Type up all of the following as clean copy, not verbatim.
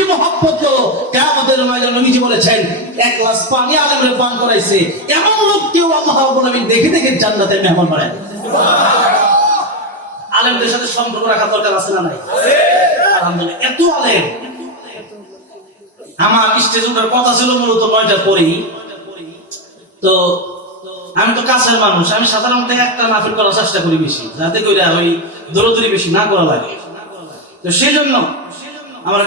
বেশি মহব্বত করো। কিয়ামতের ময়দানে নবীজি বলেছেন এক গ্লাস পানি আলেমরে পান করাইছে এমন লোককেও আল্লাহ রাব্বুল আলামিন দেখে দেখে জান্নাতে মেহমান বানায়। আলেমদের সাথে সম্পর্ক রাখা দরকার আছে না নাই? আলহামদুলিল্লাহ এত আলেম। আমার স্টেজ ওঠার কথা ছিল মূলত 9টার পরেই, তো আমি তো কাছের মানুষ, আমি সাধারণত একটা মাহফিল করার চেষ্টা করি বেশি, যাতে করে ওই দৌড়াদৌড়ি বেশি না করা লাগে। তো সেই জন্য আমার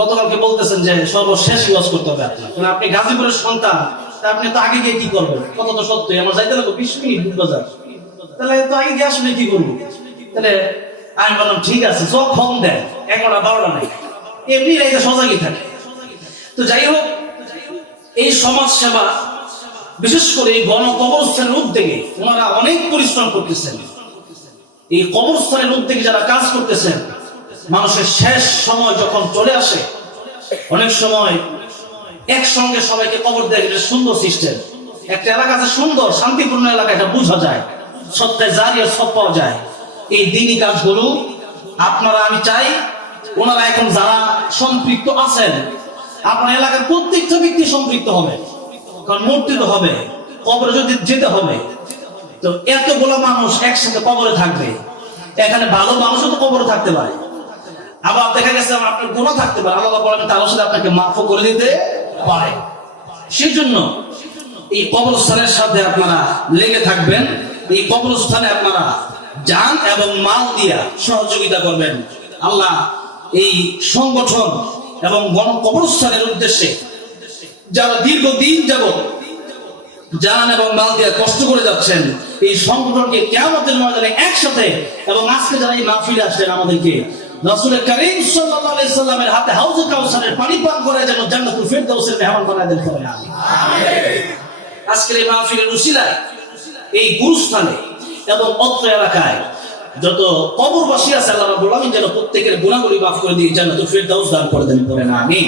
গতকালকে বলতেছেন যে সর্বশেষ ওয়াজ করতে হবে আপনার, কারণ আপনি গাজীপুরের সন্তান, তা আপনি তো আগে গিয়ে কি করবেন? কত তো সত্যি আমার যাইতে লাগবে 20 মিনিট বাজার, তাহলে তো আগে গিয়ে আসলে কি করবো? তাহলে আমি বললাম ঠিক আছে, যখন দেন 11টা 12টা নাই, এমনি রাইতে সজাগই থাকে। তো যাই হোক, এই সমাজ সেবা বিশেষ করে এই গণকবরস্থানের উদ্যোগে ওনারা অনেক পরিশ্রম করতেছেন। এই কবরস্থানের উদ্যোগে যারা কাজ করতেছেন, মানুষের শেষ সময় যখন চলে আসে, অনেক সময় একসঙ্গে সবাইকে কবর দেয়, এটা সুন্দর সিস্টেম। একটা এলাকা আছে সুন্দর শান্তিপূর্ণ এলাকা, এটা বোঝা যায়, সত্যের জারিয়া সব পাওয়া যায়। এই দিনই কাজগুলো আপনারা, আমি চাই ওনারা এখন যারা সম্পৃক্ত আছেন, আপনার এলাকার প্রত্যেকটা ব্যক্তি সম্পৃক্ত হবে, কারণ মূর্তি তো হবে, কবরে যদি যেতে হবে। তো এতগুলো মানুষ একসাথে কবরে থাকবে, এখানে ভালো মানুষও তো কবরে থাকতে পারে, আবার দেখা গেছে আপনার গুনাহ থাকতে পারে, আল্লাহ বলেন তার সাথে আপনাকে মাফ করে দিতে পারে। সেই জন্য এই কবরস্থানের সাথে আপনারা লেগে থাকবেন, এই কবরস্থানে আপনারা জান এবং মাল দিয়া সহযোগিতা করবেন। আল্লাহ এই সংগঠন এবং গণকবরস্থানের উদ্দেশ্যে যারা দীর্ঘদিন যাবত জান এবং মাল দিয়ে কষ্ট করে যাচ্ছেন, এই সংগঠনকে কিয়ামতের ময়দানে একসাথে, এবং আজকে যারা এই মাহফিলে আসলেন, আমাদেরকে রাসূল করিম সাল্লাল্লাহু আলাইহি সাল্লামের হাতে হাউজে কাউসারের পানি পান করায় যেন জান্নাতুল ফেরদাউসের মেহমান বানায় দেন। আমিন। আজকের এই মাহফিলের উসিলায় এই গুরুস্থানে এবং অত্র এলাকায় যত কবরবাসী আছে, আল্লাহ রাব্বুল আলামিন যেন প্রত্যেকের গুনাহগুলি মাফ করে দিয়ে জান্নাতুল ফেরদাউস দান করে দেন। আমিন।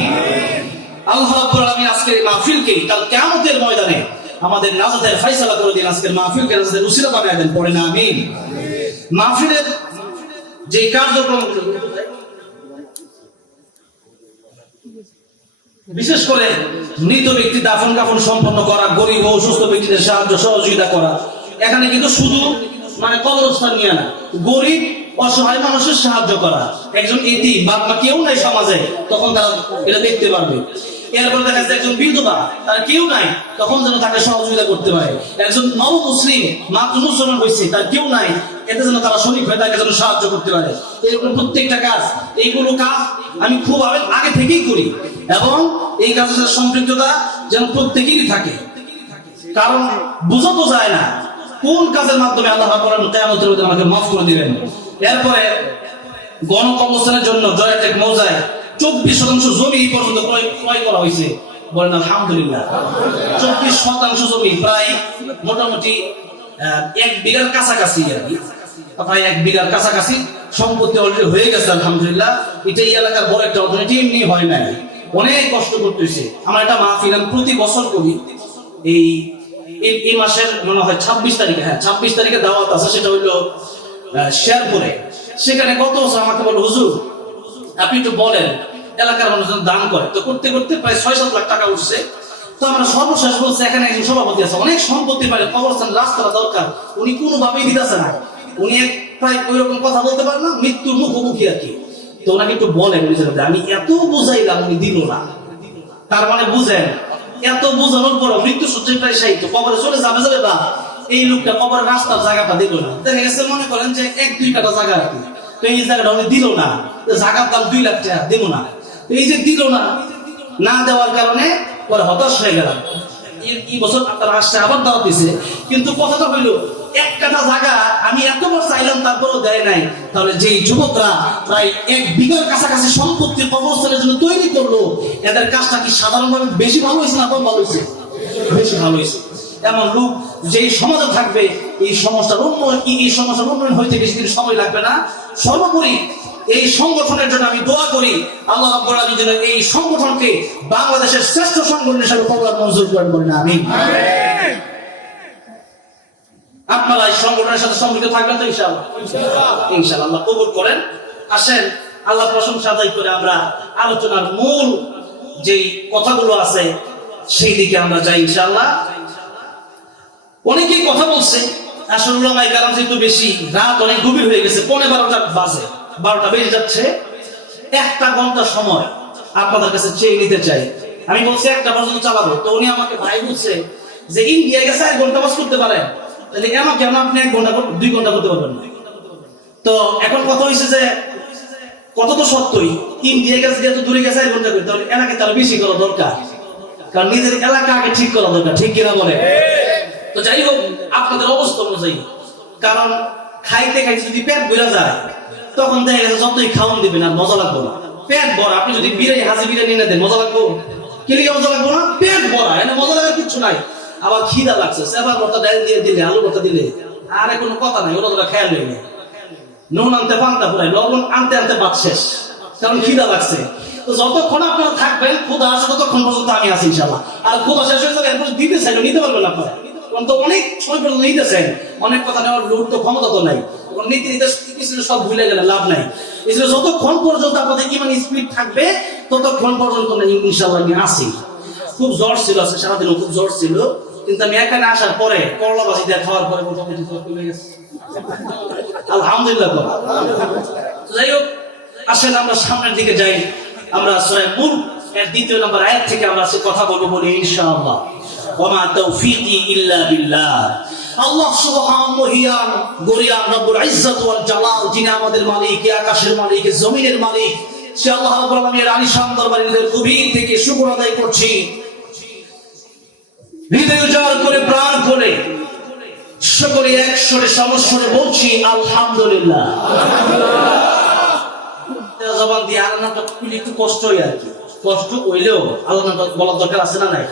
আল্লাহ রাব্বুল আলামিন আজকের এই মাহফিলকে কাল কিয়ামতের ময়দানে আমাদের নাজাতের ফয়সালা করে দিন, আজকের মাহফিলকে নাজাতের উসিলা বানায় দেন। পড়েন আমিন। মাহফিলের যে কার্যক্রম, বিশেষ করে মৃত ব্যক্তি দাফন কাফন সম্পন্ন করা, গরিব ও অসুস্থ ব্যক্তিদের সাহায্য সহযোগিতা করা, এখানে কিন্তু শুধু মানে কবরস্থান নিয়ে না, গরিব অসহায় মানুষের সাহায্য করা, একজন ইতিম বা কেউ নাই সমাজে, তখন তারা এটা দেখতে পারবে। এরপরে দেখা যাচ্ছে একজন বিধবা, তার কেউ নাই, তখন যেন তাকে সহযোগিতা করতে পারে। একজন নব মুসলিম মাত্র মুসলমান হয়েছে, তার কেউ নাই, এতে যেন তারা শরীক হয়ে তাকে যেন সাহায্য করতে পারে। এরকম প্রত্যেকটা কাজ, এইগুলো কাজ আমি খুব আগে থেকেই করি, এবং এই কাজের সাথে সম্পৃক্ততা যেন প্রত্যেকেরই থাকে, কারণ বোঝা তো যায় না কোন কাজের মাধ্যমে আল্লাহ কিয়ামতের মধ্যে আমাকে মাফ করে দিবেন। এরপরে গণকবরস্থানের জন্য জয়টেক মৌজায় 24% জমি এই পর্যন্ত ক্রয় করা হয়েছে। বলেন আলহামদুলিল্লাহ। 24% জমি, প্রায় মোটামুটি 1 বিঘার কাছাকাছি, আর কি প্রায় 1 বিঘার কাছাকাছি সম্পত্তি অলরেডি হয়ে গেছে আলহামদুলিল্লাহ। এটা এই এলাকার বড় একটা অর্থনীতি এমনি হয় নাই, অনেক কষ্ট করতেছে। আমরা একটা মাহফিল প্রতি বছর করি, এই মাসের মনে হয় 26 তারিখে, হ্যাঁ 26 তারিখে দাওয়াত আছে, সেটা হইলো শেরপুরে। সেখানে গত বছর আমাকে বলল, হুজুর আপনি একটু বলেন এলাকার মানুষজন দান করে, তো করতে করতে প্রায় 6-7 লাখ টাকা উঠছে। তো আমরা সর্বশেষ বলছি, এখানে একজন সভাপতি আছে, অনেক সম্পত্তি পারে, কবরস্থান রাস্তাটা দরকার, উনি কোনোভাবেই দিতেছে না, উনি প্রায় ওই রকম কথা বলতে পারেন না, মৃত্যুর মুখোমুখি আর কি। তো ওনাকে একটু বলেন, আমি এত বুঝাইলাম উনি দিল না। তার মানে বুঝেন, এত বোঝানোর পর মৃত্যু সজ্জায় প্রায় সাহিত্য কবরে চলে যাবে বা এই লোকটা কবরের রাস্তার জায়গাটা দিল না। দেখা গেছে মনে করেন যে 1-2 কাঠা জায়গা আর কি, তো এই জায়গাটা উনি দিল না, জায়গার দাম 2 লাখ টাকা, দিল না। এই যে দিল না দেওয়ার কারণে পরে হতাশ হয়ে গেলাম। এই বছর আপনারা আসছে, আবার দাওয়াত দিছে, কিন্তু কথাটা হইলো 1 কাঠা জায়গা আমি এতবার চাইলাম তারপরেও দেয় নাই। তাহলে যেই যুবকরা প্রায় 1 বিঘার কাছাকাছি সম্পত্তি কবরস্থানের জন্য তৈরি করলো, এদের কাজটা কি সাধারণভাবে বেশি ভালো হয়েছে না কম ভালো হয়েছে? বেশি ভালো হয়েছে। এমন লোক যেই সমাজে থাকবে, এই সমস্যার উন্নয়ন হইতে বেশি দিন সময় লাগবে না। সর্বোপরি এই সংগঠনের জন্য আমি দোয়া করি, আল্লাহ রাব্বুল আলামিন যেন এই সংগঠনকে বাংলাদেশের শ্রেষ্ঠ সংগঠন হিসেবে কবুল মঞ্জুর করেন। বলেন আমিন। আপনারা এই সংগঠনের সাথে সম্পৃক্ত থাকবেন তো ইনশাআল্লাহ? ইনশাআল্লাহ আল্লাহ কবুল করেন। আসেন আল্লাহ প্রশংসা আদায় করে আমরা আলোচনার মূল যেই কথাগুলো আছে সেই দিকে আমরা যাই ইনশাআল্লাহ। অনেকেই কথা বলছে, আসলে ওলামায়ে কেরাম যেহেতু বেশি, রাত অনেক গভীর হয়ে গেছে, 12:15 বাজে, 12টা বেজে যাচ্ছে। 1 ঘন্টা সময় আপনাদের কাছে চেয়ে নিতে চাই। আমি বলছি 1টা পর্যন্ত চালাবো, তো উনি আমাকে ভাই বলছে যে ইন্ডিয়া গেছে 1 ঘন্টা বাস করতে পারেন, তাহলে কেন আপনি 1 ঘন্টা 2 ঘন্টা করতে পারবেন না? তো এখন কথা হয়েছে যে কত তো সত্যই, ইন্ডিয়া গেছে যেহেতু দূরে গেছে 1 ঘন্টা করতে, তাহলে এলাকায় তার বেশি করা দরকার, কারণ নিজের এলাকা আগে ঠিক করা দরকার, ঠিক কিনা বলে? তো যাই হোক, আপনাদের অবস্থা অনুযায়ী, কারণ খাইতে খাইতে যদি পেট ভরে যায় তখন দেখা গেছে যতই খাওয়ান দিবেন আর মজা লাগবে না। পেট ভরা, আপনি যদি বিরিয়ানি হাজি বিরিয়ানি না দেন মজা লাগবো? কি লিখে মজা লাগবো না? পেট ভরা, এনে মজা লাগার কিছু নাই। আবার খিদা লাগছে, সেবার ভর্তা ডাল দিয়ে দিলে, আলু ভর্তা দিলে আরে কোনো কথা নাই, ওরা তোরা খেয়াল নেই। নুন আনতে পান্তা পুরাই, লবণ আনতে আনতে বাদ শেষ, কারণ খিদা লাগছে। তো যতক্ষণ আপনারা থাকবেন, ক্ষুধা আসে ততক্ষণ পর্যন্ত আমি আছি ইনশাআল্লাহ। আর ক্ষুধা শেষ হয়ে যাবে, এরপর দিতে চাইলে নিতে পারবেন আপনারা, কারণ তো অনেক সময় পর্যন্ত নিতেছেন, অনেক কথা নেওয়ার লোড তো ক্ষমতা তো নাই, নিতে নিতে সব ভুলে গেলে লাভ নাই। এছাড়া যতক্ষণ পর্যন্ত আপনাদের ইমান স্পিড থাকবে ততক্ষণ পর্যন্ত ইনশাআল্লাহ আমি আসি। খুব জ্বর ছিল, আছে সারাদিন খুব জ্বর ছিল, কিন্তু আমি এখানে আসার পরে করলা ভাজি দিয়ে খাওয়ার পরে মোটামুটি কমে গেছে, আলহামদুলিল্লাহ। যাই হোক, আসেন আমরা সামনের দিকে যাই। আমরা সূরা মুলক এর 2 নম্বর আয়াত থেকে আমরা আজকে কথা বলবো বলি ইনশাআল্লাহ। ওয়া মা তাওফীকি ইল্লা বিল্লাহ। আল্লাহ সুবহানাহু ওয়া গরিয়া রব্বুল ইজ্জত ওয়াল জালাল, যিনি আমাদের মালিক, আকাশের মালিক, জমিনের মালিক, সে আল্লাহ রাব্বুল আলামিনের আলিশান দরবারে গভীর থেকে শুকর আদায় করছি, হৃদয় উজাড় করে প্রাণ খুলে সকলে একসরে সমস্বরে বলছি আলহামদুলিল্লাহ। জবান দিয়ে আল্লাহ নামটা একটু কষ্টই আর কি, কষ্ট কইলেও আল্লাহ নামটা বলার দরকার আছে না নাই?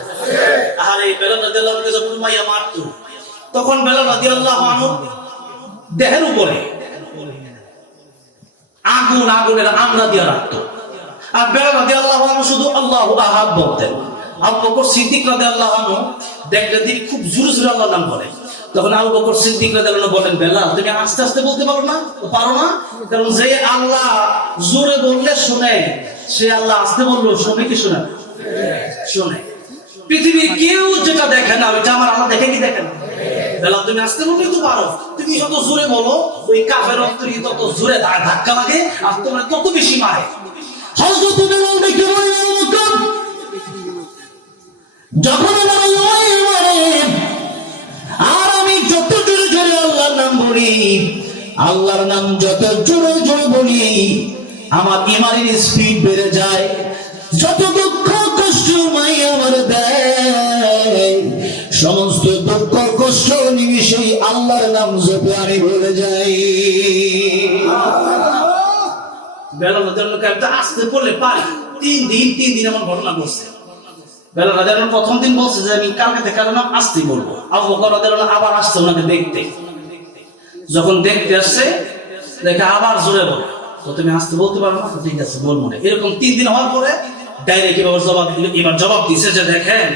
আরে বেলাল রাদিয়াল্লাহু আনহু যখন মাইয়া মারতো, তখন বেলাল রাদিয়াল্লাহু আনহু দেহের উপরে আগুনের আমলা দিয়ে রাখতো, আর বেলাল রাদিয়াল্লাহু আনহু শুধু আল্লাহু আহাদ বলতেন। আবু বকর সিদ্দিক রাদিয়াল্লাহু আনহু দেখলে তিনি খুব জোরে জোরে আল্লাহর নাম বলেন, তখন আবু বকর সিদ্দিক রাদিয়াল্লাহু আনহু বলেন, বেলাল তুমি আস্তে আস্তে বলতে পারো না? কারণ যে আল্লাহ জোরে বললে শুনে, সে আল্লাহ আস্তে বললো শুনে কি শোনে? শুনে। পৃথিবীর কেউ যেটা দেখে না ওইটা আমার আল্লাহ দেখে কি দেখে না? বেলাল তুমি আস্তে বলতে তো পারো, তুমি যত জোরে বলো ওই কাফের অন্তরে তত জোরে ধাক্কা লাগে আর তোমরা তত বেশি মারে। হযরত বেলাল দেখে যখন আর আমি যত জোরে জোরে আল্লাহর নাম বলি, আল্লাহর নাম যত জোরে জোরে বলি, আমার ইমানের স্পিড বেড়ে যায়। যত দুঃখ কষ্ট মাই আমার দেয়, সমস্ত দুঃখ কষ্ট নিমিশে আল্লাহর নাম জপে আমি ভুলে যাই। বেলাল রাদিয়াল্লাহু আনহু আসতে বললে পারি, 3 দিন আমার ঘটনা ঘটছে। বেলাল রাদিয়াল্লাহু আনহু প্রথম দিন বলছে যে আমি কালকে থেকে নাম আসতে বলবো। আবু বকর রাদিয়াল্লাহু আনহু আবার আসছে ওনাকে দেখতে, যখন দেখতে আসছে দেখে আবার জোরে বলে, তো তুমি আসতে বলতে পারো না? ঠিক আছে বলবো না। এরকম 3 দিন হওয়ার পরে ডাইরেক্ট এবার জবাব দিছে যে দেখেন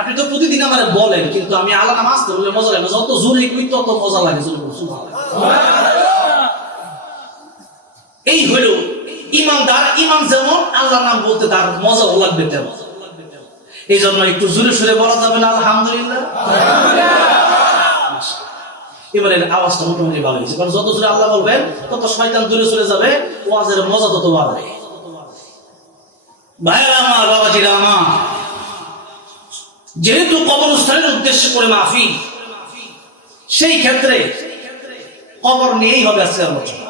আপনি তো প্রতিদিন আমারে বলেন, কিন্তু আমি আল্লাহর নাম আসতে বললে মজা লাগে, যত জোরে কই তত মজা লাগে। এই হলো ইমানদার, ইমান যেমন আল্লাহর নাম বলতে তার মজাও লাগবে তেমন। এই জন্য একটু জোরে সুরে বলা যাবে না আলহামদুলিল্লাহ? এবারে আওয়াজটা মোটামুটি ভালো হয়েছে, কারণ যত জোরে আল্লাহ বলবেন তত শয়তান দূরে চলে যাবে, ওয়াজের মজা তত বাড়বে। ভাইরা আমার, বাবাজিরা আমার, যেহেতু কবরস্থানের উদ্দেশ্য করে মাহফিল, সেই ক্ষেত্রে কবর নিয়েই হবে আজকে আলোচনা।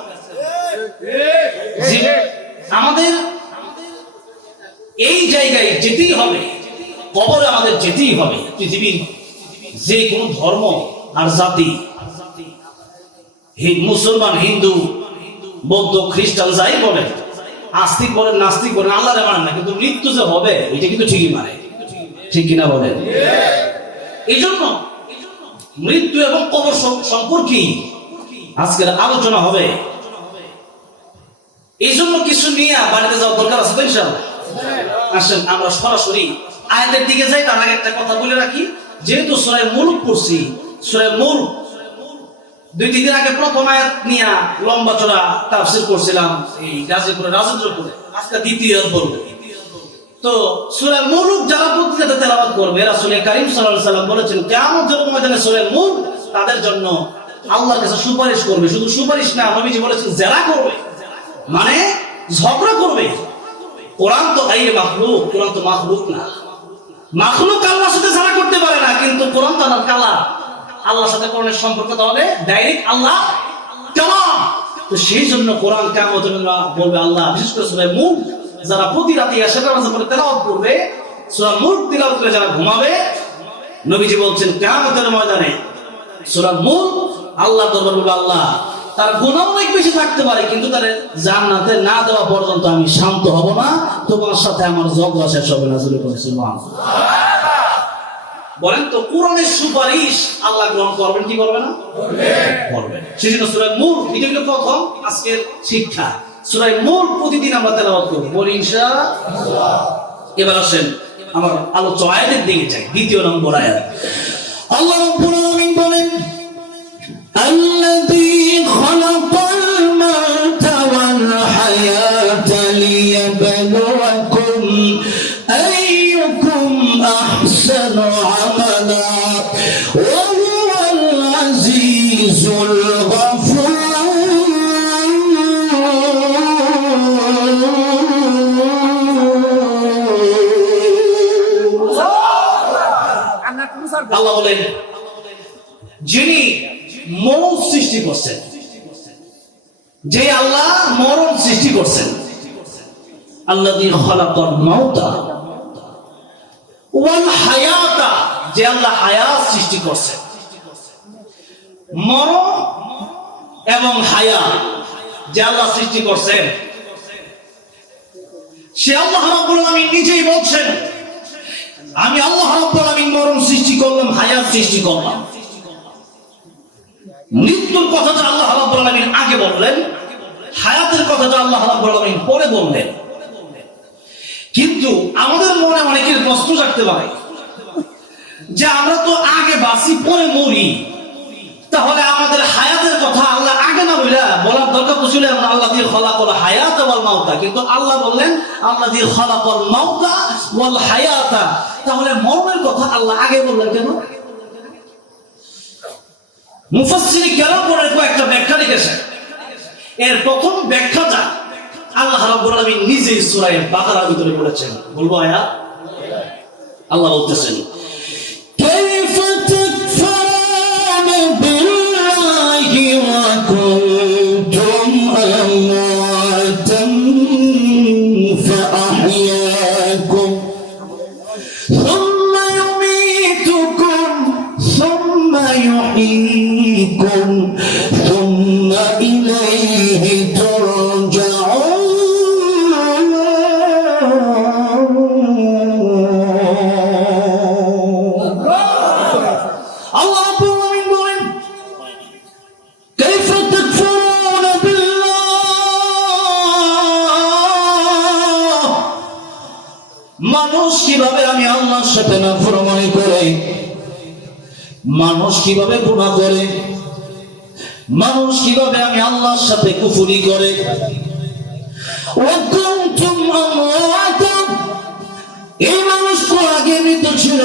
আমাদের এই জায়গায় যেতেই হবে, কবরে আমাদের যেতেই হবে। পৃথিবীর যে কোনো ধর্ম আর জাতি, মুসলমান, হিন্দু, বৌদ্ধ, খ্রিস্টান যাই বলেন, আস্তিক বলেন, নাস্তিক বলেন, আল্লাহ মানেন না, কিন্তু মৃত্যু যে হবে এটা কিন্তু ঠিকই মানে, ঠিক কিনা বলেন? এই জন্য মৃত্যু এবং কবর সম্পর্কে আজকের আলোচনা হবে। এই জন্য কিছু নিয়ে বাড়িতে যাওয়ার দরকার আছে তো ইনশাআল্লাহ। আসেন আমরা সরাসরি আয়াতের দিকে যাই। তার আগে একটা কথা বলে রাখি, যেহেতু সূরা মুলক পড়ছি, সূরা মুলক 2-3 দিন আগে প্রথম আয়াত নিয়ে লম্বা চড়া তাফসীর করছিলাম এই গাজীপুরের রাজেন্দ্রপুরে। আজকে দ্বিতীয় বলবো। তো সূরা মুলক যারা প্রতিনিয়ত তেলাওয়াত করবে, রাসূল কারীম সাল্লাল্লাহু আলাইহি সাল্লাম বলেছেন কিয়ামতের ময়দানে সূরা মুলক তাদের জন্য আল্লাহর কাছে সুপারিশ করবে। শুধু সুপারিশ না, নবীজি বলেছেন জেরা করবে, মানে ঝগড়া করবে। কোরআন তো গায়রে মাখলুক, কোরআন তো মাখলুক না। মাখলুক আল্লাহর সাথে জেরা করতে পারে না, কিন্তু কোরআন তো আল্লাহর কালাম। আল্লাহর সাথে কোরআনের সম্পর্ক তাহলে ডাইরেক্ট আল্লাহ কালাম। তো সেই জন্য কোরআন কিয়ামতের বলবে আল্লাহ, বিশেষ করে সূরা মুলক যারা প্রতি রাতে এশার নামাজ পড়ে তেলাওয়াত করবে, সূরা মুলক তেলাওয়াত করে যারা ঘুমাবে, নবীজি বলছেন কিয়ামতের ময়দানে সূরা মুলক আল্লাহ দরবারে বলবে আল্লাহ তার গুনাহ অনেক বেশি থাকতে পারে, কিন্তু তার জান্নাতে না দেওয়া পর্যন্ত আমি শান্ত হব না, তোমার সাথে আমার ঝগড়া শেষ হবে না। জোরে বলেন সুবহানাল্লাহ। বলেন তো কোরআনের সুপারিশ আল্লাহ গ্রহণ করবেন কি করবে না? করবেন। সেজন্য সূরা মুলক এটা হলো প্রথম আজকের শিক্ষা। সূরা মুলক প্রতিদিন আমরা তেলাওয়াত করব, বলি ইনশাআল্লাহ। এবার আসেন আমার আলোচ্য আয়াতের দিকে যাই, দ্বিতীয় নম্বর আয়াত। আল্লাহ রাব্বুল আলামিন বলেন আল্লাযী খালাকাল মাউতা ওয়াল হায়াতা লিয়াবলুয়াকুম আইয়ুকুম আহসানু আমালা ওয়া হুয়াল আজিজুল গফুর। আল্লাহ বলেন যিনি মৌত সৃষ্টি করছেন, যে আল্লাহ মরণ সৃষ্টি করছেন, আল্লাযী খালাকাল মাউতা ওয়াল হায়াতা, যে আল্লাহ হায়াত সৃষ্টি করছেন। মরণ এবং হায়াত যে আল্লাহ সৃষ্টি করছেন, সে আল্লাহ রাব্বুল আলামিন নিজেই বলছেন আমি আল্লাহ রাব্বুল আলামিন মরণ সৃষ্টি করলাম, হায়াত সৃষ্টি করলাম। মৃত্যুর কথাটা আল্লাহ রাব্বুল আলামিন আগে বললেন, হায়াতের কথাটা আল্লাহ রাব্বুল আলামিন পরে বললেন। কিন্তু আমাদের মনে অনেকের প্রশ্ন জাগতে পারে যে আমরা তো আগে বাঁচি পরে মরি, তাহলে আমাদের হায়াতের কথা আল্লাহ আগে না বলার দরকার তো ছিল আল্লাযী খালাকাল হায়াতা ওয়াল মাউতা, কিন্তু আল্লাহ বললেন আল্লাযী খালাকাল মাউতা ওয়াল হায়াতা। তাহলে মরণের কথা আল্লাহ আগে বললেন কেন? মুফাসসির কেরাম পরে কয়েকটা ব্যাখ্যা লিখেছেন। এর প্রথম ব্যাখ্যাটা আল্লাহ রাব্বুল আলামিন নিজেই সূরা বাকারার ভিতরে বলেছেন। বলবো আয়াত? আল্লাহ বলতেছেন কাইফা তাকফুরুনা বিল্লাহি ওয়া কুনতুম আমওয়াতান ফাআহইয়াকুম সুম্মা ইউমীতুকুম সুম্মা يحييكم ثم إليه ترجعون। الله رب العالمين بولن كيف تكفرون بالله। মানুষ কিভাবে আমি আল্লাহর সাথে নাফরমানি করে, মানুষ কিভাবে গুনাহ করে, মানুষ কিভাবে আমি আল্লাহর সাথে কুফরি করে। ওয়া কুনতুম আমওয়াতা, এই মানুষ তো আগে মৃত ছিল,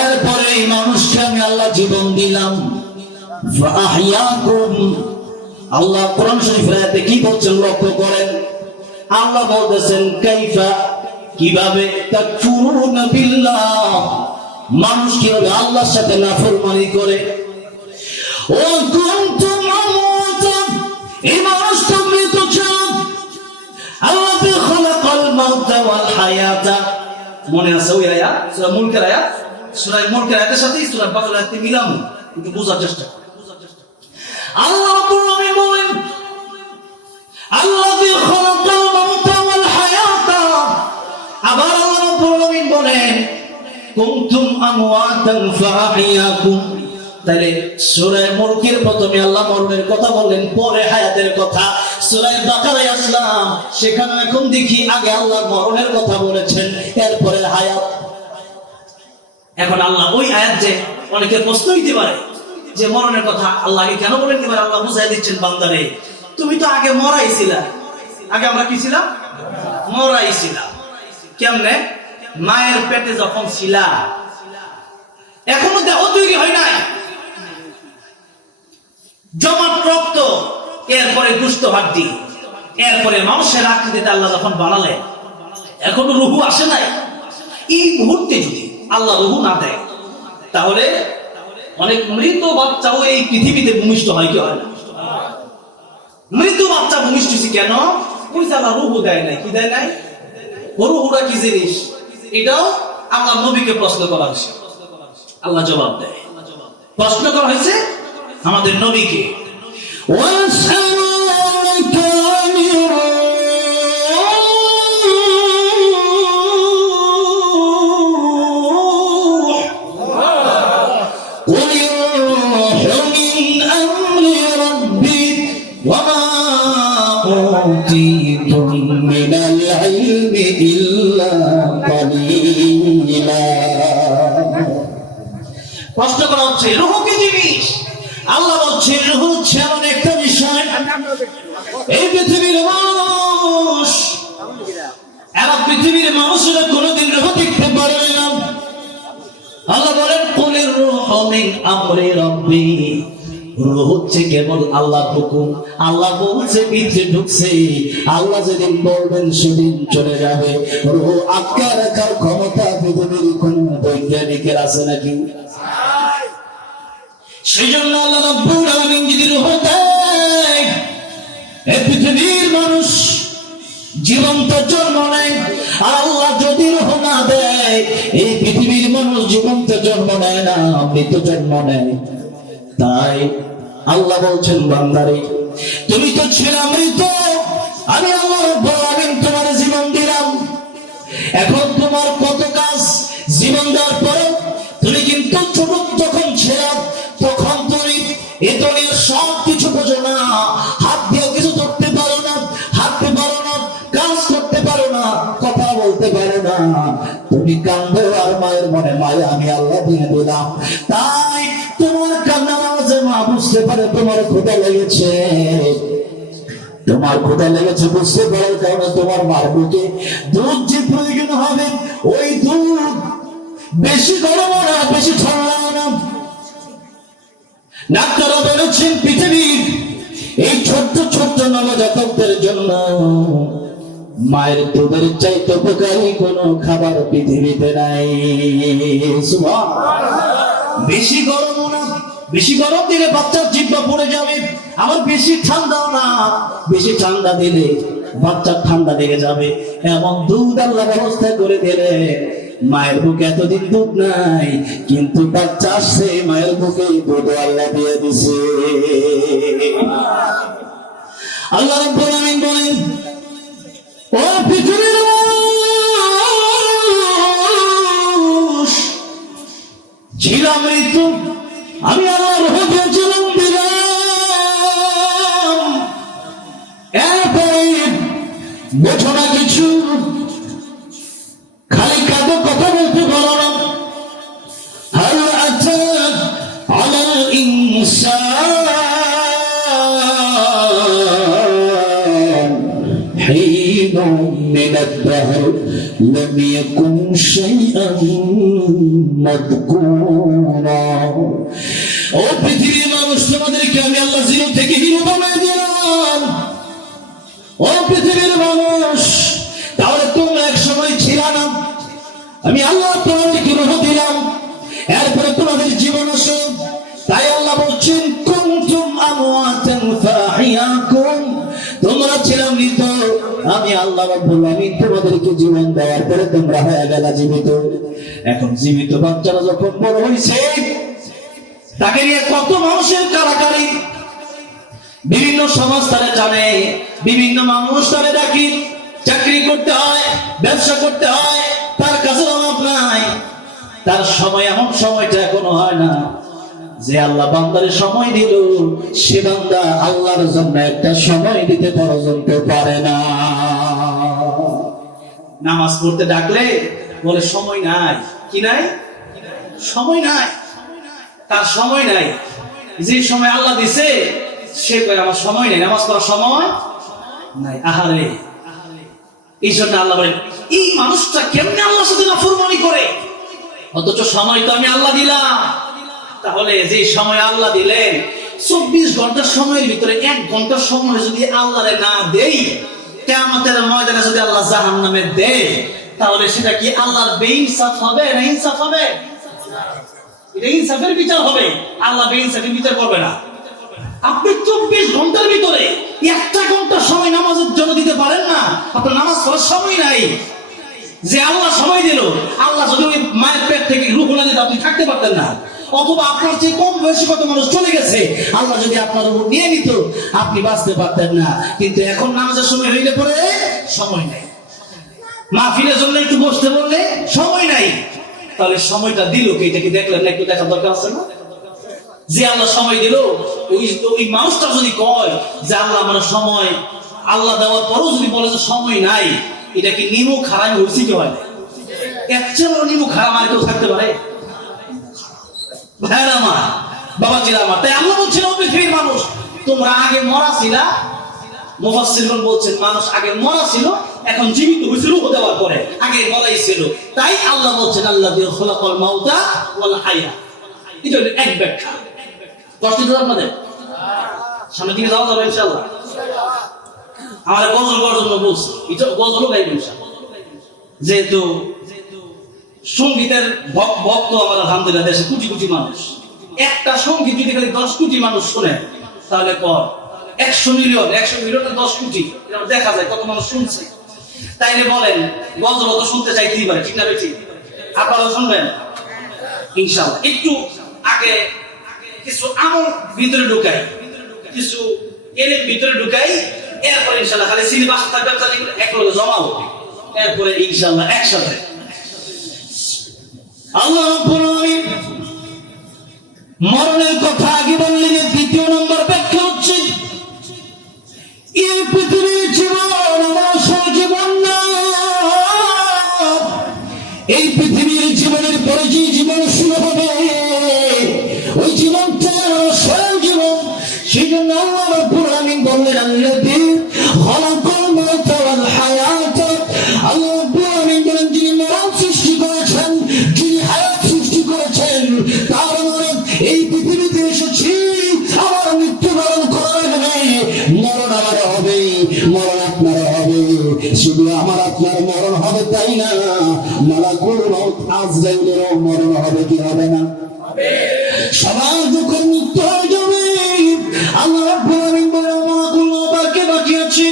এরপরে এই মানুষকে আমি আল্লাহ জীবন দিলাম। ফাআহইয়াকুম, আল্লাহ কোরআন শরীফের আয়াতে কি বলছেন লক্ষ্য করেন। আল্লাহ বলতেছেন কাইফা, কিভাবে, তাকফুরুনা বিল্লাহ, মানুষ কিভাবে আল্লাহর সাথে নাফরমানি করে। ও কুনতুম আমওয়াতা, এই মানুষ তো মৃত ছিল। আল্লাযী খালাকাল মাউতা ওয়াল হায়াতা, মনে আছে ওই আয়াত সূরা মুলকের আয়াত, সূরা মুলকের আয়াতের সাথে সূরা বাকারার আয়াতে মিলাম, একটু বোঝার চেষ্টা করুন। আল্লাহ রাব্বুল আলামিন বলেন আল্লাযী খালাকাল মাউতা ওয়াল হায়াতা, আবার আল্লাহ রাব্বুল আলামিন বলেন কুনতুম আমওয়াতান ফাআহইয়াকুম। তাহলে সূরা মুলকের প্রথমে আল্লাহ মরণের কথা বললেন, পরে হায়াতের কথা। সূরা বাকারায় আসলাম, সেখানে এখন দেখি আগে আল্লাহ মরণের কথা বলেছেন, এরপরে হায়াত। এখন আল্লাহ ওই আয়াত যে অনেকের প্রশ্ন হইতে পারে যে মরণের কথা আল্লাহ আগে কেন বলেন, এবার আল্লাহ বুঝাই দিচ্ছেন বান্দারে তুমি তো আগে মরাইছিলা। আগে আমরা কি ছিলাম? মরাইছিলাম। কেমনে? মায়ের পেটে যখন ছিলা, এখনো দেহ তৈরি হয় নাই, জমাট রক্ত, এরপরে দুষ্ট হাড্ডি, এরপরে মানুষের আকৃতিতে আল্লাহ যখন বানালেন, এখনো রুহু আসে নাই। এই মুহূর্তে যদি আল্লাহ রুহু না দেয়, তাহলে অনেক মৃত বাচ্চাও এই পৃথিবীতে ভূমিষ্ঠ হয়, কি হয় না? মৃত বাচ্চা ভূমিষ্ঠ হয়েছে কেন? ওই যে আল্লাহ রুহু দেয় নাই। কি দেয় নাই? রুহুটা কি জিনিস? এটাও আল্লাহ নবীকে প্রশ্ন করা হয়েছে, আল্লাহ জবাব দেয়। প্রশ্ন করা হয়েছে আমাদের নবীকে, প্রশ্ন করা হচ্ছে রূহ কি জিনিস? আল্লাহ বলছে রূহ হচ্ছে এমন একটা বিষয়, এই পৃথিবীর মানুষ, এরা পৃথিবীর মানুষেরা কোনোদিন রূহ দেখতে পারবে না। আল্লাহ বলেন কুলির রূহু মিন আমরি রাব্বি, রূহ হচ্ছে কেবল আল্লাহর হুকুম। আল্লাহ বলছে ভিতরে ঢুকছে, আল্লাহ যেদিন বলবেন সেদিন চলে যাবে। রূহ আটকে রাখার ক্ষমতা পৃথিবীর কোন বৈজ্ঞানিকের আছে নাকি? সেই জন্য আল্লাহ রাব্বুল আলামিন যদি রূহ দেয়, এই পৃথিবীর মানুষ জীবন্ত জন্ম নেয়। আর আল্লাহ যদি রূহ না দেয়, এই পৃথিবীর মানুষ জীবন্ত জন্ম নেয় না, মৃত জন্ম নেয়। তাই আল্লাহ বলছেন বান্দারে, তুমি তো ছিলা মৃত, আমি আল্লাহ রাব্বুল আলামিন তোমার জীবন দিলাম। এখন তোমার কত কাজ, জীবন দেওয়ার পরে তুমি কিন্তু ছোট যখন ছিলাম তখন তুমি এ দুনিয়ার সব কিছু বোঝো না, হাত দিয়ে কিছু ধরতে পারো না, হাঁটতে পারো না, কাজ করতে পারো না, কথা বলতে পারো না, তুমি কান্দো আর মায়ের মনে মায়া আমি আল্লাহ দিয়ে দিলাম। তাই তোমার কান্নার আওয়াজে মা বুঝতে পারে তোমার ক্ষুধা লেগেছে, তোমার ক্ষুধা লেগেছে বুঝতে পারার কারণে তোমার মার বুকে দুধ যে প্রয়োজন হবে, ওই দুধ বেশি গরম না, বেশি ঠান্ডা না। ডাক্তাররা বলেছেন পৃথিবীর এই ছোট্ট ছোট্ট নবজাতকদের জন্য মায়ের দুধের চাইতে উপকারী কোনো খাবার পৃথিবীতে নাই। বেশি গরম না, বেশি গরম দিলে বাচ্চার জিহ্বা পড়ে যাবে, আবার বেশি ঠান্ডাও না, বেশি ঠান্ডা দিলে বাচ্চার ঠান্ডা লেগে যাবে। এমন দুধ আল্লাহ ব্যবস্থা করে দিলে, মায়ের বুকে এতদিন দুধ নাই, কিন্তু বাচ্চা আসছে, মায়ের বুকে দুধ আল্লাহ দিয়ে দিছে। আল্লাহ রাব্বুল আলামিন বলেন, ও পৃথিবীর মানুষ, ছিলাম মৃত্যু, আমি আল্লাহর হুকুমে জীবন দিলাম। এরপরে বোঝো না কিছু, খালি কাঁদো, কথা বলতে পারো না। হাল আতা আলাল ইনসান হিনুম মিনাদ দাহর লাম ইয়াকুন শাইআন মাযকুরা। ও পৃথিবীর মানুষ, তোমাদেরকে আমি আল্লাহ জিরো থেকে হিরো বানিয়ে দিলাম। ও পৃথিবীর মানুষ, তাহলে তোমরা এক সময় ছিল না, আমি আল্লাহ তোমাদেরকে রূহ দিলাম, এরপরে তোমাদের জীবন আসে। তাই আল্লাহ বলছেন কুনতুম আমওয়াতান ফাহিয়াকুম, তোমরা ছিল মৃত, আমি আল্লাহ রাব্বুল আলামিন তোমাদেরকে জীবন দেওয়ার পরে তোমরা হয়ে গেলা জীবিত। এখন জীবিত বাচ্চারা যখন বড় হয়েছে, তাকে নিয়ে কত মানুষের কারাকারি, বিভিন্ন সমাজ তারা জানে, বিভিন্ন মানুষ তারা ডাকি, চাকরি করতে হয়, ব্যবসা করতে হয়, তার কাছে অভাব নাই, তার সময় এমন সময়টা এখনো হয় না যে আল্লাহ বান্দারে সময় দিল, সে বান্দা আল্লাহর জন্য একটা সময় দিতে পর্যন্ত পারে না। নামাজ পড়তে ডাকলে বলে সময় নাই, কি নাই? সময় নাই, তার সময় নাই। যে সময় আল্লাহ দিছে সে কয় আমার সময় নেই, নামাজ পড়ার সময় নাই। আহারে, এই জন্য আল্লাহ বলেন এই মানুষটা কেমনে আল্লাহর সাথে নাফরমানি করে, অথচ সময় তো আমি আল্লাহ দিলাম। তাহলে যে সময় আল্লাহ দিলেন 24 ঘন্টার সময়ের ভিতরে 1 ঘন্টার সময় যদি আল্লাহরে না দেই, কিয়ামতের ময়দানে যদি আল্লাহ জাহান্নামে দেয়, তাহলে সেটা কি আল্লাহর বেইনসাফ হবে না ইনসাফ হবে? এটা ইনসাফের বিচার হবে, আল্লাহ বেইনসাফের বিচার করবে না। আপনি 24 ঘন্টার ভিতরে 1টা ঘন্টা সময় নামাজের জন্য দিতে পারেন না, আপনার নামাজ পড়ার সময় নাই। যে আল্লাহ সময় দিল, আল্লাহ যদি ওই মায়ের পেট থেকে রূহ না দিত আপনি থাকতে পারতেন না। অথবা আপনার যে কম বয়সী কত মানুষ চলে গেছে, আল্লাহ যদি আপনার উপর নিয়ে নিত আপনি বাঁচতে পারতেন না। কিন্তু এখন নামাজের সময় হইলে পরে সময় নাই, মাহফিলের জন্য একটু বসতে বললে সময় নাই। তাহলে সময়টা দিল কে? এটা কি দেখলেন না? একটু দেখার দরকার আছে না? যে আল্লাহ সময় দিল, ওই মানুষটা যদি কয় যে আল্লাহ আমার সময়, আল্লাহ দেওয়ার পরও যদি বলে যে সময় নাই, এটা কি নিমুখ হারামি হয়েছে কি হয়? একচেয়ে বড় নিমুখ হারাম আর কেউ থাকতে পারে? ভাইরা আমার, বাবাজিরা আমার, তাই আল্লাহ বলছেন ও পৃথিবীর মানুষ, তোমরা আগে মরা ছিলা। মুফাসসিরগণ বলছেন মানুষ আগে মরা ছিল, এখন জীবিত হয়েছে রূহ দেওয়ার পরে, আগে মরাই ছিল। তাই আল্লাহ বলছেন আল্লাযী খালাকাল মাউতা ওয়াল হায়া। এটা হলো এক ব্যাখ্যা। কষ্ট দিতে আপনাদের সামনে দিকে যাওয়া যাবে ইনশাআল্লাহ। আমার গজল গজল বলছি, এটা গজলও গাইবেন ইনশাআল্লাহ। যেহেতু সঙ্গীতের ভক্ত আমার আলহামদুলিল্লাহ দেশে কোটি কোটি মানুষ, একটা সঙ্গীত যদি খালি 10 কোটি মানুষ শুনে, তাহলে পর 100 মিলিয়ন 10 কোটি, এটা দেখা যায় কত মানুষ শুনছে। তাইলে বলেন গজল তো শুনতে চাইতেই পারে, ঠিক না? ঠিক, আপনারাও শুনবেন ইনশাআল্লাহ। একটু আগে কিছু আমল ভিতরে ঢুকাই, কিছু এলেম ভিতরে ঢুকাই, এরপর ইনশাআল্লাহ খালি সিলেবাস থাকবে, তাহলে একলগে জমা হবে, এরপরে ইনশাআল্লাহ একসাথে। আল্লাহ রাব্বুল আলামিন মরণের কথা আগে বললেন। দ্বিতীয় নম্বর ব্যাখ্যা হচ্ছে এই পৃথিবীর জীবন আসল জীবন না। এই পৃথিবীর জীবনের পরে যে জীবন শুরু হবে, ওই জীবনটা আসল জীবন। সেই জন্য আল্লাহ রাব্বুল আলামিন বললেন আল্লাযী খালাকাল মাউতা ওয়াল হায়াতা। আল্লাহ রাব্বুল আলামিন বলেন যিনি মরণ সৃষ্টি করেছেন, যিনি হায়াত সৃষ্টি করেছেন, তার মানে এই পৃথিবীতে এসেছি আমার মৃত্যুবরণ করার জন্য। মরণ আমার হবে, মরণ আপনার হবে। শুধু আমার আপনার মরণ হবে তাই না, মালাকুল মউত আজরাইলেরও মরণ হবে, কি হবে না? সবার যখন মৃত্যু হয়ে যাবে, আল্লাহ রাব্বুল আলামিন বলেন মালাকুল মউত কে বাকি আছে?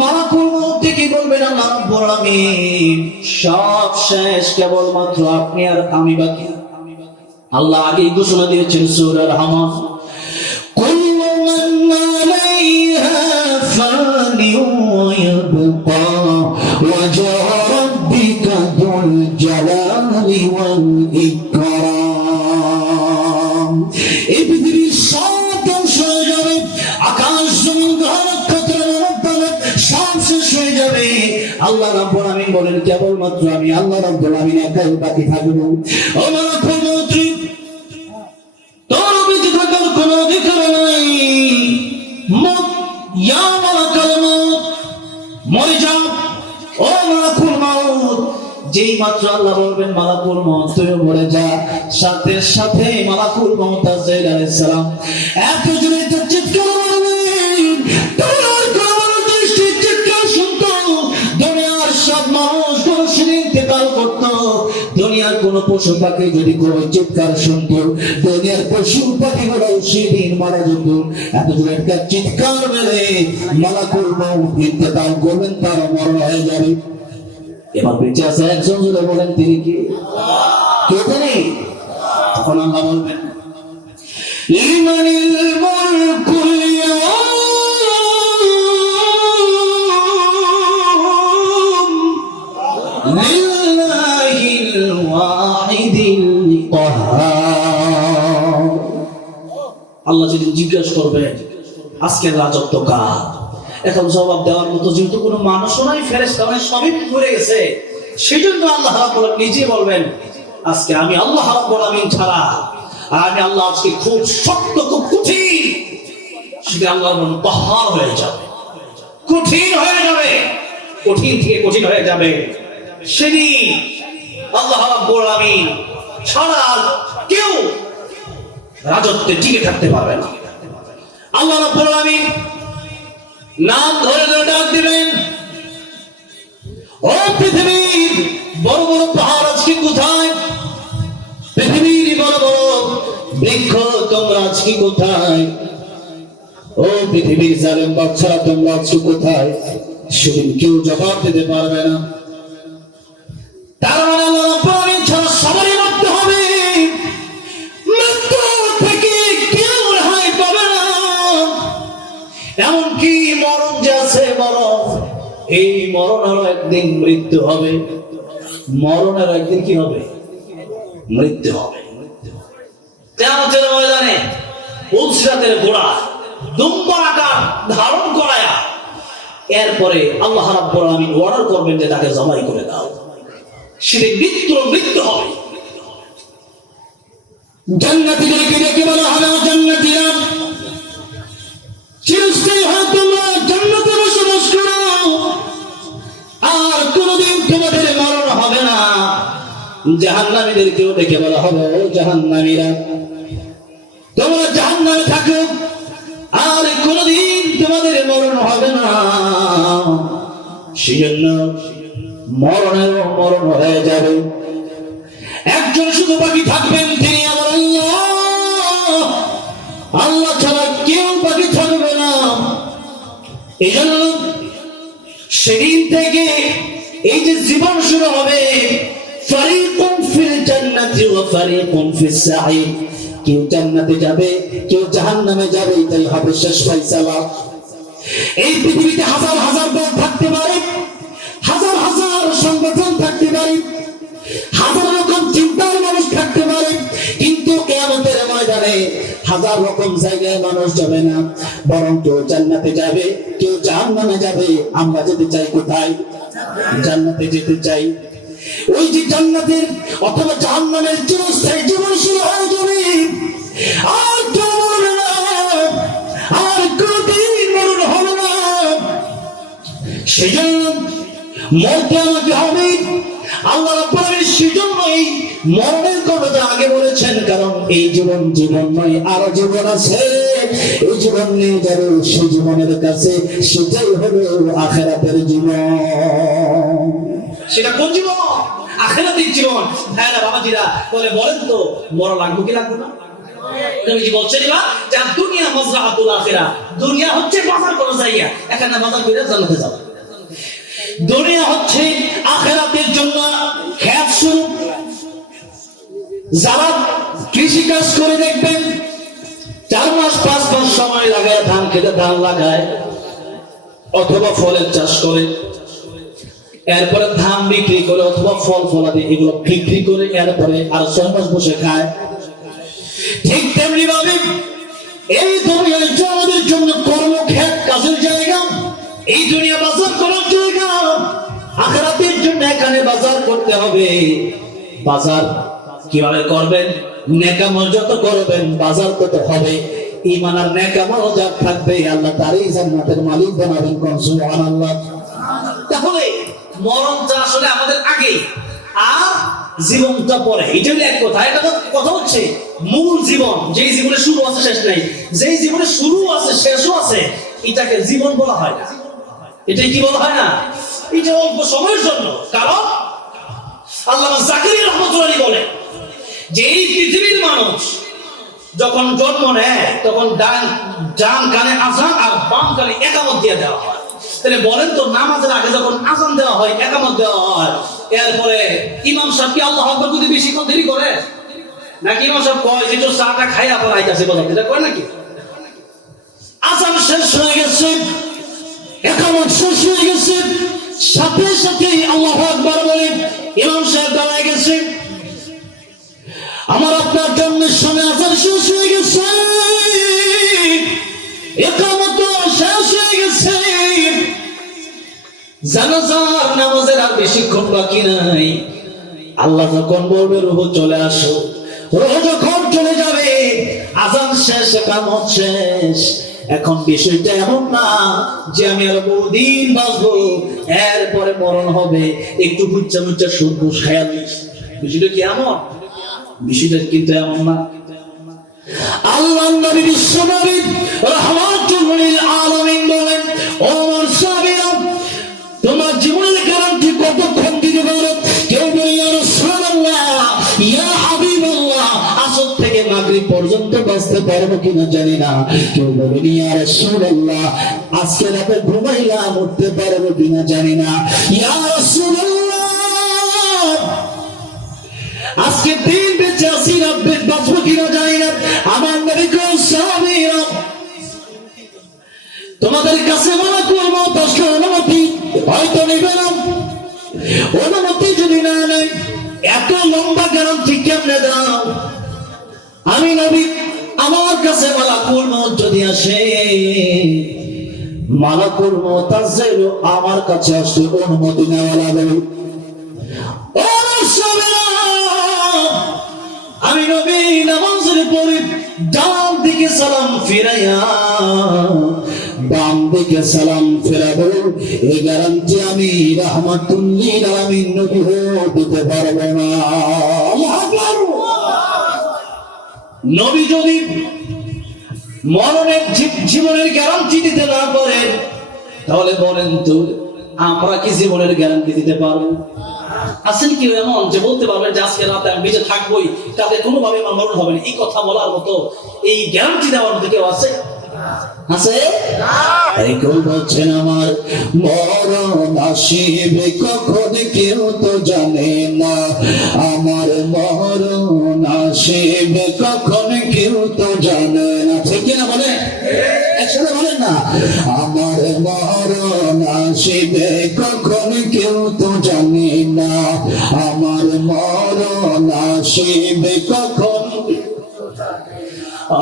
মালাকুল মউত থেকে বলবেন আল্লাহ রাব্বুল আলামিন সব শেষ, কেবলমাত্র আপনি আর আমি বাকি। আল্লাহ আগেই ঘোষণা দিয়েছেন সূরা রহমান, কুল্লু মান আলাইহা ফানি ওয়া ইয়াবকা ওয়াজহু রাব্বিকা যুল জালালি ওয়াল ইকরাম। এই পৃথিবীর সব ধ্বংস হয়ে যাবে, আকাশ জমিন গ্রহ নক্ষত্র মানব সব শেষ হয়ে যাবে। আল্লাহ রাব্বুল আলামিন বলেন কেবলমাত্র আমি আল্লাহ রাব্বুল আলামিন একাই বাকি থাকবো। ও মালাকুল মউত, তোর বেঁচে থাকার কোনো অধিকার নাই। মত ইয়া মালাকুল মউত, মরে যাও ও মালাকুল মউত। যেই মাত্র আল্লাহ বলবেন মালাকুল মউত তুই মরে যা, সাথে সাথে মালাকুল মউত আজরাইল আলাইহিস সালাম এত জোরে চিৎকার করবেন, তার কারণ দৃষ্টি চিৎকার শুনতো। দুনিয়ার সব মানুষ কোন ইন্তেকাল করতো, দুনিয়ার কোন পশু পাখি যদি কোনো চিৎকার শুনতো, দুনিয়ার পশু পাখিগুলো সেদিন মারা যেত। এত জোরে একটা চিৎকার মেরে মালাকুল মউত ইন্তেকাল করবেন, তার মরণ হয়ে যাবে। এবার বেঁচে আছে একজন, জুড়ে বলেন তিনি কি? কে জানি? তখন আল্লাহ বলবেন লিমানিল মুলকুল ইয়াওম লিল্লাহিল ওয়াহিদিল কাহ্হার। আল্লাহ যেদিন জিজ্ঞাসা করবেন আজকের রাজত্ব কার, এখন জবাব দেওয়ার মতো যেহেতু কোনো মানুষও নাই, ফেরেশতা নাই, সবই মরে গেছে। সেই জন্য আল্লাহ রাব্বুল আলামিন নিজে বলবেন আজকে আমি আল্লাহ রাব্বুল আলামিন ছাড়া, আর আমি আল্লাহ আজকে খুব শক্ত, খুব কঠিন। সেটা আল্লাহ পাহাড় হয়ে যাবে, কঠিন হয়ে যাবে। কঠিন থেকে কঠিন হয়ে যাবে, সেদিন আল্লাহ রাব্বুল আলামিন ছাড়া কেউ রাজত্বে টিকে থাকতে পারবে না। আল্লাহ রাব্বুল আলামিন নাম ধরে ধরে ডাক দিবেন, ও পৃথিবীর বড় বড় পাহাড় আজকে কোথায়? পৃথিবীর বড় বড় বৃক্ষ তোমরা আজকে কোথায়? ও পৃথিবীর জালেম বাচ্চারা তোমরা আজকে কোথায়? সেদিন কেউ জবাব দিতে পারবে না। তার মানে আল্লাহ রাব্বুল আলামিন ছাড়া সবারই মরতে হবে, মৃত্যু থেকে কেউ রেহাই পাবে না। এমনকি মরণ যে আছে, মরণ, এই মরণেরও একদিন মৃত্যু হবে, মরণের একদিন কি হবে? মৃত্যু হবে। কিয়ামতের ময়দানে উলসিরাতের ঘোড়া দুম্বার আকার ধারণ করায়া এরপরে আল্লাহ রাব্বুল আলামিন অর্ডার করবেন যে তাকে জবাই করে দাও। সেদিন মৃত্যু হবে। জান্নাতীদেরকে ডেকে বলা হবে, জান্নাতীরা চিরস্থায়ী হয় তোমরা জান্নাতে বসবাস করো, আর কোনদিন তোমাদের মরণ হবে না। জাহান্নামীদেরকেও ডেকে বলা হবে, ও জাহান্নামীরা তোমরা জাহান্নামে থাকো, আর কোনদিন তোমাদের মরণ হবে না। সেজন্য মরণেরও মরণ হয়ে যাবে। একজন শুধু বাকি থাকবেন, তিনি আমার আল্লাহ। আল্লাহ ছাড়া কেউ বাকি থাকবে না। এই জন্য সেদিন থেকে এই যে জীবন শুরু হবে, ফারিকুন ফিল জান্নাতি ওয়া ফারিকুন ফিস সাঈর। কেউ জান্নাতে যাবে, কেউ জাহান্নামে যাবে, এটাই হবে শেষ ফয়সালা। এই পৃথিবীতে হাজার হাজার দল থাকতে পারে, হাজার হাজার সংগঠন থাকতে পারে, হাজার রকম চিন্তার মানুষ থাকতে পারে, কিন্তু কিয়ামতের ময়দানে হাজার রকম জায়গায় মানুষ যাবে না, বরং কেউ জান্নাতে যাবে, কেউ জাহান্নামে যাবে। আমরা যেতে চাই কোথায়? জান্নাতে যেতে চাই। ওই যে জান্নাতের অথবা জাহান্নামের চিরস্থায়ী জীবন শুরু হয়ে যাবে, আর কেউ মরবে না, আর কোনদিন মরণ হবে না। সেজন্য মরতে আমাকে হবে। আল্লাহ রাব্বুল আলামিন সেজন্য এই মরণের কথা আগে বলেছেন, কারণ এই জীবন জীবন নয়, আরো জীবন আছে। এই জীবন নিয়ে যাবে সেই জীবনের কাছে, সেটাই হলো আখিরাতের জীবন। সেটা কোন জীবন? আখিরাতের জীবন। হ্যাঁ না বাবাজিরা, বলে বলেন তো মরণ লাগবে কি লাগবে না? তুমি কি বলছেন না যে দুনিয়া মাজরাতুল আখিরা, দুনিয়া হচ্ছে বাজার করার জায়গা, এখানে বাজার করে জান্নাতে যাও। দুনিয়া হচ্ছে আখিরাতের জন্য ক্ষেত শুরু। যারা কৃষি কাজ করে দেখবেন 4 মাস 5 মাস সময় লাগায় ধান খেতে ধান লাগায়, অথবা ফলের চাষ করে, এরপরে ধান বিক্রি করে অথবা ফল ফলাদি এগুলো বিক্রি করে এরপরে আর 6 মাস বসে খায়। ঠিক তেমনি ভাবে এই দুনিয়ার আমাদের জন্য কর্মক্ষেত, কাজের জায়গা। এই দুনিয়া বাজার করার জায়গা, আখিরাতের জন্য এখানে বাজার করতে হবে। বাজার কিভাবে করবেন? নেকামল যত করবেন বাজার তত হবে। ঈমান আর নেকামল যা থাকবে আল্লাহ তারই জান্নাতের মালিক বানাবেন। কোন সুবহানাল্লাহ। তাহলে মরণটা আসলে আমাদের আগে, আর জীবনটা পরে। এটা হলো এক কথা। এটা কথা হচ্ছে মূল জীবন, যেই জীবনে শুরু আছে শেষ নাই, যেই জীবনে শুরু আছে শেষও আছে, এটাকে জীবন বলা হয় না। এটাই কি বলা হয় না? এটা অল্প সময়ের জন্য। কারণ আল্লামা জাকারিয়া রাহমাতুল্লাহি আলাইহি বলে যে এই পৃথিবীর মানুষ যখন জন্ম নেয় তখন ডান কানে আযান আর বাম কানে ইকামত দিয়ে দেওয়া হয়। তাহলে বলেন তো, নামাজের আগে যখন আযান দেওয়া হয়, ইকামত দেওয়া হয়, এরপরে ইমাম সাহেব কি আল্লাহু আকবার বলতে বেশিক্ষণ দেরি করে নাকি? ইমাম সাহেব কয় যে তো চাটা খাইয়া পর আইতাছে, বলেন এটা কয় নাকি? আযান শেষ হয়ে গেছে, ইকামত শেষ হয়ে গেছে, সাথে সাথে আল্লাহু আকবার বলে ইমাম সাহেব দাঁড়ায় গেছে। আমার আপনার জন্মের সময় আযান শেষ হয়ে গেছে, ইকামত শেষ হয়ে গেছে, জানাজার নামাজের আর বেশিক্ষণ বাকি নাই। আল্লাহ যখন বলবে রূহ চলে আসো, রূহ যখন চলে যাবে, আযান শেষ, ইকামত শেষ, এখন বিষয়টা এমন না যে আমি আর বহুদিন বাঁচবো, এরপরে মরণ হবে, একটু বুচ্চা বুচ্চা সূর্য খেয়াল। বিষয়টা কি এমন? বিষয়টা কিন্তু এমন না। আল্লাহ নবী বিশ্ব নবী রাহমাতুল লিল আলামিন বলেন, ও আমার সাহাবীরা, তোমার জীবনের গ্যারান্টি কতক্ষণ দিতে পারো? কেউ বলে ইয়া রাসূলুল্লাহ, ইয়া হাবিবাল্লাহ, আসর থেকে মাগরিব পর্যন্ত বাঁচতে পারবো কিনা জানি না। কেউ বলে ইয়া রাসূলুল্লাহ, আজকে রাতে ঘুমাইলাম, উঠতে পারবো কিনা জানি না। ইয়া রাসূলুল্লাহ, আজকে দিন বেঁচে আছি, রাতে বাঁচবো কিনা জানি না। আমার নবী কও, সাহাবীরা, তোমাদের কাছে মনে করবো দশটা অনুমতি হয়তো নেবে না। অনুমতি যদি না নেয়, এত লম্বা গ্যারান্টি কেমনে দাও? আমি নবী, আমার কাছে মালাকুল মউত যদি আসে, মালাকুল মউত আসলে আমার কাছে আসলে অনুমতি নেওয়া লাগবে। আমি নবী নামাজের পরে ডান দিকে সালাম ফিরাইয়া বাম দিকে সালাম ফেরাবো, এই গ্যারান্টি আমি রাহমাতুল লিল আলামিন নবী দিতে পারবো না। নবী যদি মরণের জীবনের গ্যারান্টি দিতে না পারেন, তাহলে বলেন তো আমরা কি জীবনের গ্যারান্টি দিতে পারবো? আছেন কি এমন যে বলতে পারবেন যে আজকে রাতে আমি বেঁচে থাকবোই, তাতে কোনোভাবে আমার মরণ হবে না? এই কথা বলার মতো, এই গ্যারান্টি দেওয়ার মতো কেউ আছে? আছে? এই কেউ বলছেন আমার মরণ আসিবে কখন কেউ তো জানে না, আমার মরণ আসিবে কখন কেউ তো জানে না। ঠিক কিনা বলে? একসাথে বলেন না, আমার মরণ আসিবে কখন কেউ তো জানে না, আমার মরণ আসিবে কখন।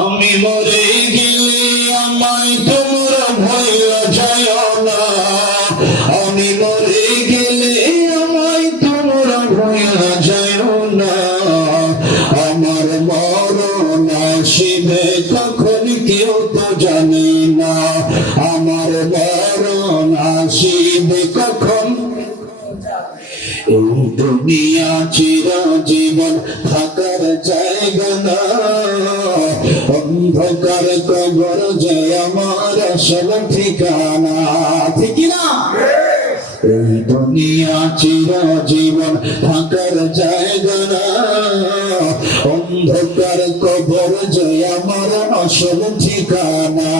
আমি মরে গেলে আমায় তোমরা ভুলে যাও না, আমি মরে গেলে আমায় তোমরা ভুলে যাও না, আমার মরণ আসিবে কখন কেউ তো জানে না, আমার মরণ আসিবে কখন। এই দুনিয়া চিরজীবন থাকার জায়গা না, অন্ধকার কবর যে আমার আসল ঠিকানা। ঠিক না? এই দুনিয়া চিরজীবন থাকার জায়গা না, অন্ধকার কবর যে আমার আসল ঠিকানা।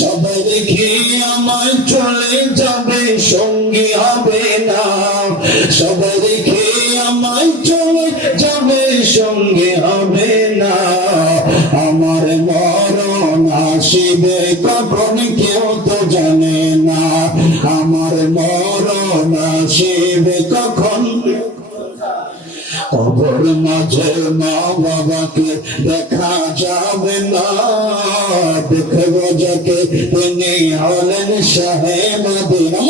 সবাই দেখি আমায় চলে যাবে, সঙ্গী হবে না, সবাই দেখি আমায় চলে যাবে, সঙ্গী হবে না, আমার মরণ আসিবে কখন কেউ তো জানে না, আমার মরণ আসিবে কখন। কবর মাঝে মা বাবাকে দেখা যাবে না, দেখব যাকে তিনি হলেন শাহে মদিনা।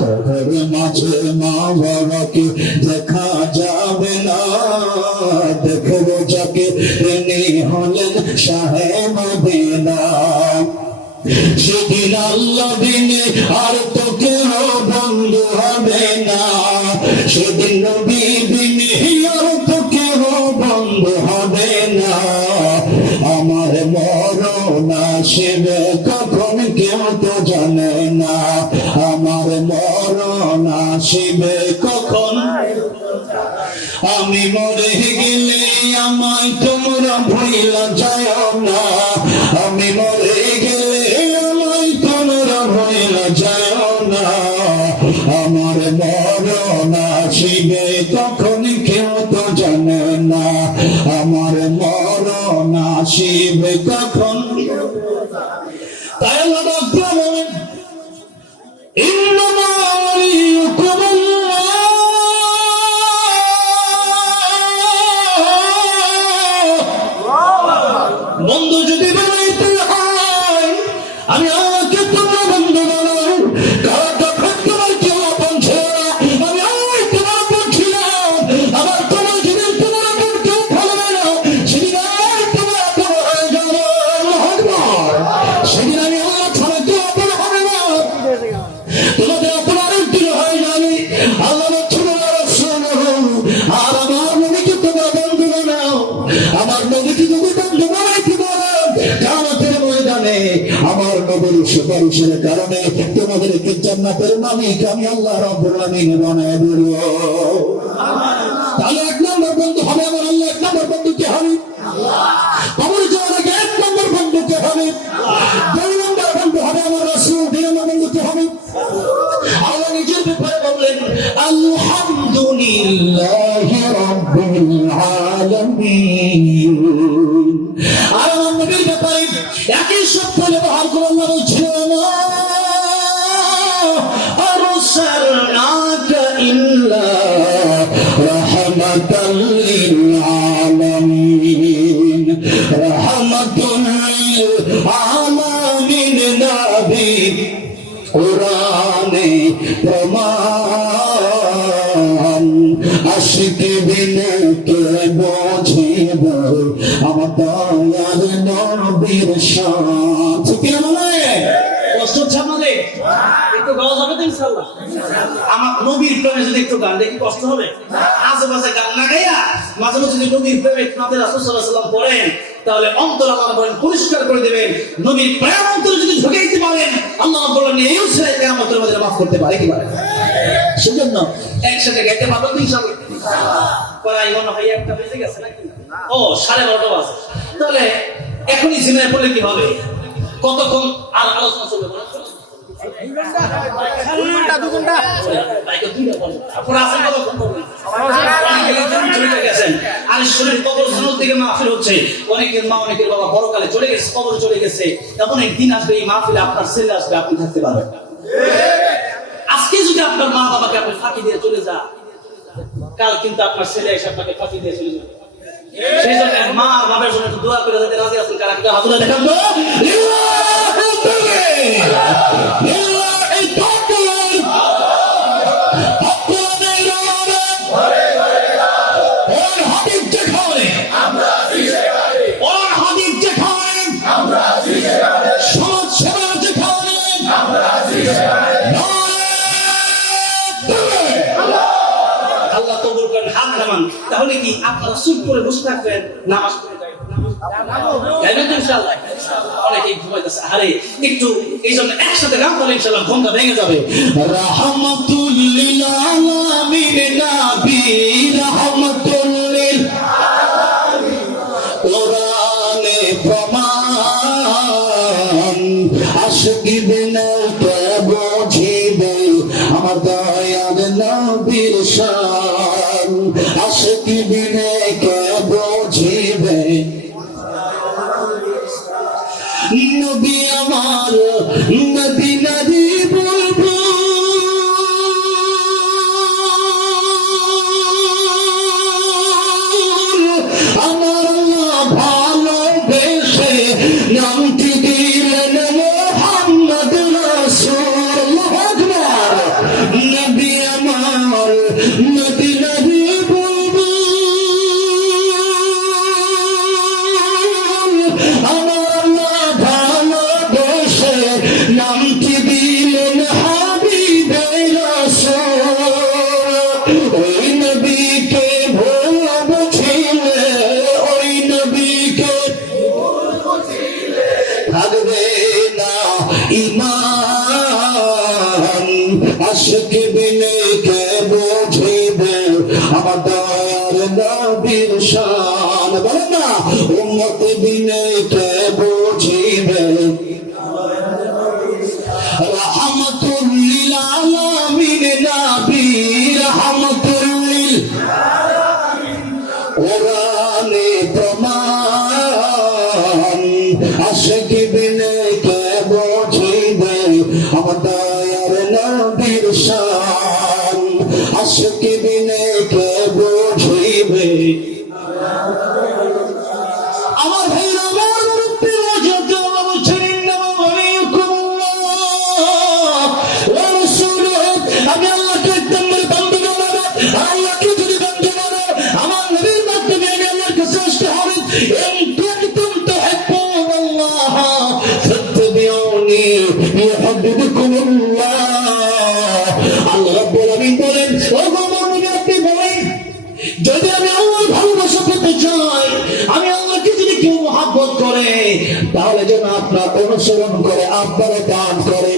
কবর মাঝে মা বাবাকে দেখা যাবে না, দেখব যাকে তিনি হলেন শাহে মদিনা। সেদিন আল্লাহ দিনে আর তো কেউ বন্ধু হবে না, সেদিন নবী দিনে আর তো কেউ বন্ধু হবে না, আমার মরণ আসিবে কখন কেউ তো জানে না, আমার মরণ আসিবে কখন। আমি মরে গেলে আমায় তোমরা ভুলে যাও না, আমি মরে গেলে আমায় তোমরা ভুলে যাও না, আমার মরণ আসিবে কখন কেউ তো জানে না, আমার মরণ আসিবে কখন। তাই আল্লাহ বলেন, ইন্নামা বন্ধু যদি বানাইতে হয়, আমি আমাকে তোমরা বন্ধু বানাও, কারণ তখন তোমার কেউ পৌঁছে না, আমি আমায় তোমার পৌঁছিলাম, আবার তোমার যদি তোমার কেউ ভালো না, সেদিন তোমার হয়ে যাবো। সুপারিশের কারণে তোমাদেরকে জান্নাতের মালিক আমি আল্লাহ রাব্বুল আলামিন বানায় দেব। তাহলে এক নম্বর বন্ধু হবে আমার আল্লাহ। এক নম্বর বন্ধু কে হবে? কবরে যাওয়ার আগে এক নম্বর বন্ধু কে হবে? দুই নম্বর বন্ধু হবে আমার রাসূল। দুই নম্বর বন্ধু কে হবে? আল্লাহ নিজের ব্যাপারে বললেন আলহামদুলিল্লাহি রাব্বিল আলামিন। আর আমার নবীর ব্যাপারে একই শব্দ ব্যবহার করে আল্লাহ বলছেন আরসালনাকা ইল্লা রাহমাতাল লিল আলামিন। রাহমাতুল লিল আলামিন নবী কোরআনে প্রমাণ। আশিক বিনে কে বুঝিব আমার দয়ার নবীর শান। ঠিক না বলে? কষ্ট হচ্ছে আপনাদের? একটু গাওয়া যাবে তো ইনশাআল্লাহ? আমার নবীর প্রেমে যদি একটু গান দেখি কষ্ট হবে? আশেপাশে গান না গাইয়া মাঝে মাঝে যদি নবীর প্রেমে আপনাদের রাসূল সাল্লাল্লাহু আলাইহি ওয়াসাল্লাম পড়েন তাহলে অন্তর আমার বলেন পরিষ্কার করে দেবেন। নবীর প্রেম অন্তরে যদি ঢুকে দিতে পারেন আল্লাহ বলেন এইও ছেড়ে কিয়ামতের মধ্যে মাফ করতে পারে। কি পারে? সেজন্য একসাথে গাইতে পারবো তো ইনশাআল্লাহ? প্রায় মনে হয় একটা বেজে গেছে নাকি? ও 12:30 বাজে। তাহলে এখনই জিমে পড়লে কি হবে? কতক্ষণ আর আলোচনা চলবে বলেন? 2 ঘন্টা। আর শরীর কবর জান্নাত থেকে মাহফিল হচ্ছে। অনেকের মা অনেকের বাবা বড়কালে চলে গেছে, কবরে চলে গেছে। তখন একদিন আসবে এই মাহফিলে আপনার ছেলে আসবে, আপনি থাকতে পারবেন না। আজকে যদি আপনার মা বাবাকে আপনি ফাঁকি দিয়ে চলে যান, কাল কিন্তু আপনার ছেলে এসে আপনাকে ফাঁকি দিয়ে চলে যাবে। সেই জন্য মা বাবার জন্য একটু দোয়া করে যাতে রাজি আছেন। কারা কিটা হাত তুলে দেখান তো। তাহলে কি আপনারা চুপ করে বসে থাকবেন? নামাজ পড়ে যাবেন ইনশাআল্লাহ। অনেকেই ঘুমাইতেছে। আরে একটু এই জন্য একসাথে গান করলে ইনশাআল্লাহ ঘুমটা ভেঙে যাবে। রাহমাতুল লিল আলামিন নবী রাহমাতুল লিল আলামিন কোরআনে প্রমাণ। আশিক বিনে কে বুঝিবে আমার দয়ার নবীর শান। আশিক বিনে কে বুঝিবে নবী আমার মদিনারি বলবো। আমার ভালোবেসে নামটি দিলেন মুহাম্মদ রাসূল। নবী আমার মদিনারি বলবো। আমার ভালোবেসে নামটি দিলেন হাবিবে রাসূল। ওই নবীকে ভুল বুঝিলে, ওই নবীকে থাকবে না ঈমান। আশিক বিনে কে বুঝিবে আমার দয়ার নবীর শান। বলেন না উম্মত বিনে কে বুঝিবে। রাহমাতুল লিল আলামিন নবী রাহমাতুল লিল আলামিন কোরআনে প্রমাণ। আশিক বিনে কে বুঝিবে আমার দয়ার নবীর শান। আশিক বিনে কে বুঝিবে। আমার ভাই আমার মুক্তি রাজত বলছেন আমি আল্লাহকে একদম বন্ধু বানাবো। আল্লাহকে যদি বন্ধু বানাবো আমার নবীর মাধ্যমে আমি আল্লাহর কাছে আসতে হবে। ইন কুনতুম তুহিব্বুনাল্লাহ ফাত্তাবিউনি ইউহিব্বুকুমুল্লাহ। আল্লাহ রাব্বুল আলামিন বলেন ও মুমিন আপনি বলেন যদি আমি আল্লাহর ভালোবাসা পেতে চাই, আমি আল্লাহকে যদি কেউ মহব্বত করে তাহলে যেন আপনার অনুসরণ করে আপনারা দান করে।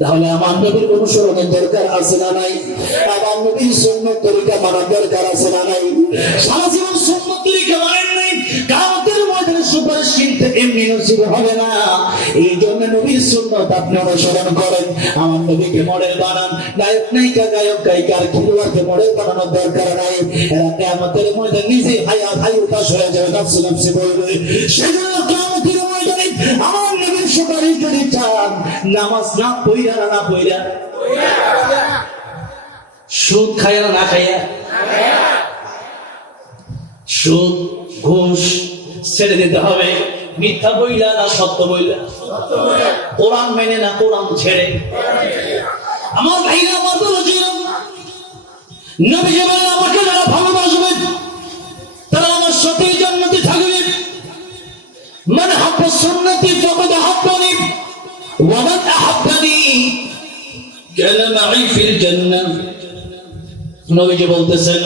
তাহলে আমার নবীর অনুসরণের দরকার আছে না নাই? আমার নবীর সুন্নত তরিকা মানার দরকার আছে না নাই? সারা জীবন সুন্নত তরিকা মানেন নাই, কিয়ামতের ময়দানে সুপারিশ কিন্তু এমনি নসিব হবে না। এই জন্য নবীর সুন্নত আপনি অনুসরণ করেন। আমার নবীকে মডেল বানান। গায়ক নায়িকা, গায়ক গায়িকার খেলোয়াড়কে মডেল বানানোর দরকার নাই। এরা কিয়ামতের ময়দানে নিজে হাই উতাস হয়ে যাবে, নাফসি নাফসি বলবে। সেজন্য কিয়ামতের ময়দানে আমার নবীর সুপারিশ যদি চান, নামাজ না পড়া না পড়া, সুদ খাইয়া না খাইয়া, সুদ ঘুষ ছেড়ে দিতে হবে। মিথ্যা বইলা না সত্য বইলা, কোরআন মেনে না কোরআন ছেড়ে। আমার ভাইরা, আমার বলেছিলাম নবী বলেন আমাকে যারা ভালোবাসবে তারা আমার সাথে জান্নাতে থাকবে। মান হাব্বা সুন্নতি ফাকাদ হাব্বানি ওয়া মান আহাব্বানি কানা মাই ফিল জান্নাহ। নবীজি বলতেছেন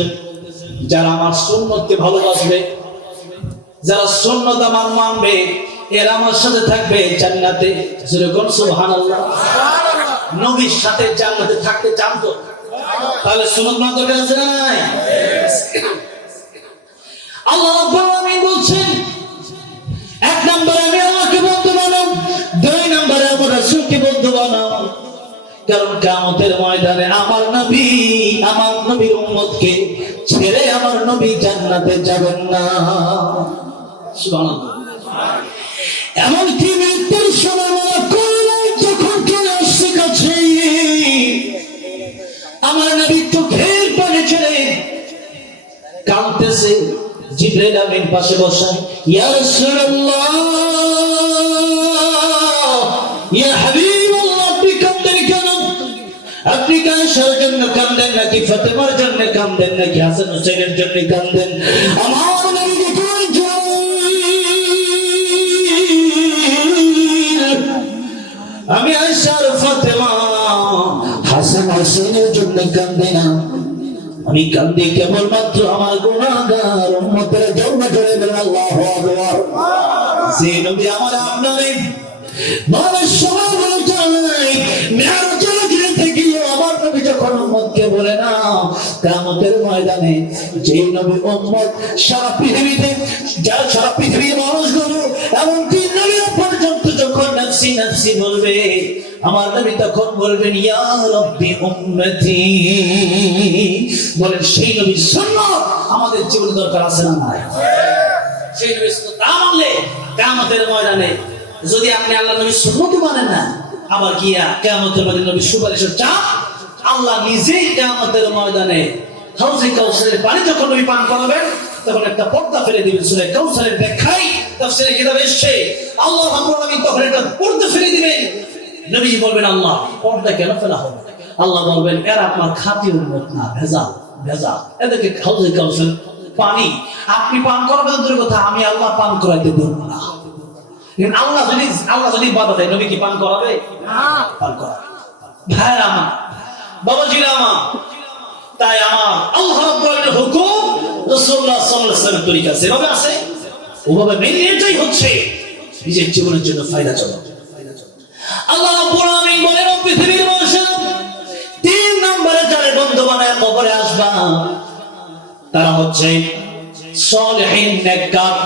যারা আমার সুন্নতকে ভালোবাসবে, যারা সুন্নত আমার মানবে, এরা আমার সাথে থাকবে জান্নাতে। যেরকম সুবহানাল্লাহ। নবীর সাথে জান্নাতে থাকতে চান তো? তাহলে সুন্নত মানা দরকার আছে না নাই? আল্লাহ রাব্বুল আলামিন বলছেন, এক নম্বরে আমি আল্লাহকে বন্ধু বানাও, দুই নম্বরে আমার রাসূলকে বন্ধু বানাও। কারণ কিয়ামতের ময়দানে আমার নবীর উম্মতকে ছেড়ে আমার নবী জান্নাতে যাবেন না। সুবহানাল্লাহ। এমনকি মৃত্যুর সময় যখন চলে আসছে কাছে, আমার নবী চোখের পানি ছেড়ে কাঁদতেছে। জিবরাইল আমিন পাশে বসা, ইয়া রাসূলুল্লাহ, ইয়া হাবিবাল্লাহ, আপনি কাঁদেন কেন? আপনি কি আয়েশার জন্য কাঁদেন নাকি ফাতেমার জন্য কাঁদেন নাকি হাসান হুসাইনের জন্য কাঁদেন? আমার নবী দেখুন, আমি আয়েশা আর ফাতেমা হাসান হুসাইনের জন্য কাঁদে না, আমি কাঁদি কেবলমাত্র আমার গুনাহগার উম্মতের জন্য। করে বলেন আল্লাহু আকবার। যে নবী আমার আপনারে বলার সময় বলে চলে, মেরাজের দিন থেকে আমার নবী যখন উম্মতকে বলে না, কিয়ামতের ময়দানে যে নবী উম্মত সারা পৃথিবীর মানুষগুলো এমনকি নবীরা পর্যন্ত যখন নাফসি নাফসি বলবে, আমার নবী তখন বলবেন ইয়া রাব্বি উম্মতি। বলেন সেই নবীর সুন্নাত আমাদের জীবনে দরকার আছে না নাই? সেই নবীর সুন্নাত না মানলে কিয়ামতের ময়দানে যদি আপনি আল্লাহর নবীর সুন্নাত মানেন না, আবার কিয়ামতের ময়দানে নবীর সুপারিশের চাপ, আল্লাহ নিজেই কিয়ামতের ময়দানে হাউজে কাউসারের পানি যখন নবী পান করাবেন, তখন একটা পর্দা ফেলে দিবেন। সূরা কাউসারের ব্যাখ্যায় তাফসীরে কিতাবে এসেছে, আল্লাহ রাব্বুল আলামিন তখন একটা পর্দা ফেলে দিবেন। নবী বলবেন আল্লাহ পর্দা কেন ফেলা হবে? আল্লাহ বলবেন এরা আপনার খাঁটি উম্মত না, ভেজাল। এদেরকে হাউজে কাউসার পানি আপনি পান করাবেন দূরের কথা, আমি আল্লাহ পান করাইতে দেব না। আল্লাহ যদি বাধা দেয়, নবী কি পান করাবে? পান করাবে। ভাইরা আমার, বাবাজিরা আমার, তাই আমার আল্লাহ রাব্বুল আলামিনের হুকুম রাসূলুল্লাহ সাল্লাল্লাহু আলাইহি ওয়াসাল্লামের তরিকা যেভাবে আছে ওভাবে মেনে এটাই হচ্ছে নিজের জীবনের জন্য ফায়দাজনক। আল্লাহ রাব্বুল আলামিন বলেন পৃথিবীর মানুষের তিন নম্বরে যারা বন্ধু বানায় কবরে আসবা, তারা হচ্ছে সালিহিন নেককার।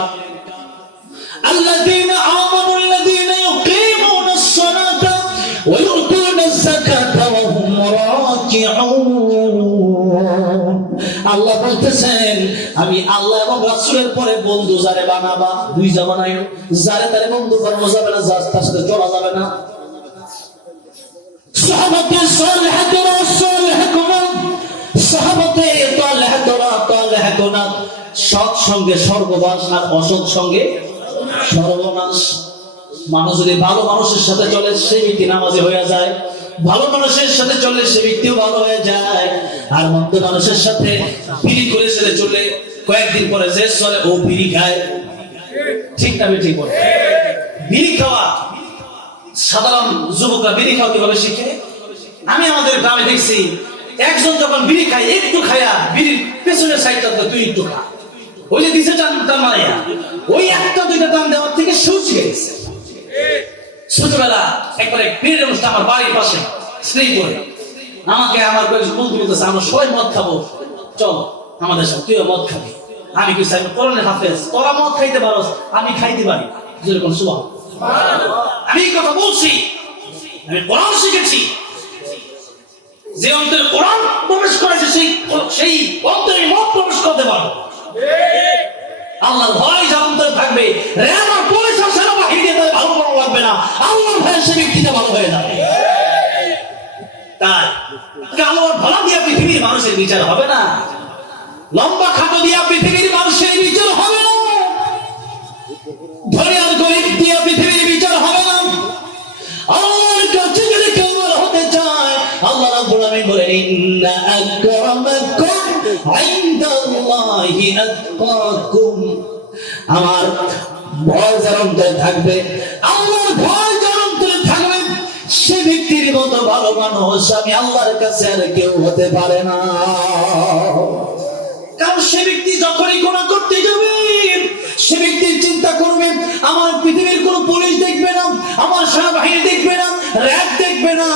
আল্লাযীনা আমানু আল্লাযীনা ইউকিমুনাস সালাতা ওয়া ইউতুনাজ যাকাতা ওয়া হুম রাকিউন। আল্লাহ বলতেছেন আমি আল্লাহ এবং রাসূলের পরে বন্ধু যারে বানাবা, দুই জামানায়ও যারে তারে বন্ধু বানানো যাবে না, যার তার সাথে চলা যাবে না। সাহাবাতে সালেহাতুনা সালেহাতুনা, সাহাবাতে তালেহাতুনা, সৎ সঙ্গে স্বর্গবাস আর অসৎ সঙ্গে সর্বনাশ। মানুষ যদি ভালো মানুষের সাথে চলে সে ব্যক্তি নামাজি হয়ে যায়, ভালো মানুষের সাথে চলে সে ব্যক্তিও ভালো হয়ে যায়। আর মন্দ মানুষের সাথে বিড়ি করে সেরে চলে কয়েকদিন পরে যে চলে ও বিড়ি খায়। ঠিক না? ঠিক বলে বিড়ি খাওয়া সাধারণ যুবকরা বিড়ি খাওয়া কিভাবে শিখে? আমি আমাদের গ্রামে দেখছি একজন যখন বিড়ি খায়, একটু খায়া বিড়ির পেছনের সাইডটা তুই একটু খা, ওই যে দিছে টান মারিয়া, ওই একটা দুইটা টান দেওয়ার থেকে সুচ গেছে। ছোটবেলা একবারে পীরের অনুষ্ঠান আমার বাড়ির পাশে স্নেহ করে আমাকে আমার কয়েকজন বন্ধু বলতেছে আমরা সবাই মদ খাবো, চল আমাদের সাথে, তুইও মদ খাবি। আমি কি চাই কোরআনের হাফেজ, তোরা মদ খাইতে পারো, আমি খাইতে পারি, যেরকম সুবহান। আমি এই কথা বলছি, আমি কোরআন শিখেছি, যে অন্তরে কোরআন প্রবেশ করেছে সেই অন্তরে মদ প্রবেশ করতে পারবো। আল্লাহর ভয় যার অন্তরে থাকবে, র্যাব আর পুলিশ আর সেনাবাহিনী দিয়ে তাদের ভালো করা লাগবে না, আল্লাহর ভয়ে সে ব্যক্তিটা ভালো হয়ে যাবে। তাই কালো আর ধলা দিয়া পৃথিবীর মানুষের বিচার হবে না, লম্বা খাটো দিয়া পৃথিবীর মানুষের বিচার হবে না, ধনী আর গরিব দিয়া পৃথিবীর বিচার হবে না। আল্লাহর কাছে যদি কেউ হতে চায়, আল্লাহ রাব্বুল আলামিন বলেন ইন্না আকরামাকুম ইনদাল্লাহি আতকাকুম। আমার ভয় যার অন্তরে থাকবে, আল্লাহর ভয় যার অন্তরে থাকবে, সে ব্যক্তির মতো ভালো মানুষ আমি আল্লাহর কাছে আর কেউ হতে পারে না। কারণ সে ব্যক্তি যখনই গুনাহ করতে যাবে, সে ব্যক্তি চিন্তা করবে আমার পৃথিবীর কোন পুলিশ দেখবে না, আমার সেনাবাহিনী দেখবে না, র্যাব দেখবে না,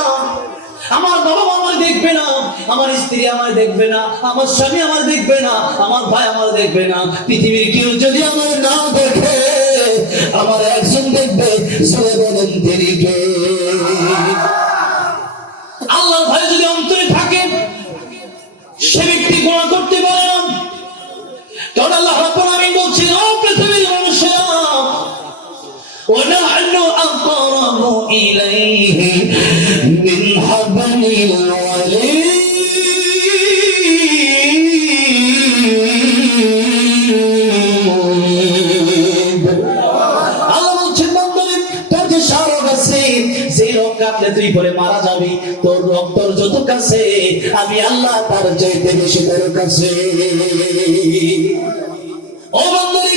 আমার বাবা মা আমার দেখবে না, আমার স্ত্রী আমার দেখবে না, আমার স্বামী আমার দেখবে না, আমার ভাই আমার দেখবে না। পৃথিবীর কেউ যদি আমার না দেখে, আমার একজন দেখবে, সে বলেন তিনি কে। আল্লাহর ভয় যদি অন্তরে থাকে, সে ব্যক্তি গুনাহ করতে পারে না। কারণ আল্লাহ রাব্বুল আলামিন বলছেন, ও পৃথিবীর মানুষেরা, وَنَحْنُ أَقْرَبُ إِلَيْهِ مِنْ حَبْلِ الْوَرِيدِ। আল্লাহ বলছেন, বান্দারে তোর যে শারক আছে, সেই রোগ কাটলে তুই পরে মারা যাবি, তোর রক্তর যত কাছে আমি আল্লাহ তার চাইতে বেশি তোর কাছে। ও বান্দারে,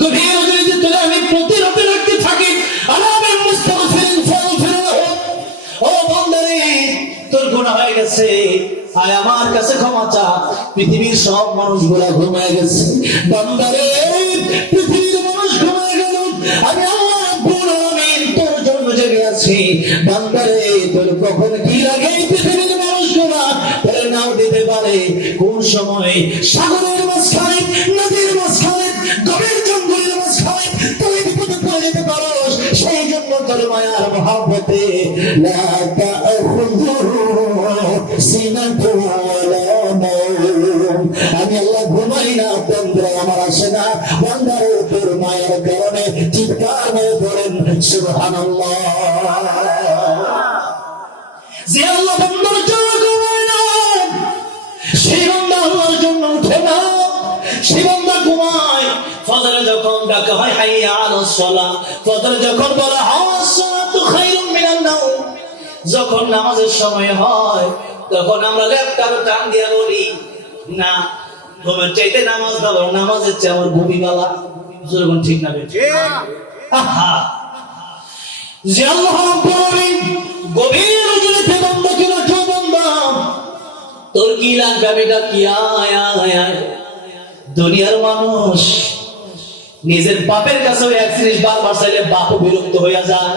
গভীর রজনীতে তোরা আমি প্রতিরোধে রাখতে থাকি, আলামের মুস্তাগফিরিন ফাগফিরুহু। ও বান্দারে, তোর গুনাহ হয়ে গেছে, আয় আমার কাছে ক্ষমা চা। পৃথিবীর সব মানুষগুলা ঘুমায় গেছে, বান্দারে পৃথিবীর মানুষ ঘুমায় গেল, আমি আল্লাহ রাব্বুল আলামিন তোর জন্য জেগে আছি। বান্দারে, তোর কখন কি লাগে পৃথিবীর মানুষগুলা তোর নাও দিতে পারে। কোন সময় সাগরের মাঝখানে, নদীর মাঝখানে, গভীর জঙ্গলের মাঝখানে তুই বিপদে পড়ে যেতে পারোস, সেই জন্য তোর মায়ার মহব্বতে লা তাখুযুহু সিনাতুন ওয়ালা নাওম। আমি আল্লাহ ঘুমাই না, তন্দ্রা আমার আসে না। বান্দারে, তোর মায়ের কারণে চিৎকার হয়ে পড়েন সুবহানাল্লাহ। যে আল্লাহ বান্দার জন্য ঘুমায় না, সেই বান্দা আল্লাহর জন্য উঠে না, সেই বান্দা ঘুমায়। ফজরে যখন ডাকা হয় হাইয়া আলাস সালাহ, ফজরে যখন বলা হয় আসসালাতু খায়রুম মিনান নাওম, যখন নামাজের সময় হয়, তখন আমরা ল্যাপটপে টান দিয়া বলি না, ঘুমের চাইতে নামাজ ভালো, নামাজের চেয়ে আমার ঘুমই ভালো। যেরকম ঠিক না বেঠিক? আহা, যে আল্লাহ রাব্বুল আলামিন গভীর রজনীতে বান্দাকে রাখো, বান্দা তোর কি লাগবে আমি ডাকি আয় আয় আয়। দুনিয়ার মানুষ নিজের বাপের কাছেও এক জিনিস বারবার চাইলে বাপও বিরক্ত হয়ে যায়,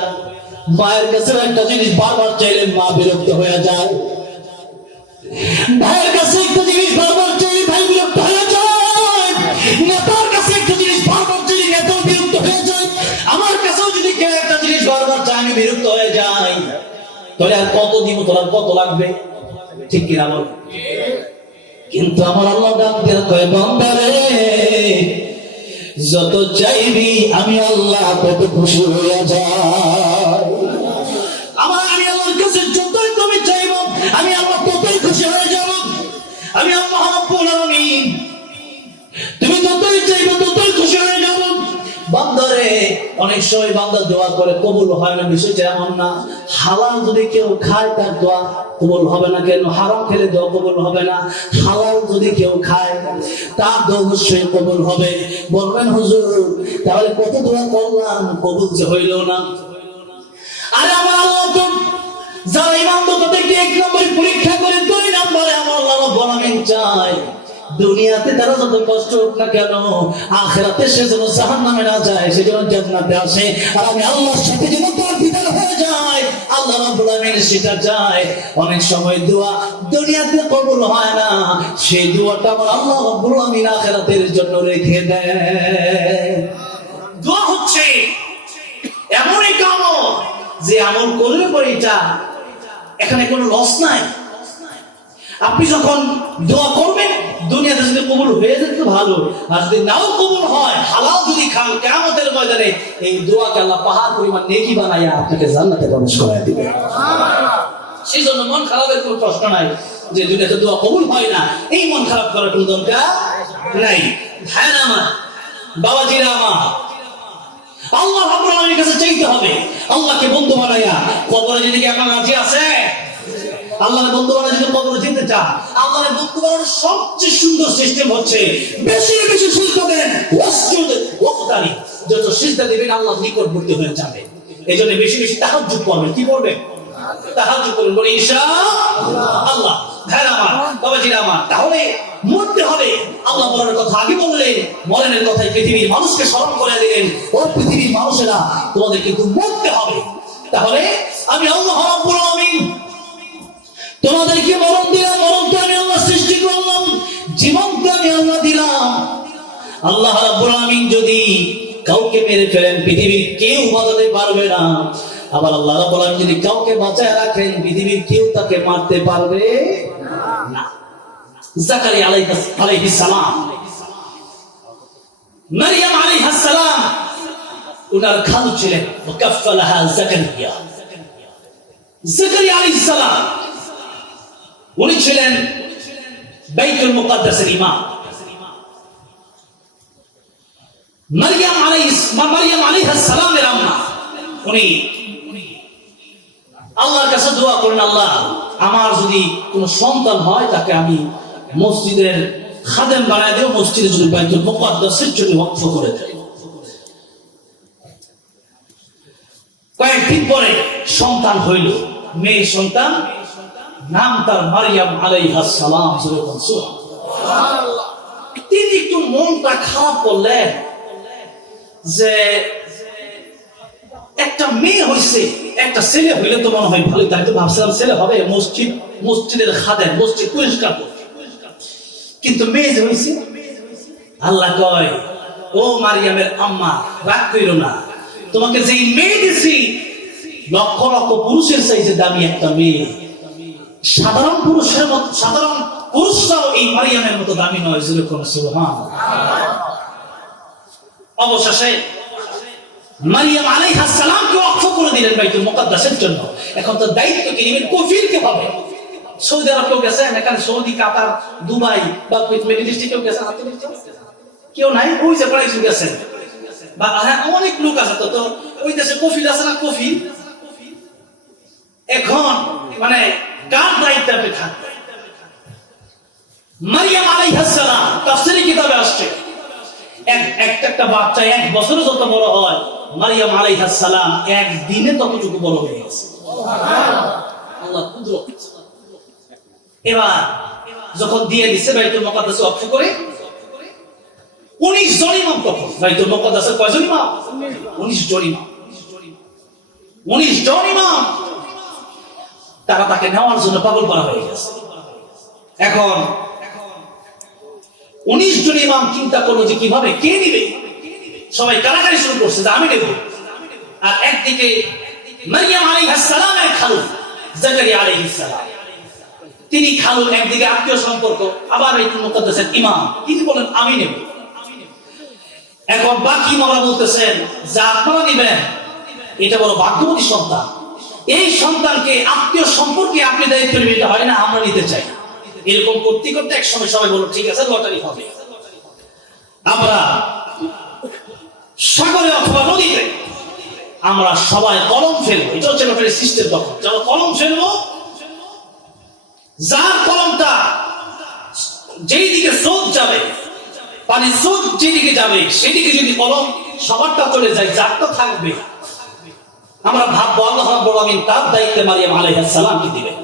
মায়ের কাছেও একটা জিনিস বারবার চাইলে মা বিরক্ত হয়ে যায়, ভাইয়ের কাছে একটা জিনিস বারবার চাইলে ভাই বিরক্ত হয়ে যায়, নেতার কাছে একটা জিনিস বারবার চাইলে নেতাও বিরক্ত হয়ে যায়, আমার কাছেও যদি কেউ একটা জিনিস বারবার চাই আমি বিরক্ত হয়ে যাই। তাহলে আর কত দিব, তোর আর কত লাগবে? ঠিক কিনা বল? কিন্তু আমার আল্লাহ ডাক দিয়ে কয়, বান্দারে যত চাইবি আমি আল্লাহ তত খুশি হয়ে যাই। আমি আল্লাহর কাছে যতই তুমি চাইব, আমি আল্লাহ ততই খুশি হয়ে যাব। আমি আল্লাহ রাব্বুল আলামিন, তুমি যতই চাইবে ততই খুশি হয়ে যাব। বান্দারে, অনেক সময় বান্দা দোয়া করে কবুল হয় না, বিষয়টা এমন না। হালাল যদি কেউ খায় তার দোয়া কবুল হবে না কেন? হারাম খেলে দোয়া কবুল হবে না। হালাল যদি কেউ খায় তার দোয়া অবশ্যই কবুল হবে। বলবেন হুজুর, তাহলে কত দোয়া করলাম কবুল যে হইল না? আরে আমার আল্লাহ তো যারা ইমানদার তাদেরকে 1 নম্বরে পরীক্ষা করে 2 নম্বরে আমার আল্লাহ রাব্বুল আলামিন চায় দুনিয়াতে তারা যত কষ্ট হোক না কেন, আখিরাতে সে যেন জাহান্নামে না যায়, সে যেন জান্নাতে আসে। আর আমি আল্লাহর সাথে যেন তার দিদার হয়ে যায়, আল্লাহ রাব্বুল আমিন সেটা চায়। অনেক সময় দোয়া দুনিয়াতে কবুল হয় না, সেই দোয়াটা আমার আল্লাহ রাব্বুল আমিন আখিরাতের জন্য রেখে দেয়। দোয়া হচ্ছে এমন এক আমল, যে আমল করলে পরে এটা এখানে কোনো লস নাই। আপনি যখন দোয়া করবেন, দুনিয়াতে যদি কবুল হয়ে যায় তো ভালো, আর যদি নাও কবুল হয়, হালাল যদি খান, কিয়ামতের ময়দানে এই দোয়াকে আল্লাহ পাহাড় পরিমাণ নেকি বানাইয়া আপনাকে জান্নাতে প্রবেশ করায় দিবে। সেই জন্য মন খারাপের কোনো প্রশ্ন নাই, যে দুনিয়াতে দোয়া কবুল হয় না, এই মন খারাপ করার কোনো দরকার নাই। ভাইরা আমার, বাবাজিরা আমার, আল্লাহ রাব্বুল আলামিনের কাছে চাইতে হবে। আল্লাহকে বন্ধু বানাইয়া কবরে যেতে কি আপনার রাজি আছে? আল্লাহর বন্ধু বানায় যদি কবরে যেতে চান, আল্লাহর বন্ধু বানানোর সবচেয়ে সুন্দর সিস্টেম হচ্ছে বেশি বেশি সিজদা দেন, ওয়াসজুদ ওয়াক্তারি, যত সিজদা দিবেন আল্লাহ নিকটবর্তী হয়ে যাবে। এইজন্য বেশি বেশি তাহাজ্জুদ করবেন। কি করবেন? তাহাজ্জুদ করবেন, বলে ইনশাআল্লাহ। ভাইরা আমার, বাবাজিরা আমার, তাহলে মরতে হবে। আল্লাহ বলার কথা আগে বললেন, মরণের কথাই পৃথিবীর মানুষকে স্মরণ করে দিলেন। ও পৃথিবীর মানুষেরা, তোমাদের কিন্তু মরতে হবে। তাহলে আমি আল্লাহ রাব্বুল আমিন তোমাদেরকে মরণ দিলাম, মরণকে আমি আল্লাহ সৃষ্টি করলাম, জীবনকে আমি আল্লাহ দিলাম। আল্লাহ রাব্বুল আমিন যদি কাউকে মেরে ফেলেন, পৃথিবীর কেউ বাঁচাতে পারবে না। আবার আল্লাহ রাব্বুল আমিন যদি কাউকে বাঁচায় রাখেন, পৃথিবীর কেউ তাকে মারতে পারবে না। জাকারিয়া আলাইহিস সালাম, মারইয়াম আলাইহিস সালাম, উনার খালু ছিলেন, ওয়াকাফালাহা জাকারিয়া। জাকারিয়া আলাইহিস সালাম উনি ছিলেন বাইতুল মুকাদ্দাসের ইমাম। মারইয়াম আলাইহিস সালামের আম্মা, উনি আল্লাহর কাছে দোয়া করেন, আল্লাহ আমার যদি কোনো সন্তান হয়, তাকে আমি মসজিদের খাদেম বানায় দেব, মসজিদে যদি বাইতুল মুকাদ্দাসের জন্য ওয়াকফ করে দেব। কয়েকদিন পরে সন্তান হইল, মেয়ে সন্তান, নাম তার মারইয়াম আলাইহিস সালাম। সুবহানাল্লাহ। তিনি একটু মনটা খারাপ করলেন যে একটা মেয়ে হইছে, একটা ছেলে হইলে তো মনে হয় ভালোই, তাই তো ভাবছিলাম ছেলে হবে, মসজিদের খাদেম, মসজিদ পরিষ্কার করবে। কিন্তু মেয়ে যে হইছে, আল্লাহ কয়, ও মারইয়ামের আম্মা, রাগ কইরো না, তোমাকে যে মেয়ে দিছি, লক্ষ লক্ষ পুরুষের চাইতে দামি একটা মেয়ে। সাধারণ পুরুষরাও এই মারইয়ামের মতো দামি নয়। যেরকম সুবহানাল্লাহ। অবশেষে মারইয়াম আলাইহিস সালামকে ওয়াকফ করে দিলেন বাইতুল মুকাদ্দাসের জন্য। এখন তো দায়িত্ব কি নেবেন? কফিল কে হবে? সৌদি আরব কেউ গেছেন? এখানে সৌদি, কাতার, দুবাই বা মিডল ইস্টে কেউ গেছেন? কেউ নাই? ওই যে প্রায় গেছেন, বা হ্যাঁ অনেক লোক আছে। তো ওই দেশে কফিল আছে না? কফিল এখন মানে কার দায়িত্বে আপনি থাকবেন? মারইয়াম আলাইহিস সালাম তাফসীরে কিতাবে আসছে, একটা বাচ্চা 1 বছরে যত বড় হয়, মারইয়াম আলাইহিস সালাম একদিনে ততটুকু বড় হয়ে গেছে। আল্লাহ কুদরত। এবার যখন দিয়ে দিচ্ছে বাইতুল মুকাদ্দাসে ওয়াকফ করে, 19 জন ইমাম, তখন বাইতুল মুকাদ্দাসের কয়জন ইমাম? 19 জন ইমাম। 19 জন ইমাম তারা তাকে নেওয়ার জন্য পাগল করা হয়ে গেছে। এখন 19 জন ইমাম চিন্তা করলো যে কিভাবে, কে নিবে? সবাই কারাকারি শুরু করছে যে আমি নেব। আর একদিকে মারইয়াম আলাইহিস সালামের খালু জাকারিয়া আলাইহিস সালাম, তিনি খালু, একদিকে আত্মীয় সম্পর্ক, আবার বাইতুল মুকাদ্দাসের ইমাম, তিনি বলেন আমি নেব। এখন বাকি মারা বলতেছেন যা আপনারা নেবেন, এটা বড় ভাগ্যবতী সন্তান, এই সন্তানকে আত্মীয় সম্পর্কে আপনি দায়িত্ব নেবেন, এটা হয় না, আমরা নিতে চাই। এরকম করতে করতে এক সময় সবাই বলল ঠিক আছে, লটারি হবে, আমরা সাগরে অথবা নদীতে আমরা সবাই কলম ফেলবো। এটা হচ্ছে লটারি সিস্টেম। তখন যারা কলম ফেলবো, যার কলমটা যেই দিকে স্রোত যাবে, পানি স্রোত যেদিকে যাবে, সেদিকে যদি কলম সবারটা চলে যায়, যারটা থাকবে, আমরা ভাববো আল্লাহ রাব্বুল আমিন তার দায়িত্বে মারইয়াম আলাইহিস সালামকে দিবেন।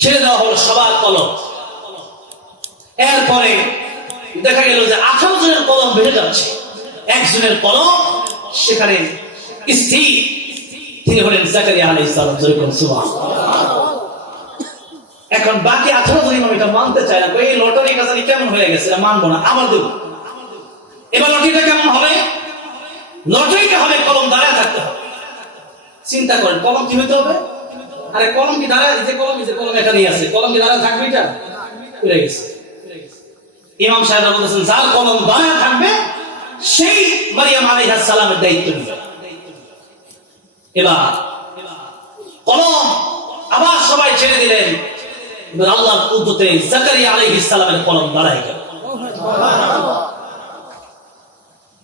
ছেড়ে দেওয়া হলো সবার কলম। এরপরে দেখা গেল যে 18 জনের কলম বেড়ে যাচ্ছে, একজনের কলম সেখানে স্থির, তিনি হলেন জাকারিয়া আলাইহিস সালাম। এখন বাকি 18 জন ইমাম এটা মানতে চায় না, এই লটারি কাজারি কেমন হয়ে গেছে, মানবো না, আবার দেব। এবার লটারিটা কেমন হবে? লটারিটা হবে কলম দাঁড়ায় থাকতে হবে। চিন্তা করেন কলম কি হইতে হবে? আরে কলম কি দাঁড়ায়, যে কলম এখানেই আছে, কলম কি দাঁড়ায় থাকবে? এটা উড়ে গেছে। ইমাম সাহেব বলতেছেন যার কলম দাঁড়ায় থাকবে সেই মারিয়াম আলাইহিস সালামের দায়িত্ব নেবে। এবার কলম আবার সবাই ছেড়ে দিলেন। এবার আল্লাহর কুদরতে জাকারিয়া আলাইহিস সালামের কলম দাঁড়ায় গেল।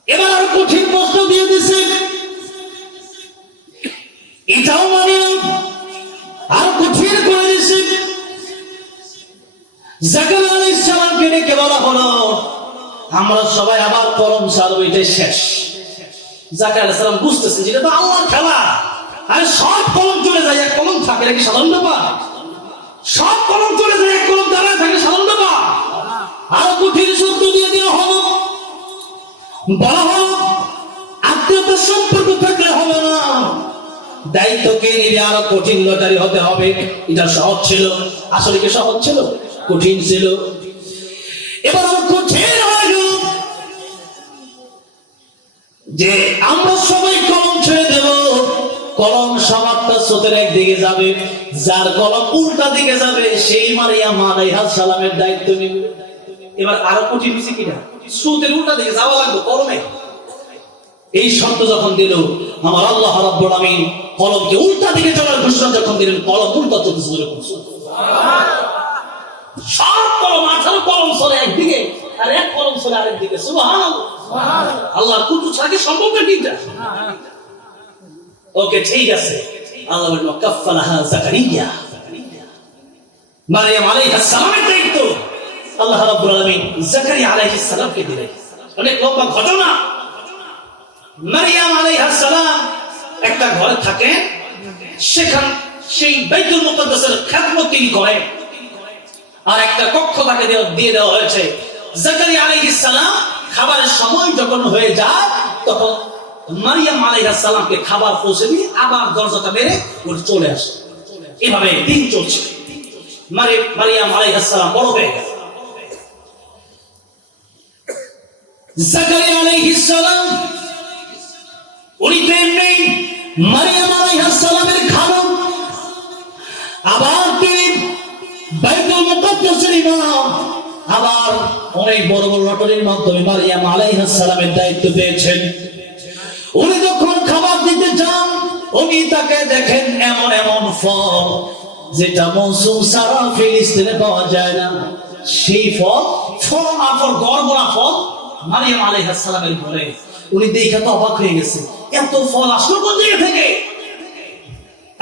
এবার আর কঠিন প্রশ্ন দিয়ে দিছে, এটাও মারিয়াম আর কঠিন করে দিছে। জাকারিয়া আলাইহিস সালামকে ডেকে বলা হলো আমরা সবাই আবার কলম চালু, এটাই শেষ। জাকারিয়া আলাইহিস সালাম বুঝতেছে যেটা তো আল্লাহর খেলা, আরে সব কলম চলে যায়, এক কলম থাকে নাকি সাধারণ ব্যাপার? সব কলম চলে যায়, এক কলম দাঁড়ায় থাকে সাধারণ ব্যাপার? আরো কঠিন শব্দ দিয়ে দেওয়া হলো, বলা হলো আত্মীয়তার সম্পর্ক থাকলে হবে না, দায়িত্ব কে নিলে আরো কঠিন লটারি হতে হবে। এটা সহজ ছিল, আসলে কি সহজ ছিল? কঠিন ছিল। এবার আরো কঠিন হয়ে গেল যে আমরা সবাই কলম ছেড়ে দেব, কলম সমাপ্ত স্রোতের একদিকে যাবে, যার কলম উল্টা দিকে যাবে সেই মারিয়াম আলাইহিস সালামের দায়িত্ব নেবে। এবার আরো কঠিন হয়েছে কিনা, স্রোতের উল্টা দিকে যাওয়া লাগবে কলমে। এই শব্দ যখন দিল আমার আল্লাহ রাব্বুল আমিন কলমকে উল্টা দিকে চলার ঘোষণা যখন দিলেন, কলম উল্টা চলতে শুরু করছে। সব কলম 18 কলম চলে একদিকে আর এক কলম চলে আরেক দিকে। সুবহানাল্লাহ, আল্লাহর কুদরত ছাড়া কি সম্ভব নাকি এটা? ওকে ঠিক আছে, আল্লাহ বলল কাফফালাহা জাকারিয়া, মারিয়াম আলাইহিস সালামের দায়িত্ব আল্লাহ রাব্বুল আলামিন জাকারিয়া আলাইহিস সালামকে দিলেন। অনেক লম্বা ঘটনা। মারিয়াম আলাইহিস সালাম একটা ঘরে থাকে, সেখানে সেই বাইতুল মুকাদ্দাসের খেদমত তিনি করেন, আর একটা কক্ষ তাকে দিয়ে দেওয়া হয়েছে। জাকারিয়া আলাইহিস সালাম খাবারের সময় যখন হয়ে যায় তখন মারিয়াম আলাইহিস সালামকে খাবার পৌঁছে দিয়ে আবার দরজাটা মেরে ওর চলে আসে। এভাবে দিন চলছে। মারিয়াম আলাইহিস সালাম বড় হয়ে গেল। জাকারিয়া আলাইহিস সালাম উনি তো এমনি মারিয়াম আলাইহিস সালামের খাবার, আবার তিনি বাইতুল মুকাদ্দাসের ইমাম, আবার অনেক বড় বড় লটারির মাধ্যমে মারিয়াম আলাইহিস সালামের দায়িত্ব পেয়েছেন। উনি যখন খাবার দিতে যান উনি তাকে দেখেন এমন এমন ফল যেটা মৌসুম সারা ফিলিস্তিনে পাওয়া যায় না, সেই ফল আর গড়গড়া ফল মারিয়াম আলাইহিস সালামের ঘরে। উনি দেখে তো অবাক হয়ে গেছে, এত ফল আসলো কোন জায়গা থেকে?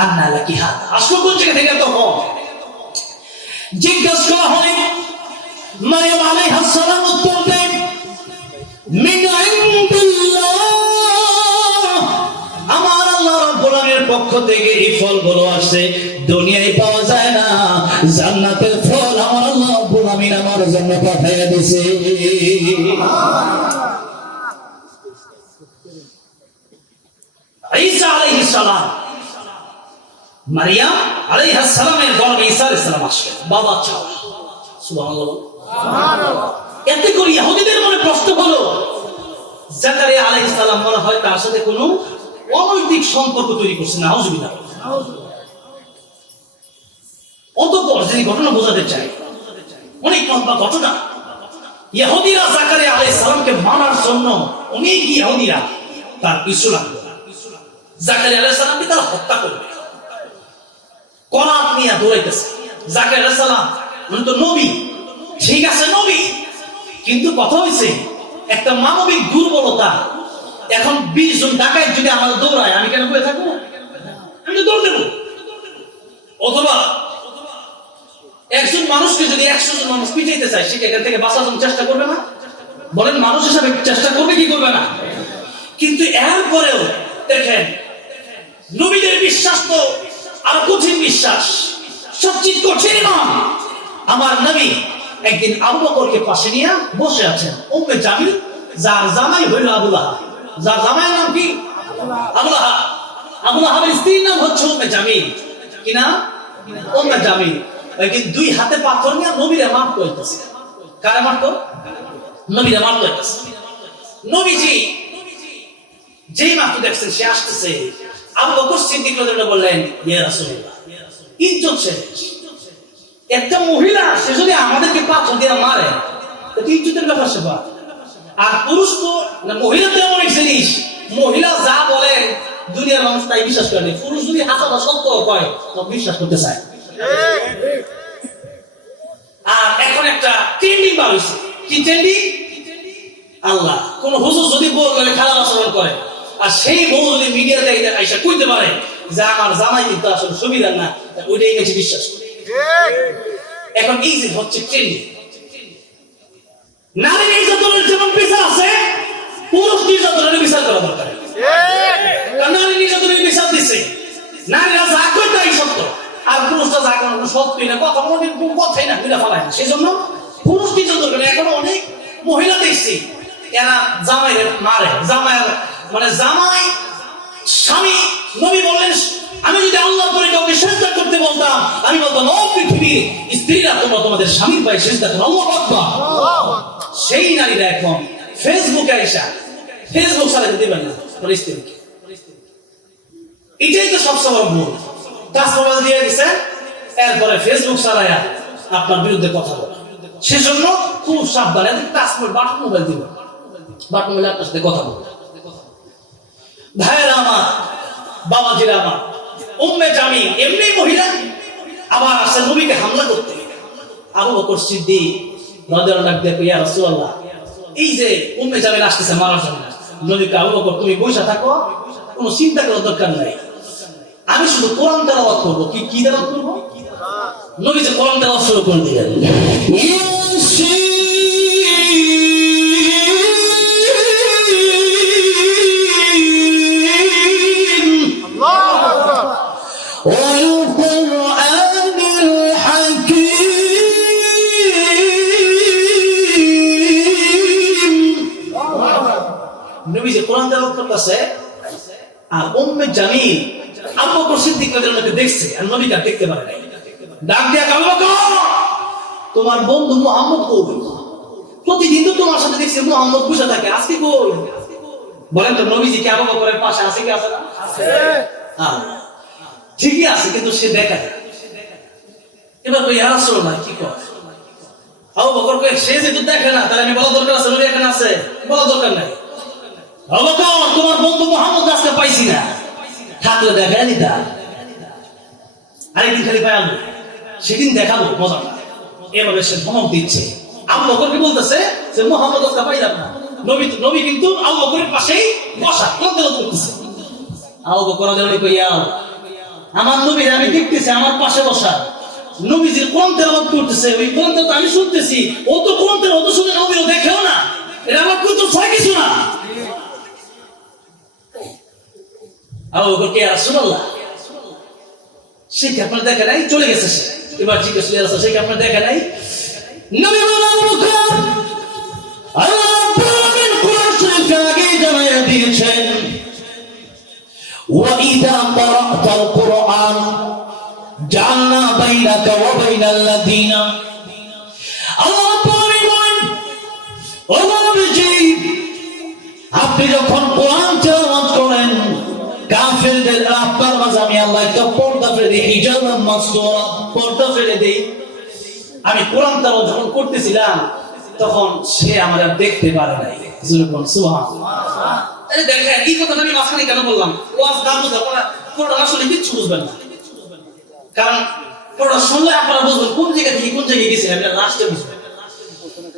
আন্না লাকি হাদা, আসলো কোন জায়গা থেকে এত ফল? জিজ্ঞাসা করা হয়, মারিয়াম আলাইহিস সালাম উত্তর দেন মিন ইনদিল্লাহ, আমার আল্লাহ রাব্বুল আলামিনের পক্ষ থেকে এই ফলগুলো আসে, দুনিয়ায় পাওয়া যায় না, জান্নাতের ফল আমার আল্লাহ রাব্বুল আলামিন আমার জন্য পাঠিয়ে দিয়েছে। ঈসা আলাইহিস সালাম, মারিয়াম আলাইহিস সালামের গর্ভে ঈসা আলাইহিস সালাম আসলেন, বাবা ছাড়া। সুবহানাল্লাহ, সুবহানাল্লাহ। এতে করে ইহুদিদের মনে প্রশ্ন হলো, জাকারিয়া আলাইহিস সালাম মনে হয় তার সাথে কোনো অনৈতিক সম্পর্ক তৈরি করছে। নাউজুবিল্লাহ। অতঃপর যে ঘটনা বোঝাতে চাই, অনেক লম্বা ঘটনা। ইহুদিরা জাকারিয়া আলাইহিস সালামকে মানার জন্য অনেক ইহুদিরা তার পিছু লাগলো। জাকারিয়া আলাইহিস সালামকে তারা হত্যা করবে, করাত নিয়ে দৌড়াইতেছে। জাকারিয়া আলাইহিস সালাম উনি তো নবী, ঠিক আছে নবী, কিন্তু কথা হইছে একটা মানবিক দুর্বলতা। এখন 20 জন ডাকাত যদি আমার দৌড়ায়, আমি কেন বসে থাকবো? আমি তো দৌড় দেবো। অথবা একজন মানুষকে যদি 100 জন মানুষ পিটাইতে চায়, সে এখান থেকে বাঁচার জন্য চেষ্টা করবে না? বলেন, মানুষ হিসাবে চেষ্টা করবে কি করবে না? কিন্তু এরপরেও দেখেন নবীদের বিশ্বাস তো আরো কঠিন বিশ্বাস। সবচেয়ে কঠিন ইমান আমার নবী একদিন আবু বকরকে পাশে নিয়ে বসে আছেন উম্মে জামিল, যার জামাই হইল আবু লাহাব। যার জামাইয়ের নাম কি? আবু লাহাব। আবু লাহাবের স্ত্রীর নাম হচ্ছে উম্মে জামিল। কি নাম? উম্মে জামিল। একদিন দুই হাতে পাথর নিয়ে নবীরে মাফ করতেছে। কারে মারতো? নবীরে মাফ করতেছে। নবীজি যেই মাত্র দেখছেন সে আসতেছে, আবু বকর সিদ্দিক রাদিয়াল্লাহু আনহু বললেন, ইয়া রাসূলুল্লাহ, ইজ্জত শেষ। একটা মহিলা সে যদি আমাদেরকে পাথর দিয়ে মারে, তো ইজ্জতের ব্যাপার সেবা। আর পুরুষ তো মহিলা তো এমন এক জিনিস, মহিলা যা বলে দুনিয়ার মানুষ তাই বিশ্বাস করে না। পুরুষ যদি হাসাটা সত্য হয় তো বিশ্বাস করতে চায়। আর এখন একটা ট্রেন্ডিং বার হয়েছে। কি ট্রেন্ডিং? আল্লাহ, কোন হুজুর যদি বললে খারাপ আচরণ করে, আর সেই বউ যদি মিডিয়াতে আইসা কইতে পারে যে আমার জামাই কিন্তু আসলে সুবিধা না, ওইটাই বেশি বিশ্বাস করে। এখন এই যে হচ্ছে ট্রেন্ডিং। নারী নির্যাতনের যেমন বিচার আছে, পুরুষ নির্যাতনের বিচার করা দরকার। নারী নির্যাতনের বিচার দিচ্ছে, নারীরা যা করে তাই সত্য, আর পুরুষরা যা করে সত্যই না, কথা মনে কথাই না, দুইটা ফালায় না। সেই জন্য পুরুষ নির্যাতন করে। এখন অনেক মহিলা দেখছি এরা জামাইয়ের মারে, জামাইয়ের মানে জামাই স্বামী। নবী বললেন, আমি যদি আল্লাহ করে কাউকে সিজদা করতে বলতাম, আমি বলতাম, ও পৃথিবীর স্ত্রীরা, তোমরা তোমাদের স্বামীর পায়ে সিজদা করো। আল্লাহু আকবার। সেই নারীরা এখন ফেসবুকে আইসা ফেসবুক চালাতে দিবেন না স্ত্রীকে। এটাই তো সবসময় ভুল। টাচ মোবাইল দিয়ে দিছে, এরপরে ফেসবুক চালায়া আপনার বিরুদ্ধে কথা বলে। সেজন্য খুব সাবধানে টাচ মোবাইল, বাটন মোবাইল দিবেন, বাটন মোবাইলে আপনার সাথে কথা বলবে। ভাইয়েরা আমার, বাবাজিরা আমার, উম্মে জামিল এমনি মহিলা, আবার আসে নবীকে হামলা করতে। আবু বকর সিদ্দিক রাদিয়াল্লাহু আনহু দেখে, ইয়া রাসূলুল্লাহ, এই যে উম্মে জামিল আসতেছে মারার জন্য, নবীকে, আবু বকর তুমি বসে থাকো, কোনো চিন্তা করার দরকার নাই, আমি শুধু কোরআন তেলাওয়াত করব। কি কি তেলাওয়াত করব? নবী যে কোরআন তেলাওয়াত শুরু করে দিলেন, নবী যে কোরআন তেলাওয়াত করতেছে, আর উম্মে জামিল আবু বকর সিদ্দিক রাদিয়াল্লাহু আনহু দেখছে, আর নবীকে দেখতে পারে নাই। ডাক দিয়া, আবু বকর, তোমার বন্ধু মুহাম্মদ কই? প্রতিদিন তো তোমার সাথে দেখছি মুহাম্মদ বসে থাকে, আজকে কই? বলেন তো, নবীজি কি আবু বকরের পাশে আছে কি আছে না? আছে। হ্যাঁ, ঠিকই আছে, কিন্তু সে দেখা যায়। এবার কই, ইয়া রাসূলুল্লাহ, কি কয়? আবু বকর কয়, সে যেহেতু দেখে না, তাহলে আমি বলা দরকার আছে নবী এখানে আছে? বলা দরকার নাই। আবু বকর, তোমার বন্ধু মুহাম্মদ আজকে পাইছি না, থাকলে দেখাই দিতা, আরেকদিন খালি পাই, সেদিন দেখাবো মজাটা। এভাবে সে ধমক দিচ্ছে। আবু বকরকে বলতেছে যে মুহাম্মদ আজকে পাইলাম না। নবী কিন্তু আবু বকরের পাশেই বসা, কোরআন তেলাওয়াত করতেছে। আবু বকর রাদিয়াল্লাহু আনহু কইয়া, আমার নবী আমি দেখতেছি আমার পাশে বসা, নবীজির কোরআন তেলাওয়াত করতেছে, ওই কোরআন তো আমি শুনতেছি, ও তো কোরআন তেলাওয়াত শুনে নবীও দেখেও না, এটা আমার কুতুব ছয় কিছু না। আবু বকর কে, রাসূলুল্লাহ, সে কি আপনার দেখে নাই? চলে গেছে সে। এবার জিজ্ঞেস করছে, সে কি আপনার দেখে নাই? নবী বলেন, আবু বকর, আল্লাহ রাব্বুল আলামিন কুরআন শরীফে আগে জানাইয়া দিয়েছেন, ওয়া ইযা ক্বারা'তাল কুরআন জাআলনা বাইনাকা ওয়া বাইনাল্লাযীনা, আল্লাহ রাব্বুল আলামিন বলেন, ও নবীজি, আপনি যখন কোরআন তেলাওয়াত করেন, কাফেরদের আপনার মাঝে আমি আল্লাহ একটা পর্দা ফেলে দিই, হিজাবান মাসতুরা, পর্দা ফেলে দিই। আমি কোরআন তেলাওয়াত যখন করতেছিলাম, তখন সে আমার আর দেখতে পারে নাই। সুবহানাল্লাহ। আরে দেখেন, এই কথাটা আমি মাঝখানে কেন বললাম? ওয়াজ না বুঝা পড়া আসলে কিচ্ছু বুঝবেন না, কারণ পড়া শুনলে আপনারা বুঝবেন কোন জায়গা থেকে কোন জায়গায় গেছে, আপনারা লাস্টে বুঝবেন।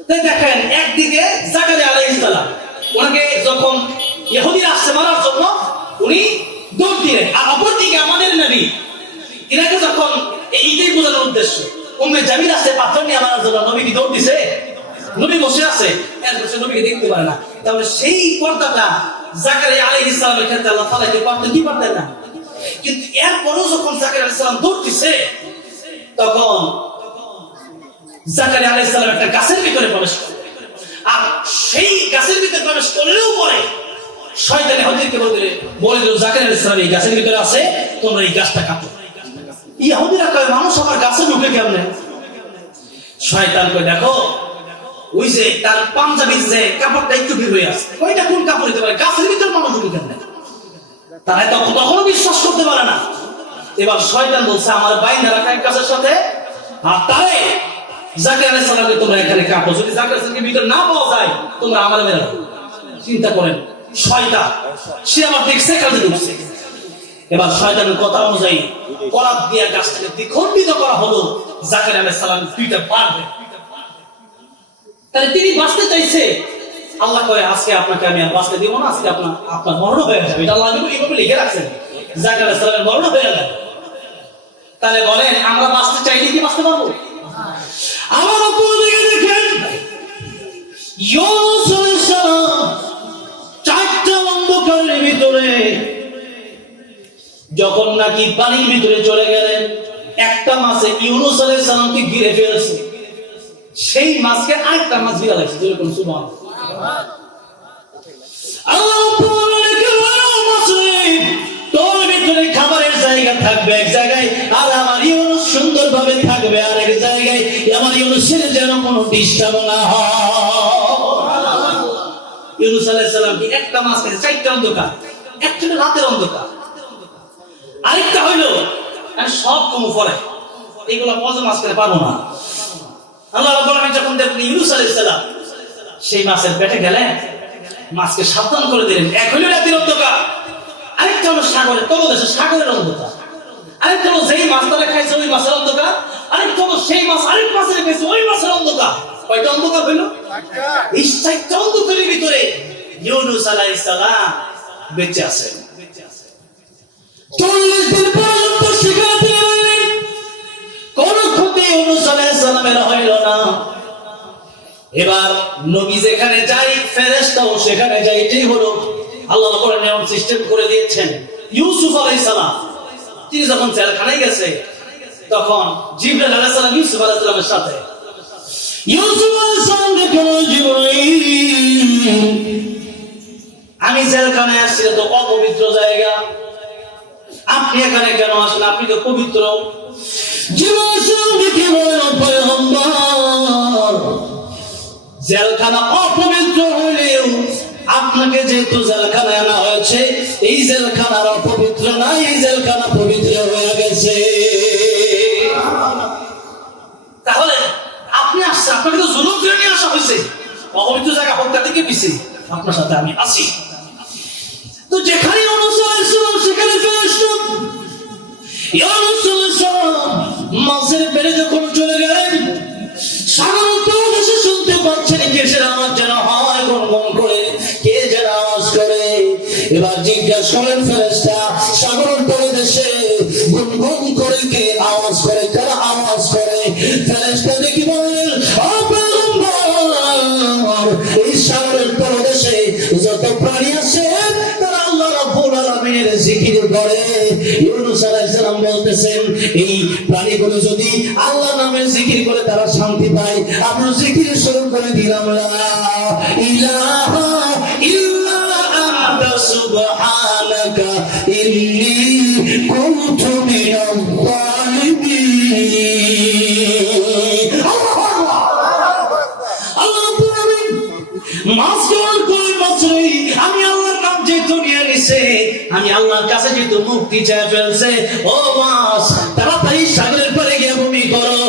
তাই দেখেন, একদিকে জাকারিয়া আলাইহিস সালাম, ওনাকে যখন ইহুদিরা আসছে মারার জন্য, উনি দৌড় দিলেন, আর অপরদিকে আমাদের নবী, এনাকে যখন এইটাই বোঝানোর উদ্দেশ্য, উম্মে জামিল আসছে পাথর নিয়ে মারার জন্য, নবী কি দৌড় দিছে? নবী বসে আছে, এরপর সে নবীকে দেখতে পারে না। তাহলে সেই পর্দাটা জাকারিয়া আলাইহিস সালামের ক্ষেত্রে আল্লাহ ফালাইতে পারতেন কি পারতেন না? কিন্তু এরপরও যখন জাকারিয়া আলাইহিস সালাম দৌড় দিছে, তখন জাকারিয়া আলাইহিস সালাম একটা গাছের ভিতরে প্রবেশ করে, আর সেই গাছের ভিতরে প্রবেশ করলেও পরে শয়তান ইহুদিকে বলে দিল, জাকারিয়া আলাইহিস সালাম এই গাছের ভিতরে আছে, তোমরা এই গাছটা কাটো। ইহুদিরা কয়, মানুষ আবার গাছে ঢুকে কেমনে? শয়তান কয়, দেখো ওই যে তার পাঞ্জাবির যে কাপড়টা একটু বের হয়ে আছে, ওইটা কোন কাপড় হতে পারে, গাছের ভিতরে মানুষ ঢুকে কেমনে? তারা তখনও বিশ্বাস করতে পারে না। এবার শয়তান বলছে, আমার বাইনা রাখা এক গাছের সাথে, আর তারে জাকারিয়া আলাইহিস সালামকে তোমরা এখানে কাটো, যদি জাকারিয়া আলাইহিস সালামকে ভিতরে না পাওয়া যায় তোমরা আমার মেরে রাখো। চিন্তা করেন, শয়তান সে আমার দেখছে কাজে ঢুকছে। এবার শয়তানের কথা অনুযায়ী কলাপ দিয়া গাছটাকে দ্বিখণ্ডিত করা হলো, জাকারিয়া আলাইহিস সালাম দুইটা পারবে। তাহলে তিনি বাঁচতে চাইছে, আল্লাহ কয় আজকে আপনাকে আমি আর বাঁচতে দিব না, আজকে আপনার মরণ হয়ে যাবে। এটা আল্লাহ এইভাবে লিখে রাখছেন, জাকারিয়া আলাইহিস সালামের মরণ হয়ে যাবে। তাহলে বলেন আমরা বাঁচতে চাইলে কি বাঁচতে পারবো? আমার উপরে দেখেন, ইউনূস আলাইহিস সালাম চারটা অন্ধকারের ভিতরে যখন নাকি পানির ভিতরে চলে গেলেন, একটা মাছে ইউনূস আলাইহিস সালামকে ঘিরে ফেলেছে, সেই মাছকে আরেকটা মাছ ঘিরে লাগছে। যেরকম সুবহানাল্লাহ, আল্লাহ তোর ভিতরে খাবারের জায়গা থাকবে এক জায়গায়, আর আমার ইউনূস সুন্দরভাবে থাকবে আরেক জায়গায়, আমার ইউনূসের যেন কোনো ডিস্টার্ব না হয়। ইউনূস আলাইহিস সালাম কি একটা মাছ খেয়েছে, চারটা অন্ধকার, একটা হলো রাতের অন্ধকার, আরেকটা হইলো সব কম পড়ে, এগুলো মজা মাছ খেতে পারবো না। আল্লাহ রাব্বুল আলামিন যখন দেখলেন ইউনূস আলাইহিস সালাম সেই মাছের পেটে গেলেন, মাছকে সাবধান করে দিলেন। এক হইলো রাতের অন্ধকার, আরেকটা হলো সাগরের তলদেশে সাগরের অন্ধকার, আরেকটা হলো যেই মাছটা খাইছে ওই মাছের অন্ধকার, আরেকটা হলো সেই মাছ আরেক মাছের খাইছে ওই মাছের অন্ধকার। কয়টা অন্ধকার হইলো? এই চারটা অন্ধকারের ভিতরে ইউনূস আলাইহিস সালাম বেঁচে আছেন। 40 দিন পর্যন্ত সেখানে তিনি রইলেন, কোন ক্ষতি ইউনূস আলাইহিস সালামের হইল না। এবার নবী যেখানে যাই ফেরেশতাও সেখানে যাই, এটাই হলো আল্লাহ কোরআনে এমন সিস্টেম করে দিয়েছেন। ইউসুফ আলাইহিস সালাম তিনি যখন জেলখানায় গেছে, তখন জিবরাইল আলাইহিস সালাম ইউসুফ আলাইহিস সালামের সাথে, ইউসুফ আলাইহিস সালাম দেখেন, জিবরাইল আমি জেলখানায় আসছি, তো অপবিত্র জায়গা, আপনি এখানে কেন আসলেন? আপনি তো পবিত্র। জেলখানা অপবিত্র হইলেও আপনাকে যেহেতু জেলখানায় আনা হয়েছে, এই জেলখানার অপবিত্র না, এই জেলখানা পবিত্র হয়ে গেছে। তাহলে আপনি আসছেন, আপনাকে তো জুলুম করে নিয়ে আসা হয়েছে, অপবিত্র জায়গা হত্যা থেকে পিছে আপনার সাথে আমি আছি। তো যেখানে ইউনূস আলাইহিস সালাম সেখানে ফেরেশতা, ইউনূস আলাইহিস সালাম মাছের পেটে যখন চলে গেলেন, সাগর তলদেশে শুনতে পাচ্ছেন কিসের আওয়াজ যেন হয়, গুনগুন করে কে যেন আওয়াজ করে। এবার জিজ্ঞাসা করেন ফেরেশতা, সাগর তলদেশে গুনগুন করে কে আওয়াজ করে, কারা আওয়াজ করে? ফেরেশতা দেখি বলেন, ও পয়গম্বর, এই সাগরের তলদেশে যত প্রাণী আছে তারা আল্লাহ রাব্বুল আলামিনের জিকির করে। ইউনূস আলাইহিস সালাম বলতেছেন, এই প্রাণীগুলো যদি আল্লাহ নামের জিকির করে তারা শান্তি পায়। আমরা জিকির শুরু করে দিলাম, লা ইলাহা ইল্লা আনতা সুবহানাকা ইন্নী কুনতু মিনাল যালিমিন। আল্লাহ বলেন, মাছ গ্রহণ করে মাছই আমি আল্লাহর নাম যেহেতু নিয়ে নিছে, আমি আল্লাহর কাছে যেহেতু মুক্তি চেয়ে ফেলছে, ও মাছ তাড়াতাড়ি সাগরের পাড়ে গিয়ে বমি করো।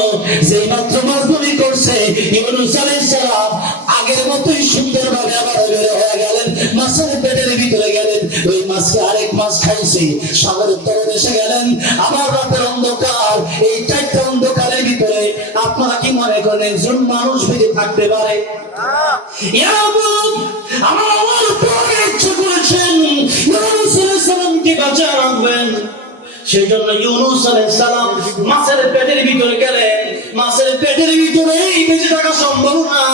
যেই মাত্র মাছ বমি করছে, ইউনূস আলাইহিস সালাম আগের মতোই সুন্দরভাবে আবার বের হয়ে গেলেন, মাছের পেটের ভিতরে গেলেন, ওই মাছকে আরেক মাছ খাইছে, সাগরের তলদেশে গেলেন। আবার রাতের অন্ধকার, এই চারটা অন্ধকারের ভিতরে আপনারা কি মনে করেন একজন মানুষ বেঁচে থাকতে পারে? আমার আমার প্রাণে ইচ্ছা করেছেন ইউনূস আলাইহিস সালামকে বাঁচিয়ে রাখবেন, সেই জন্য ইউনূস আলাইহিস সালাম মাছের পেটের ভিতরে গেলেন। মাছের পেটের ভিতরে বেঁচে থাকা সম্ভব না,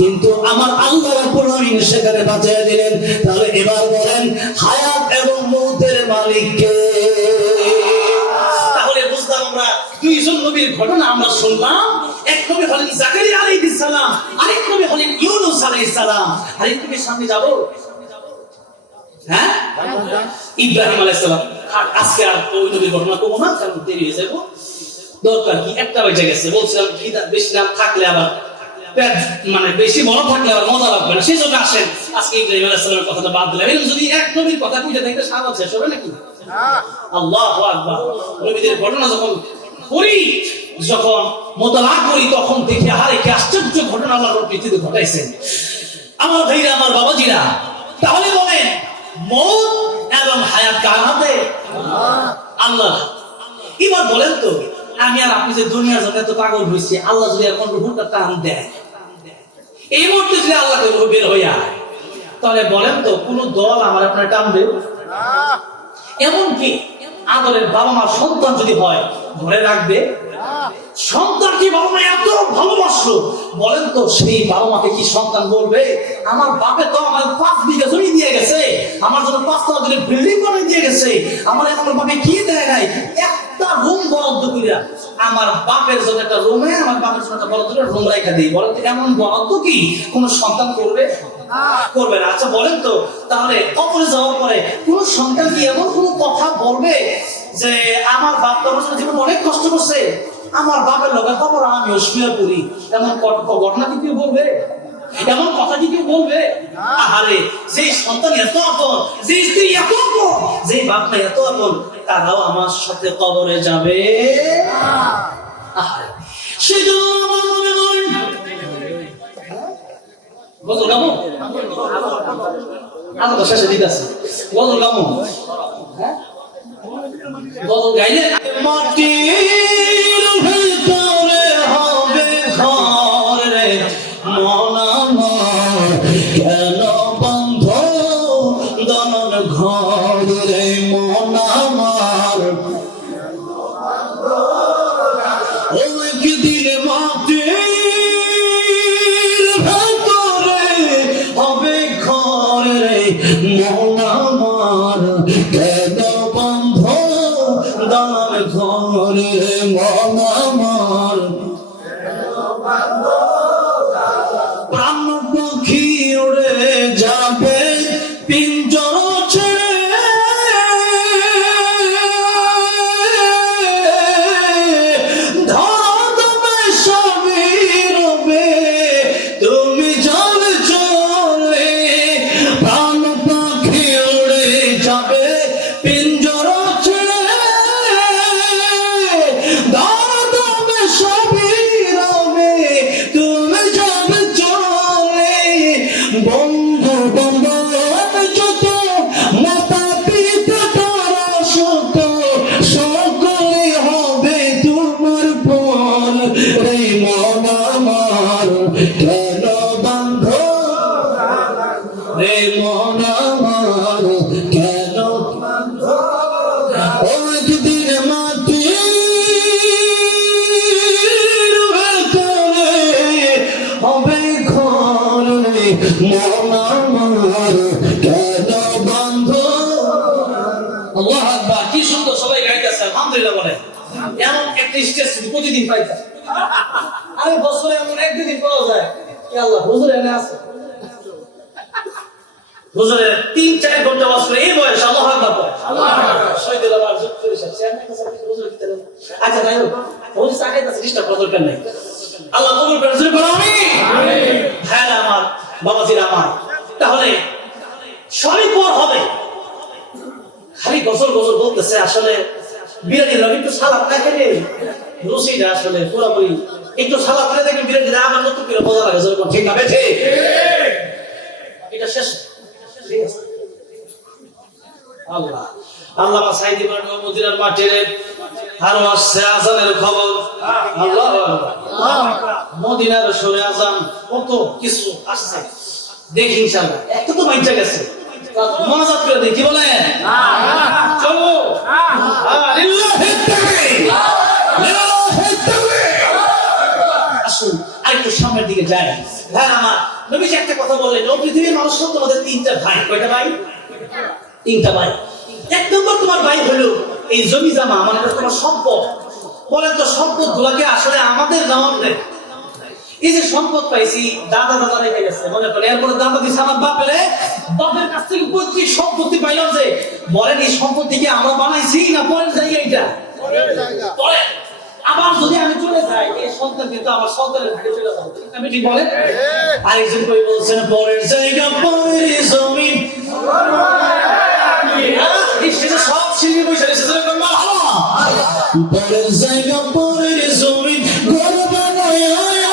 কিন্তু আমার আল্লাহ রাব্বুল আলামিন সেখানে বাঁচিয়ে দিলেন। তাহলে এবার বলেন, হায়াত এবং মউতের মালিক কে? তাহলে বুঝলাম আমরা দুইজন নবীর ঘটনা আমরা শুনলাম, এক নবী হলেন জাকারিয়া আলাইহিস সালাম, আরেক নবী হলেন ইউনূস আলাইহিস সালাম। আরেক নবীর সামনে যাব, হ্যাঁ, ইব্রাহিম আলাইহিস সালাম। আর আজকে আর ওই নবীর ঘটনা করবো না, কারণ দেরি হয়ে যাবো। দরকার কি, একটা বেজে গেছে। বলছিলাম বেশি নাম থাকলে আবার পেট মানে বেশি বড় থাকলে আবার মজা লাগবে না, সেই জন্য আসেন আজকে ইব্রাহিম আলাইহিস সালামের কথাটা বাদ দিলাম। এরকম যদি এক নবীর কথা কইতে থাকলে সারা শেষ হবে নাকি? আল্লাহু আকবার। নবীদের ঘটনা যখন পড়ি, যখন মোতালা করি, তখন দেখি আরে কি আশ্চর্য ঘটনা আল্লাহর পৃথিবীতে ঘটাইছেন। আমার ভাইরা, আমার বাবাজিরা, তাহলে বলেন মওত এবং হায়াত কার হাতে? আল্লাহ। এবার বলেন তো, আমি আর আপনি যে দুনিয়ার জন্য এত পাগল হয়েছি, আল্লাহ যদি এখন রুহটা টান দেয়, এই মুহূর্তে যদি আল্লাহকে রুহ বের হইয়া, তাহলে বলেন তো কোন দল আমার আপনার টানবে? এমনকি আদরের বাবা মা সন্তান যদি হয় ধরে রাখবে? সন্তানকে বাবা মা এত ভালোবাসলো, বলেন তো সেই বাবা মাকে কি সন্তান বলবে আমার বাপে তো আমার 5 বিঘা জমি দিয়ে গেছে, আমার জন্য 5 তলা করে বিল্ডিং বানিয়ে দিয়ে গেছে, আমার এখন বাপে কি দেয় নাই, একটা রুম বরাদ্দ কইরা আমার বাপের জন্য একটা রুমে আমার বাপের জন্য একটা বরাদ্দ করে রুম রাখা দিই, বলেন এমন বরাদ্দ কি কোন সন্তান করবে? করবে না। আচ্ছা বলেন তো, তাহলে কবরে যাওয়ার পরে কোন সন্তান কি এমন কোন কথা বলবে যে আমার বাপ তো আমার জীবন অনেক কষ্ট করছে, আমার বাপের লগে কবর আমি শুয়ে পড়ি, এমন ঘটনা কি কেউ বলবে? এমন কথা কি কেউ বলবে? আহারে, যে সন্তান এত আপন, যে স্ত্রী এত আপন, যে বাপটা এত আপন, তারাও আমার সাথে কবরে যাবে। আহারে, সেজন্য আমার মনে হয় গজল গামো, আমরা তো শেষে দিতে আছি, গজল গামো, হ্যাঁ, গজল গাইলে মাটির ভিতরে হবে ঘর রে মন আমার, কেন বন্ধ দনর ঘর রে মন আমার, একদিন মাটির মন আমার, কেন বন্ধ দান ঘরে মন আমার, প্রাণ পাখি উড়ে যাবে পিঞ্জর ছেড়ে, ধরা দেবে সবই রবে তুমি জল চলে, প্রাণ পাখি উড়ে যাবে পিঞ্জর ছেড়ে, ধরা দেবে সবই রবে তুমি জল চলে, বন্ধু বান্ধব যত মাতা পিতা তারা শত সকলে হবে তোমার পর রে মন আমার, কেন বান্ধ রে মন আমার, কেন একদিন মাটির ভেতরে হবে ঘর রে মন আমার, কেন বান্ধ। আল্লাহু আকবার, কি সুন্দর সবাই গাইতেছে, আলহামদুলিল্লাহ বলে। এমন একটা স্টেজ প্রতিদিন পাইতাম, আমি বছরে এমন 1-2 দিন পাওয়া যায়, কি আল্লাহ হুজুর এনে আছে, হুজুরে 3-4 ঘন্টা ওয়াজ করে এই বয়স, আল্লাহু আকবার বলে, আল্লাহু আকবার, শহীদুল আবার যুগ করে শেষ চেয়ারম্যান কাছে হুজুর কি দেন। আচ্ছা যাই হোক, হুজুর সাকাইতে ডিস্টার্ব করার দরকার নাই, আল্লাহ কবুল করেন, শুরু করো আমিন। হ্যাঁ আমার বাবাজিরা আমার, তাহলে সবই পর হবে, খালি গজল গজল বলতেছে, আসলে বিরিয়ানির লগে একটু সালাদ না খেলে রুচিটা আসলে পুরোপুরি, একটু সালাদ খেলে দেখবেন বিরিয়ানিটা আমার নতুন করে মজা লাগে, যেরকম ঠিক না বেঠে, এটা শেষ। ঠিক আছে, আল্লাহ আল্লাহ সাইদি বাড়ি মদিনার মাঠে আরো আসছে আজানের খবর, আল্লাহ মদিনার সরে আজান কত কিছু আসছে, দেখি ইনশাআল্লাহ একটা তো বাইচা গেছে, মনোজাত করে দেখি বলেন চলো লিল্লাহিত তাকবীর, লিল্লাহিত তাকবীর। আসুন আরেকটু সামনের দিকে যাই। ভাই আমার নবী যে একটা কথা বললেন, ও পৃথিবীর মানুষ তো তোমাদের 3টা ভাই, কয়টা ভাই? 3টা ভাই। 1 নম্বর তোমার ভাই হলো এই জমি জামা, মানে তোমার সম্পদ। বলেন তো সম্পদ গুলাকে আসলে আমাদের নেওয়া এই যে সম্পদ পাইছি দাদা দাদা রেখে গেছে মনে করেন, এরপরে দাদা দিচ্ছে আমার বাপের কাছ থেকে পৈতৃক সম্পত্তি পাইলাম, যে বলেন এই সম্পত্তিকে আমরা বানাইছি না পরের জায়গা? এটা পরে আবার যদি আমি চলে যাই, এই সন্তান কিন্তু আমার সন্তানের ভাগে চলে যাবে, আমি ঠিক বলেন? আরেকজন কই বলছেন পরের জায়গা পরের জমিন, সেটা সব ছিনিয়ে বসে এসেছে, পরের জায়গা পরের জমিন ঘর বানায়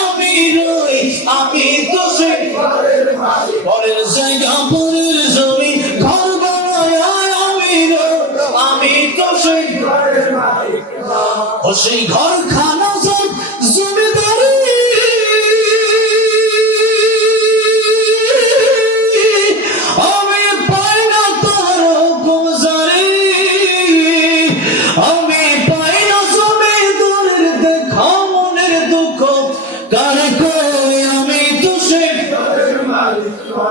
আমি রই, আমি তো সেই পরের জায়গা পরের জমিন ঘর বানায় আমি রই, আমি তো সেই ও সেই ঘর খানা জমিদারি আমি পাই না তার গুজারি, আমি পাই না জমিদারের দেখা মনের দুঃখ কারে কই, আমি তো সে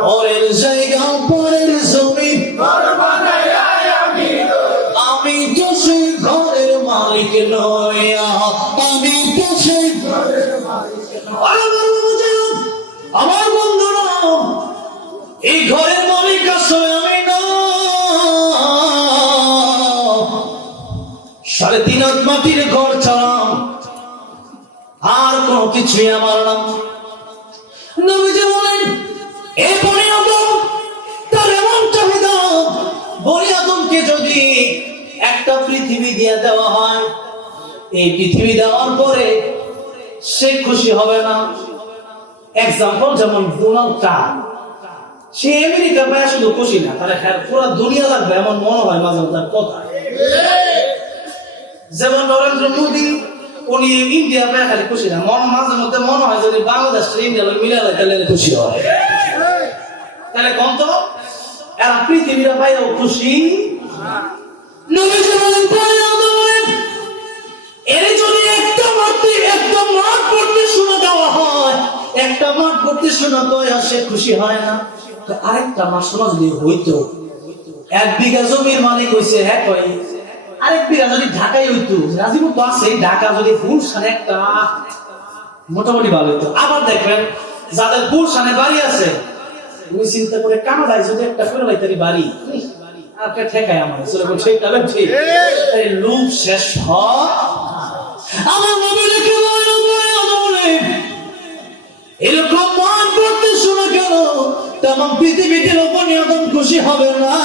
পরের জায়গা পরের জমি আমি তো সেই ঘরের মালিক নই, আমি তো সেই আমার বন্ধুরা এই ঘরের মালিক আসলে আমি না। 3.5 হাত মাটির ঘর ছাড়া আর কোনো কিছুই আমার না। নবীজি বলেন এই বনি আদম তার এমন চাহিদা, বনি আদমকে যদি একটা পৃথিবী দিয়ে দেওয়া হয়, এই পৃথিবী দেওয়ার পরে সে খুশি হবে না। এক্সাম্পল যেমন ডোনাল্ড ট্রাম্প, সে আমেরিকা পায় শুধু খুশি না, তাহলে পুরো দুনিয়া লাগবে এমন মনে হয় মাঝে মাঝে তার কথা। যেমন নরেন্দ্র মোদী, উনি ইন্ডিয়া পায় খালি খুশি না, মাঝে মধ্যে মনে হয় যদি বাংলাদেশ ইন্ডিয়া মিলে তাহলে খুশি হয়। তাহলে কম তো এরা পৃথিবীরা পাইও খুশি। নবীজি বলেন এর যদি একটা মাঠ করতে শোনা দেওয়া হয়, একটা মাঠ করতে শোনা তো সে খুশি হয় না, আরেকটা মাঠ শোনা যদি হইতো, 1 বিঘা জমির মালিক হইছে, হ্যাঁ কয় আরেক বিঘা যদি ঢাকায় হইতো, রাজীব তো আছে ঢাকা যদি গুলশানে একটা মোটামুটি ভালো হইতো। আবার দেখবেন যাদের গুলশানে বাড়ি আছে, তুমি চিন্তা করে কানাডায় যদি একটা ফেরাইতারি বাড়ি আর কে ঠেকায় আমার সেরকম সেই তবে ঠিক এই লোভ শেষ হয়। আমার নবীকে বলে এরকম মান করতে শোনা কেন, তেমন পৃথিবীতে বনি আদম খুশি হবে না।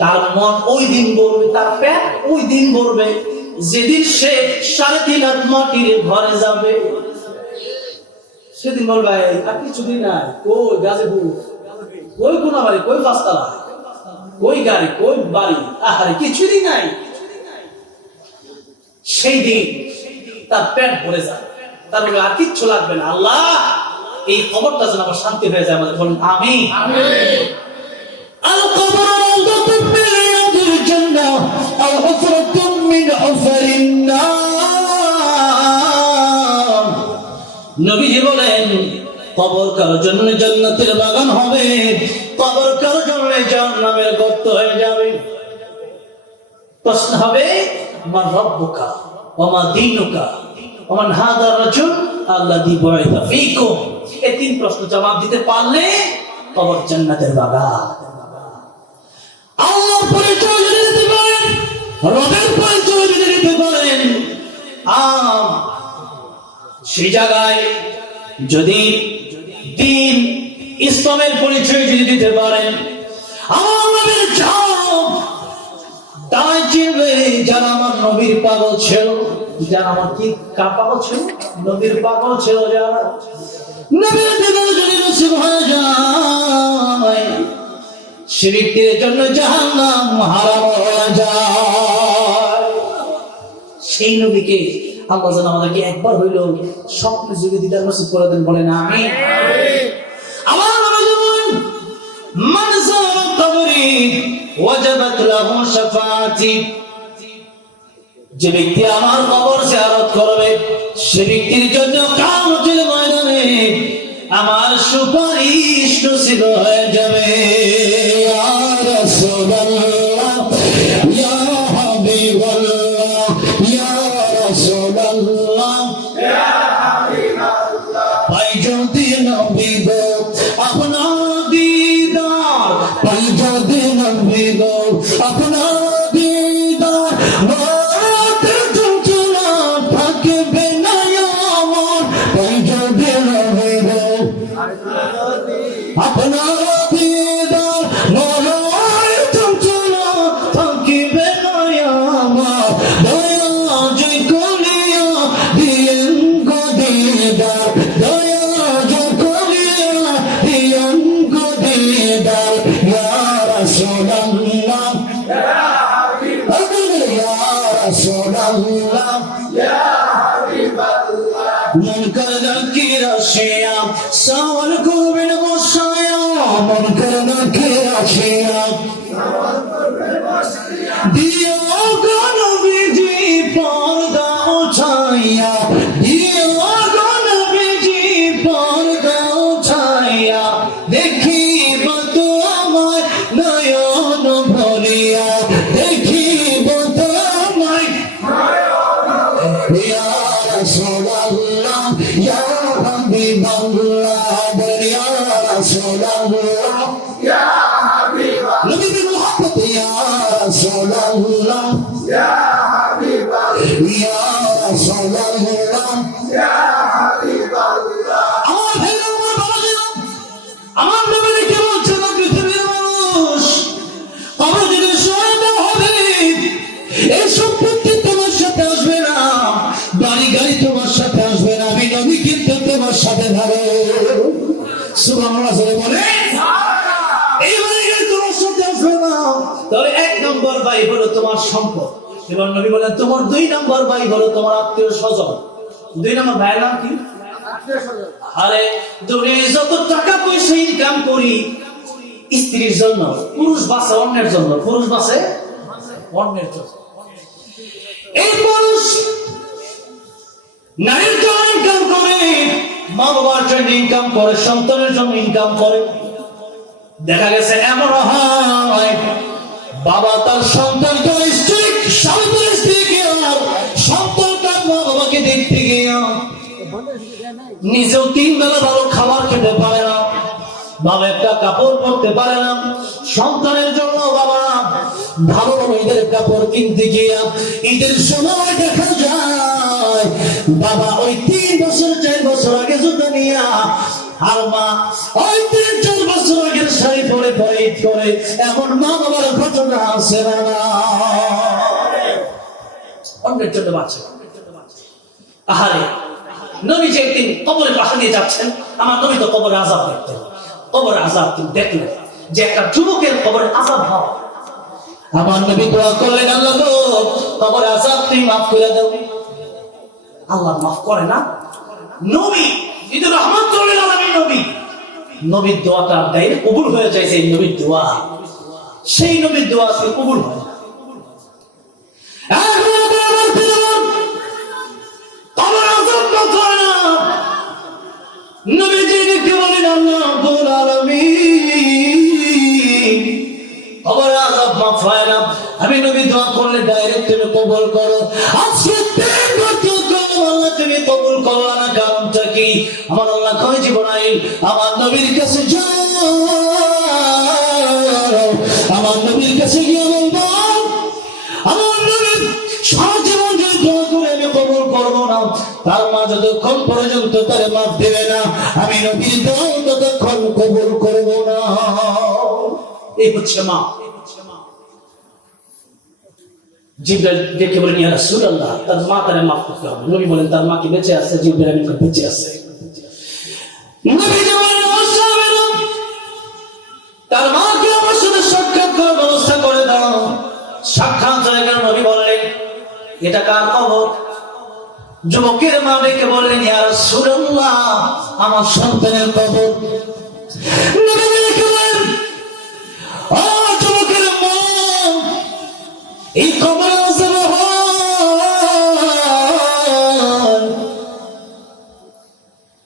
তার মন ওই দিন ভরবে, তার পেট ওই দিন ভরবে যেদিন সে 3.5 হাত মাটির ঘরে যাবে। সেদিন বলবে আর কিছুদিন নাই, কই গাজীপুর, কই কোনাবাড়ি, কই পাঁচতলা, কই গাড়ি, কই বাড়ি, আহারে কিছুদিন নাই। সেই দিন তার পেট ভরে যাবে, তার আর কিচ্ছু লাগবে না। আল্লাহ এই খবরটা যেন আমার শান্তি হয়ে যায়, আমাদের বলুন আমিন। আল কবর রাউদাতুম মিন রিয়াদিল জান্নাহ আও হুফরাতুম মিন হুফারিন নার। নবীজি বলেন কবর কারোর জন্য জান্নাতের বাগান হবে, কবর কারোর জন্য জাহান্নামের গর্ত হয়ে যাবে। প্রশ্ন হবে মান রব্বুকা ওয়া মা দীনুকা ওয়া মান হাদা রাজুল আল্লাযী বুইসা ফীকুম। এই 3 প্রশ্ন জবাব দিতে পারলে কবর জান্নাতের বাগান। আল্লাহর পরিচয় যদি দিতে পারেন, রবের পরিচয় যদি দিতে পারেন, সেই জায়গায় যদি দ্বীন ইসলামের পরিচয় যদি দিতে পারেন, আমাদের তাই চিনবে যারা আমার নবীর পাগল ছিল, যারা আমার কি পাগল ছিল, নবীর পাগল ছিল, যারা নবীর দিদার যদি নসিব হয়ে যায়, সে ব্যক্তির জন্য জাহান্নাম হারাম হয়ে যায়। সেই নবীকে আল্লাহ যেন আমাদেরকে একবার হইল স্বপ্নে যুগে দিদার নসিব করে দেন, বলেন আমিন। আমার নবী বলেন মান যারা কবরি ওয়াজাবাত লাহু শাফাআতি, যে ব্যক্তি আমার কবর জিয়ারত করবে সে ব্যক্তির জন্য কিয়ামতের ময়দানে আমার সুপারিশ নসিব হয়ে যাবে। ইয়া রাসূলুল্লাহ ইয়া হাবিবাল্লাহ ইয়া রাসূলুল্লাহ যদি নবী গো আপনার দিদার পাই যদি নবী গো আপনার দিদার মরতে যন্ত্রণা থাকবে না আমার পাই যদি নবী গো আপনার দিদার মরতে যন্ত্রণা থাকবে না আমার দয়া জয় করিয়া দিয়েন গো দিদার দয়া জয় করিয়া দিয়েন গো দিদার ইয়া রাসূলুল্লাহ ইয়া রাসূলুল্লাহ মন করনা কি রাশিয়া সওয়াল করবেন বসায়া মন করনা কি রাশিয়া দিও গো নবীজি পর্দা উঠাইয়া দিও গো নবীজি পর্দা উঠাইয়া দেখিব তো আমার নয়ন ভরিয়া দেখিব তো আমার ইয়া রাসূলুল্লাহ ইয়া হাবিবাল্লাহ ইয়া রাসূলুল্লাহ ইয়া হাবিবাল্লাহ নবী মুহাম্মদ ইয়া রাসূলুল্লাহ ইয়া হাবিবাল্লাহ ইয়া রাসূলুল্লাহ ইয়া হাবিবাল্লাহ আমার ভাইরা আমার বাবাজিরা আমার নবী কে বলছেন পৃথিবীর মানুষ কবর যদি শোয়ানো হবে এই সম্পত্তি তোমার সাথে আসবে না বাড়ি গাড়ি তোমার সাথে আসবে না আমি নবী কিন্তু তোমার সাথে থাকবো সুবহানাল্লাহ বলে এই বাড়ি গাড়ি তোমার সাথে আসবে না তাহলে এক নম্বর ভাই হলো তোমার সম্পদ এবার নবী বলেন তোমার দুই নম্বর ভাই হলো তোমার আত্মীয় স্বজন দুই নম্বর ভাইয়ের নাম কি আত্মীয় স্বজন আরে দুনিয়ায় যত টাকা পয়সা ইনকাম করি স্ত্রীর জন্য পুরুষ বাঁচে অন্যের জন্য পুরুষ বাঁচে অন্যের জন্য এই পুরুষ নারীর জন্য ইনকাম করে মা বাবার জন্য ইনকাম করে সন্তানের জন্য ইনকাম করে দেখা গেছে এমন হয় বাবা তার সন্তানকে স্ত্রী সন্তানের স্ত্রীকে সন্তান তার মা বাবাকে দেখতে গিয়ে নিজেও 3 বেলা ভালো খাবার খেতে পারে না বাবা একটা কাপড় পরতে পারে না সন্তানের জন্য বাবা ভালো ভালো ঈদের কাপড় কিনতে গিয়া ঈদের সময় দেখা যায় বাবা ওই 3 বছর 4 বছর আগে জুতা নিয়া আর মা ওই 3-4 বছর আগের শাড়ি পরে পরে ঈদ করে এমন মা বাবার ঘটনা আছে না অন্যের জন্য বাঁচে আহারে নবী যে একদিন কবরের পাশে দিয়ে যাচ্ছেন আমার নবী তো কবরে আযাব দেখতেন কবরের আযাব তিনি দেখলেন যে একটা যুবকের কবরের আযাব হয় আমার নবী দোয়া করলেন আল্লাহ গো কবরের আযাব তুমি মাফ করে দাও আল্লাহ মাফ করে না নবী ইদুর রাহমাতুল আলামিন নবী নবীর দোয়াটা ডাইরেক্ট কবুল হয়ে যায় সেই নবীর দোয়া সেই নবীর দোয়া সে কবুল হয় নবীজি কে বলেন আল্লাহ রাব্বুল আলামিন কবরের আযাব মাফ হয় না আমি নবী দোয়া করলে ডাইরেক্ট তুমি কবুল করো আজকে আল্লাহ তুমি কবুল করলা না কারণটা কি আমার আল্লাহ কয় জিবরাইল আমার নবীর কাছে যাও আমার নবীর কাছে গিয়ে বলবো আমার নবী সারা জীবন যদি দোয়া করে আমি কবুল করবো না তার মা যতক্ষণ পর্যন্ত তার মাফ দেবে না আমি নবীর দোয়া ততক্ষণ কবুল করবো না এই হচ্ছে মা জিবরাইল দেখে বলেন ইয়া রাসূলুল্লাহ তার মা তারে মাফ করতে হবে নবী বলেন তার মা কি বেঁচে আছে জিবরাইল আমিন বেঁচে আছে নবী বলেন ওয়াসাবিরা তার মাকে আমার সাথে সাক্ষাৎ করার ব্যবস্থা করে দাও সাক্ষাৎ হয়ে গেল নবী বললেন এটা কার কবর যুবকের মা ডেকে বললেন ইয়া রাসূলুল্লাহ আমার সন্তানের কবর নবী বলেন ও যুবকের মা এই কবর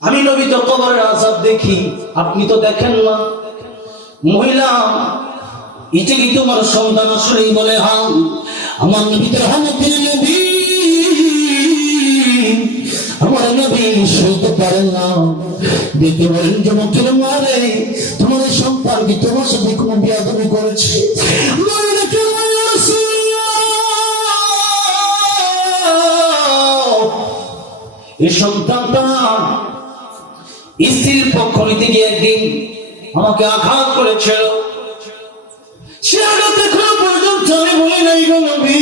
আমি নবী তো কবরের আযাব দেখি আপনি তো দেখেন না মহিলা এটা কি তোমার সন্তান আসলেই বলে হ্যাঁ আমার নবী তো রহমতের নবী আমার নবী সইতে পারেন না দেখতে বলেন যুবকের মারে তোমার এই সন্তান কি তোমার সাথে কোনো বিয়াদবি করেছে? এই সন্তানটা স্ত্রীর পক্ষ নিতে গিয়ে একদিন আমাকে আঘাত করেছিল। সে আঘাত এখনো পর্যন্ত আমি বলি নাই গো নবী,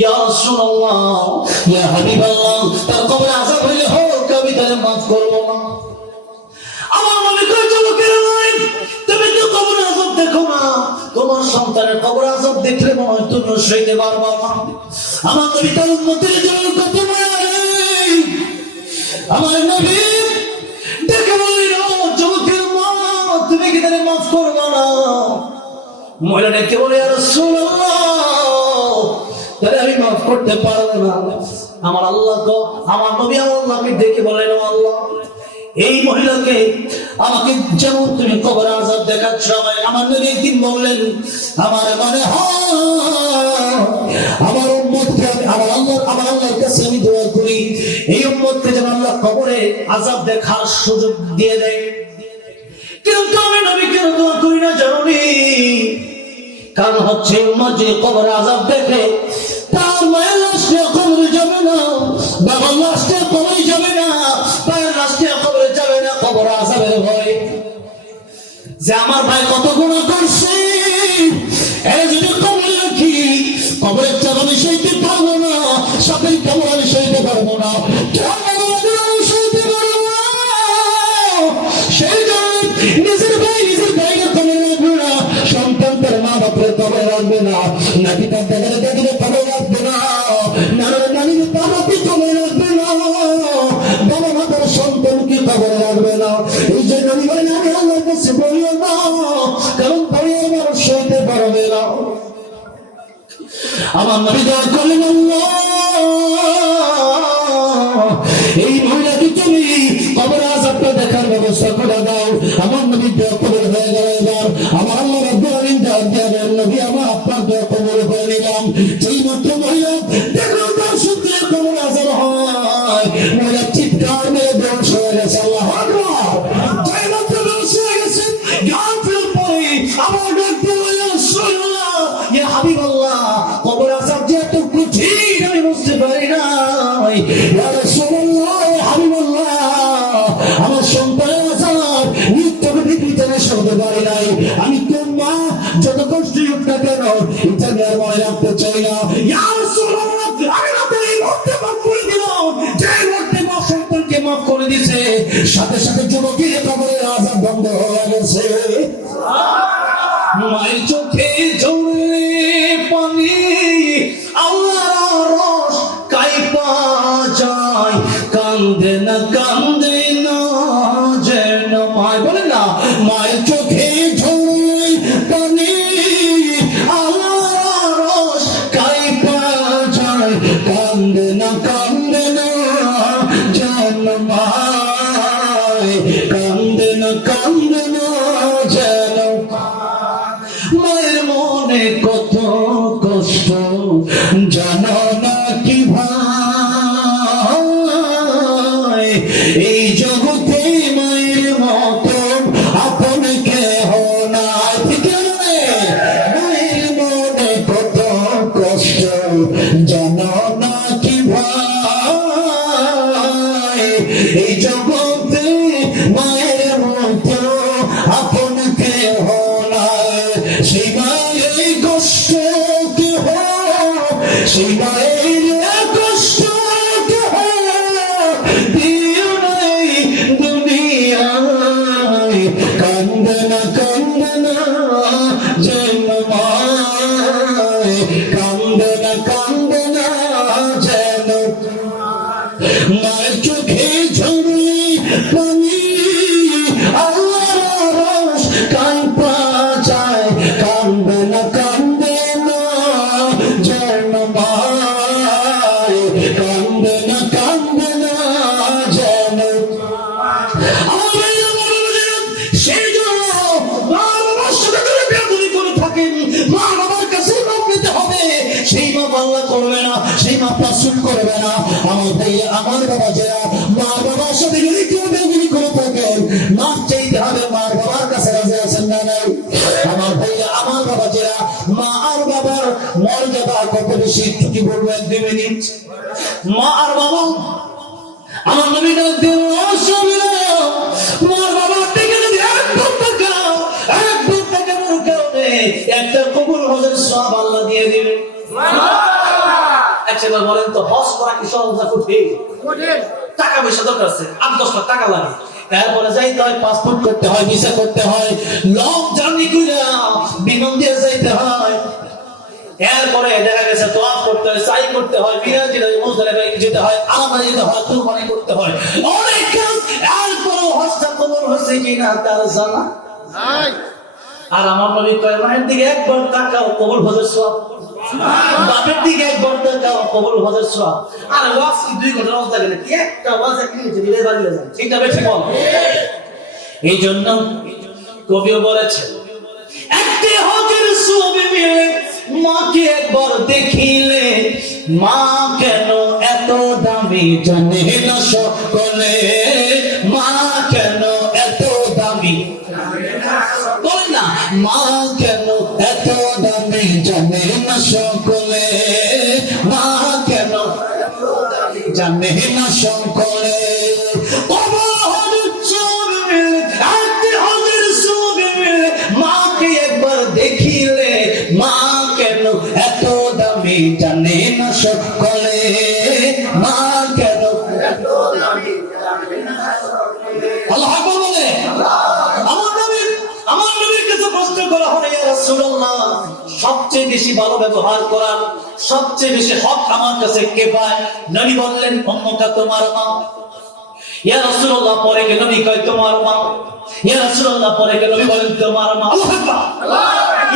ইয়া রাসূলুল্লাহ, ইয়া হাবিবাল্লাহ, তার কবরে আযাব হইলে হোক আমি তারে মাফ করব না। আমার মনে করে যুবকের নয়, তুমি তো কবরে আযাব দেখো না, তোমার সন্তানের কবরে আযাব দেখলে মনে হয় তুমি সইতে পারবা না। আমার নবী তার উম্মতের জন্য কত মায়া, আমার নবী দেখে বলল যুবকের মা, তুমি কি তারে মাফ করবা না? মহিলা ডেকে বলে ইয়া রাসূলুল্লাহ, তারে আমি মাফ করতে পারবো না। আমার আল্লাহ তো, আমার নবী আমার আল্লাহকে ডেকে বলেন, আল্লাহ এই মহিলাকে আমাকে যেমন তুমি কবরে আযাব দেখাচ্ছ, আমার নবী একদিন বললেন আমার মানে আমার উম্মতকে আমার আল্লাহর কাছে আমি দোয়া করি এই উম্মতকে যেন আল্লাহ কবরে আযাব দেখার সুযোগ দিয়ে দেয়। কিন্তু আমি নবী কেন দোয়া করি না জানি? কারণ হচ্ছে উম্মত যদি কবরে আযাব দেখে তার মায়ের লাশটা কবরে যাবে না, বাবার লাশটা কবরে যাবে না, ভাইয়ের লাশটা কবরে যাবে না, কবরে আযাবের ভয় যে আমার ভাই কত গুনাহ করছে, এর যদি কবরে রাখি কবরের চাপ আমি সইতে পারবো না, সাপের কামড় আমি সইতে পারবো না, সইতে পারবো না। সেই জন্য নিজের ভাইকে কবরে রাখবে না, সন্তান তার মা বাপের কবরে রাখবে না, নাকি তার দাদারে কবরে রাখবে না, নানার নানির বাবাকে কবরে রাখবে না, বাবা মা তার সন্তানকে কবরে রাখবে না। এই জন্য আমি বলি আমি আল্লাহর কাছে বলিও না, কারণ পরিবার মানুষ সইতে পারবে না। আমার নবী দোয়া করলেন, আল্লাহ এই মহিলাকে তুমি কবরে আযাবটা দেখার ব্যবস্থা করে দাও। আমার নবী দোয়া কবুল হয়ে গেল। এবার আমার আল্লাহ রাব্বুল আলামিন ডাক দিলেন, নবী আমার আপনার দোয়া কবুল হয়ে নিলাম। যেই মাত্র মহিলা দেখলো তার সন্তানের কবরে আযাব হয়, মহিলা চিৎকার মেরে বেহুশ হয়ে গেছে। আল্লাহু আকবার। যেই মাত্র বেহুশ হয়ে গেছে, গান ফেল পড়ে আমার ডাক দিলেন, রাসূলুল্লাহ, ইয়া হাবিবাল্লাহ, কবরে আযাব যে এত কঠিন আমি বুঝতে পারি নাই। ইয়া রাসূলুল্লাহ, ইয়া হাবিবাল্লাহ, আমার সন্তানের আযাব মৃত্যুকে বিকৃত সহ্য পারি নাই। আমি তোর মা যত কষ্ট হোক না কেন এটা আমি আর মনে রাখতে চাই না। ইয়া রাসূলুল্লাহ, আমি আপনার এই মুহূর্তে মাফ করে দিলাম। যে মুহূর্তে মা সন্তানকে মাফ করে দিয়েছে, সাথে সাথে যুবকের কবরের আযাব বন্ধ হয়ে গেছে। মায়ের চোখে ঝরে পানি, আল্লাহর রস কাইপা যায়, কান্দে না যেন মায়, বলে না মায়ের চোখে ঝরে পানি, আল্লাহর রস কাইপা যায়, কান্দে না যেন মায়, কান্দে না যেন। মায়ের মনে কত কষ্ট জানো না কি ভাই, এই জগতে মায়ের মতো আপন কেহ নাই। ঠিক আছে, মায়ের মনে কত কষ্ট জানো না কি ভাই, এই জগতে মায়ের মতো আপন কেহ নাই। সেই মায়ের কষ্ট কেহ, সেই মায়ের কষ্ট কেহ দিও নাই দুনিয়ায়, কান্দে না যেন মায়, কান্দে না যেন। মায়ের চোখে ঝরে পানি, আল্লাহর রস কাইপা যায়, কান্দে না যেন মায়, কান্দে না যেন। সেই জন্য মা বাবার সাথে যদি বেয়াদবি করে থাকেন, মা বাবার কাছে মাপ নিতে হবে। সেই মাপ আল্লাহ করবে না, সেই মাপ রাসূল করবে না। আমার ভাই আমার বাবা যারা মা বাবার সাথে যদি কেউ বেগুনি করে থাকেন মাপ চাইতে হবে মার বাবার কাছে রাজি আছেন না নাই আমার ভাই আমার বাবা যারা মা আর বাবার মর্যাদা কত বেশি একটু কি বলবেন 2 মিনিট মা আর বাবা আমার নবী বলেন মার বাবার থেকে যদি একদম টাকার কারণে একটা কবুল হজের সওয়াব আল্লাহ দিয়ে দিবে আচ্ছা এবার বলেন তো হজ করা কি সহজ না কঠিন? টাকা পয়সা দরকার আছে 8-10 লাখ টাকা লাগে তারপরে যাইতে হয় পাসপোর্ট করতে হয় ভিসা করতে হয় লং জার্নি করে বিমান দিয়ে যাইতে হয় এরপরে দেখা গেছে তোয়াফ করতে হয় সাই করতে হয় মিরাজ মুজদালিফা যেতে হয় আরাফা যেতে হয় কুরবানি করতে হয় অনেক কাজ এরপরে হজটা কবুল হচ্ছে কিনা তার জানা নাই আর আমার নবী কয় মায়ের দিকে একবার তাকাও কবুল হজের সওয়াব বাপের দিকে একবার তাকাও কবুল হজের সওয়াব আর ওয়াজ কি 2 ঘন্টা ওয়াজ লাগে না কি একটা ওয়াজ এক মিনিটে দিলে বাড়ি যায় এটা বেশি বল এই জন্য কবিও বলেছে একটি হজের সওয়াবে মিলে মাকে একবার দেখিলে মা কেন এত দামি জানে না সকলে মা কেন এত দামি বলেন না মা কেন এত দামি জানে না সকলে মা কেন জানে না সকলে মাকে একবার দেখিলে মা কেন এত দামি জানে না সকলে মা কেন এত দামি জানে না সকলে আল্লাহ বলে আমার নবীর কাছে প্রশ্ন করা হলো ইয়া রাসূলুল্লাহ সবচেয়ে বেশি ভালো ব্যবহার করার সবচেয়ে বেশি হক আমার কাছে কে পায় নবী বললেন উম্মুকা তোমার মা ইয়া রাসূলুল্লাহ পরে কে নবী কয় তোমার মা ইয়া রাসূলুল্লাহ পরে কে নবী বলেন তোমার মা আল্লাহু আকবার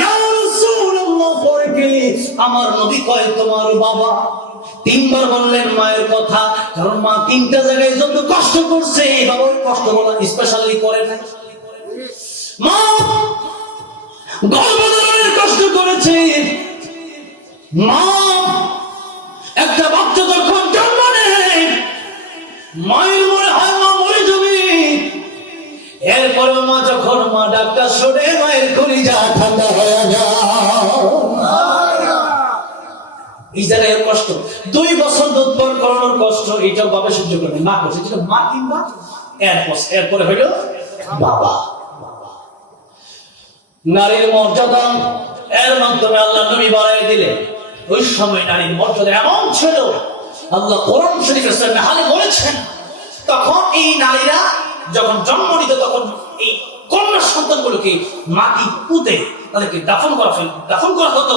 ইয়া রাসূলুল্লাহ পরে কে আমার নবী কয় তোমার বাবা তিনবার বললেন মায়ের কথা কারণ মা তিনটা জায়গায় যত কষ্ট করছে বাবা ওই কষ্ট বলা স্পেশালি করে না মা গর্ভধারণের কষ্ট করেছে মা একটা বাচ্চা যখন জন্ম নেয় মায়ের মনে হয় মা মরে যাবে এরপরে মা যখন মা ডাক্তার শুনে মায়ের কলিজা ঠান্ডা হয়ে যায় এই জায়গায় কষ্ট 2 বছর দুধ পান করানোর কষ্ট এইটাও বাবা সহ্য করবে মা করছে যেটা মা কিংবা এরপরে হইল বাবা নারীর মর্যাদা এর মাধ্যমে আল্লাহ নবী বাড়ায় দিলেন ওই সময় নারীর মর্যাদা এমন ছিল আল্লাহ কোরআন শরীফে সূরা হালে বলেছেন তখন এই নারীরা যখন জন্ম নিত তখন এই কন্যা সন্তানগুলোকে মাটি পুঁতে তাদেরকে দাফন করা হতো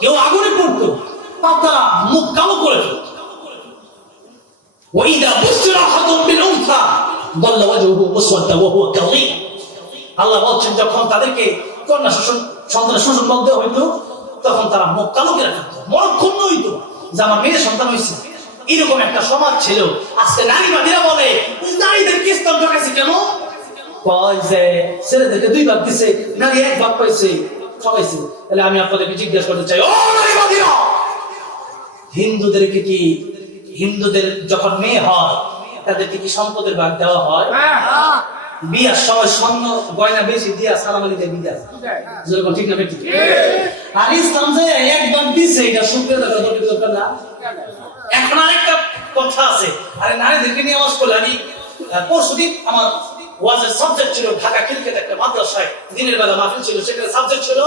কেউ আগুনে পড়তো তারা মুখ কালো করে ফেলত ওয়াইদা বুশরা আহাদুম বিল উনসা দাল্লা ওয়াজহুহু মুসওয়াদা ওয়া হুয়া কাযীম আল্লাহ বলছেন যখন তাদেরকে কন্যা সন্তানের শ্বশুর বল দেওয়া হইতো তখন তারা মুখ কালো করে রাখতো মরক্ষুণ্ণ হইতো যে আমার মেয়ে সন্তান হয়েছে এরকম একটা সমাজ ছিল আজকে নারীবাদীরা বলে নারীদেরকে ইসলাম ঢোকাইছে কেন কয় যে ছেলেদেরকে 2 ভাগ দিছে নারী 1 ভাগ পাইছে ঠকাইছে তাহলে আমি আপনাদেরকে জিজ্ঞাসা করতে চাই ও নারীবাদীরা হিন্দুদের যখন মেয়ে হয় তাদেরকে কি সম্পদের ভাগ দেওয়া হয় বিয়ার সময় স্বর্ণ গয়না বেশি দিয়া সালাম আলীতে বিদায় যেরকম ঠিক না ঠিক আর ইসলাম যে 1 ভাগ দিছে এটা শুকরিয়া দরকার না এখন আরেকটা কথা আছে আরে নারীদেরকে নিয়ে আওয়াজ করলে আমি পরশুদিন আমার ওয়াজের সাবজেক্ট ছিল ঢাকা খিলকেট একটা মাদ্রাসায় দিনের বেলা মাহফিল ছিল সেখানে সাবজেক্ট ছিল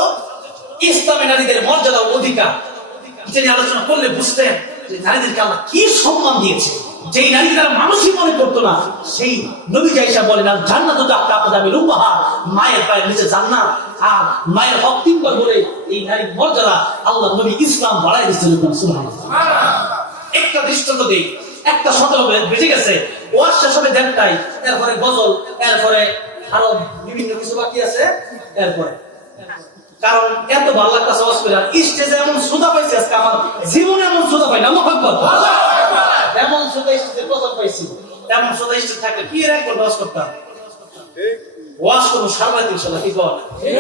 ইসলামে নারীদের মর্যাদা ও অধিকার তিনি আলোচনা করলে বুঝতেন যে নারীদেরকে আল্লাহ কি সম্মান দিয়েছে যেই নারী তারা মানুষই মনে করতো না সেই নবী জায়েশা বলেন আর জান্নাতু তাহতা আকদামি রুম্মাহা মায়ের পায়ের নিচে জান্নাত আর মায়ের হক 3 বার বলে এই নারীর মর্যাদা আল্লাহ নবী ইসলাম বাড়ায় দিয়েছেন সুবহানাল্লাহ একটা দৃষ্টান্ত দেই একটা 17 বেজে গেছে ওয়াজ শেষ হবে 1:30টায় এরপরে গজল এরপরে আরো বিভিন্ন কিছু বাকি আছে এরপরে কারণ এত ভালো লাগতেছে ওয়াজ করে স্টেজে এমন সুদা পাইছে আজকে আমার জীবনে এমন সুদা পাই না আল্লাহু আকবার এমন সুদা স্টেজে প্রথম পাইছি এমন সুদা স্টেজ থাকলে কি এর একবার ওয়াজ করতাম ঠিক ওয়াজ করব সারা দিন ইনশাআল্লাহ কি কর ঠিক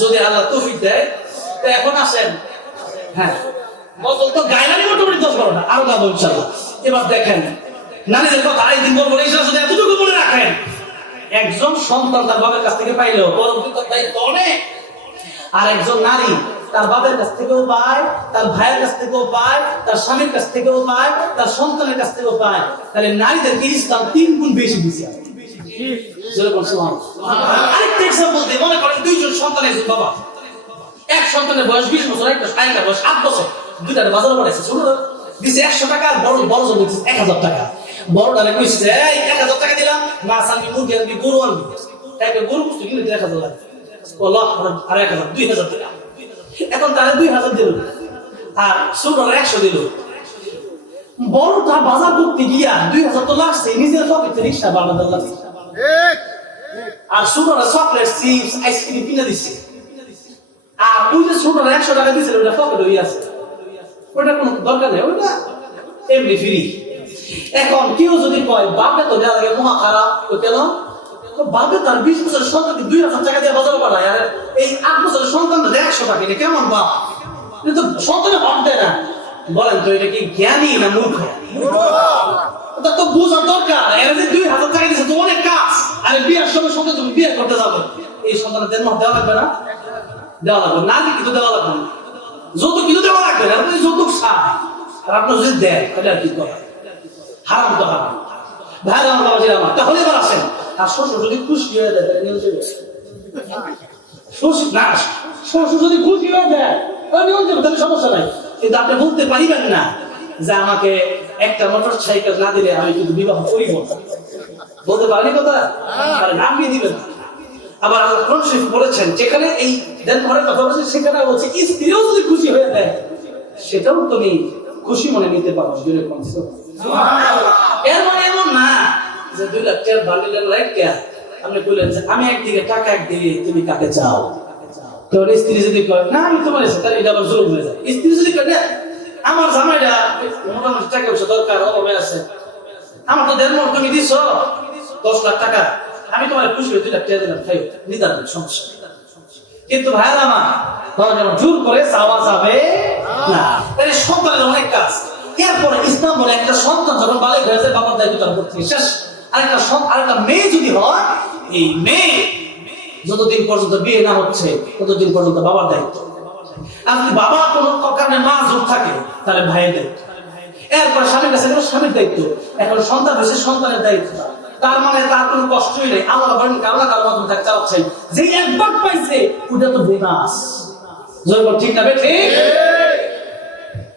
যদি আল্লাহ তৌফিক দেয় তো এখন আসেন হ্যাঁ বোতল তো গায়লানি মোটামুটি 10-12টা, আরো গাবো ইনশাআল্লাহ। এবার দেখেন নারীদের কথা আরেকদিন বলবো, এই সাথে এতটুকু মনে রাখেন, একজন সন্তান তার বাবার কাছ থেকে পাইলেও পরবর্তীতে দায়িত্ব অনেক। আর একজন নারী তার বাবার কাছ থেকেও পায়, তার ভাইয়ের কাছ থেকেও পায়, তার স্বামীর কাছ থেকেও পায়, তার সন্তানের কাছ থেকেও পায়। তাহলে নারীদেরকে ইসলাম 3 গুণ বেশি দিচ্ছে। আরেকটা এক্সাম্পল দিই, মনে করেন 2 জন সন্তান, একজন বাবা, এক সন্তানের বয়স 20 বছর, আরেকটা বয়স 8 বছর, দুইটার বাজারে পড়াইছে, ছোট দিছে 100 টাকা, আর বড় জন দিচ্ছে 1000 টাকা। বড়টারে কইছে এই 1000 টাকা দিলাম, মাছ আনবি, মুরগি আনবি, গরু আনবি, একটা গরু পুষতে গেলে 1000 লাগে, আল্লাহ আর 1000, 2000 দিলাম। এখন তারা 2000 দিল, আর ছোটরা 100 দিল। বড়টা বাজার করতে গিয়া 2000 তো লাগছে, নিজের পকেটে রিক্সা ভাড়া দিল, আর ছোটরা চকলেট, চিপস, আইসক্রিম কিনে দিচ্ছে। আর ওই যে ছোটরা 100 টাকা দিয়েছিল, ওটা পকেট হয়ে আছে, ওটা কোনো দরকার নেই, ওটা এমনি ফ্রি। এখন কেউ যদি কয় বাপে তো দেওয়া লাগে মহা খারাপ, তো কেন? বাপে তার 20 বছরের সন্তানকে 2000 টাকা দিয়ে বাজারে পাঠায়, আর এই 8 বছরের সন্তানটা 100 টাকা, এটা কেমন বাপ? কিন্তু সন্তানের হক দেয় না। বলেন তো এটা কি জ্ঞানী না মূর্খ? ওটা তো বোঝার দরকার। এরা যে 2000 টাকা দিচ্ছে তো অনেক কাজ, আর বিয়ের সময় সন্তান তুমি বিয়ে করতে যাবে, এই সন্তানের জন্ম দেওয়া লাগবে না? দেওয়া লাগবে না, কিন্তু দেওয়া লাগবে না, যৌতুক কিন্তু দেওয়া লাগবে না। আপনি যৌতুক চান, আর আপনার যদি দেয় তাহলে আর কি করা? হারাম তো হারাম। ভাই আমার বাবাজির আমার, তাহলে এবার আসেন, আর শ্বশুর যদি খুশি হয়ে যায় শ্বশুর না, শ্বশুর যদি খুশি হয়ে যায় তাহলে সমস্যা নাই। কিন্তু আপনি বলতে পারিবেন না যে আমাকে একটা মোটরসাইকেল না দিলে আমি কিন্তু বিবাহ করিব, বলতে পারেনি কথা? নামিয়ে দিবেন। আবার আল্লাহ কোরআন শরীফ বলেছেন, যেখানে এই দেন ঘরের কথা বলছে, সেখানে বলছে স্ত্রীও যদি খুশি হয়ে দেয় সেটাও তুমি খুশি মনে নিতে পারো। এর মানে এমন না যে 2 লাখ টাকা বান্ডিলের লাইট কে আপনি বললেন যে আমি একদিকে টাকা একদিকে, তুমি কাকে চাও? তোর স্ত্রী যদি কয় না আমি তোমার এসে, তাহলে এটা আবার জোর হয়ে যায়। স্ত্রী যদি কয় না আমার জামাইটা মোটামুটি টাকা পয়সা দরকার, অভাবে আছে, আমার তো 1.5 মণ তুমি দিছো 10 লাখ টাকা, আমি তোমার খুশি হয়ে 2 লাখ টাকা দিলাম, খাই নিদান সমস্যা। কিন্তু ভাইরা আমার যেমন জোর করে চাওয়া যাবে না। তাহলে সন্তানের অনেক কাজ। এরপরে ইসলাম বলে একটা সন্তান যখন বালেগ হয়ে যায় বাবার দায়িত্ব তার উপর থেকে শেষ। আরেকটা মেয়ে যদি হয়, এই মেয়ে যতদিন পর্যন্ত বিয়ে না হচ্ছে ততদিন পর্যন্ত বাবার দায়িত্ব। আর যদি বাবা কোনো কারণে মা জোর থাকে তাহলে ভাইয়ের দায়িত্ব। এরপরে স্বামীর কাছে গেল স্বামীর দায়িত্ব। এখন সন্তান হয়েছে সন্তানের দায়িত্ব। তার মানে তার কোনো কষ্টই নেই, আল্লাহ বলেন কারণে কারো মাধ্যমে তাকে চালাচ্ছেন। যে একবার পাইছে ওটা তো বোনাস। ঠিক না ঠিক?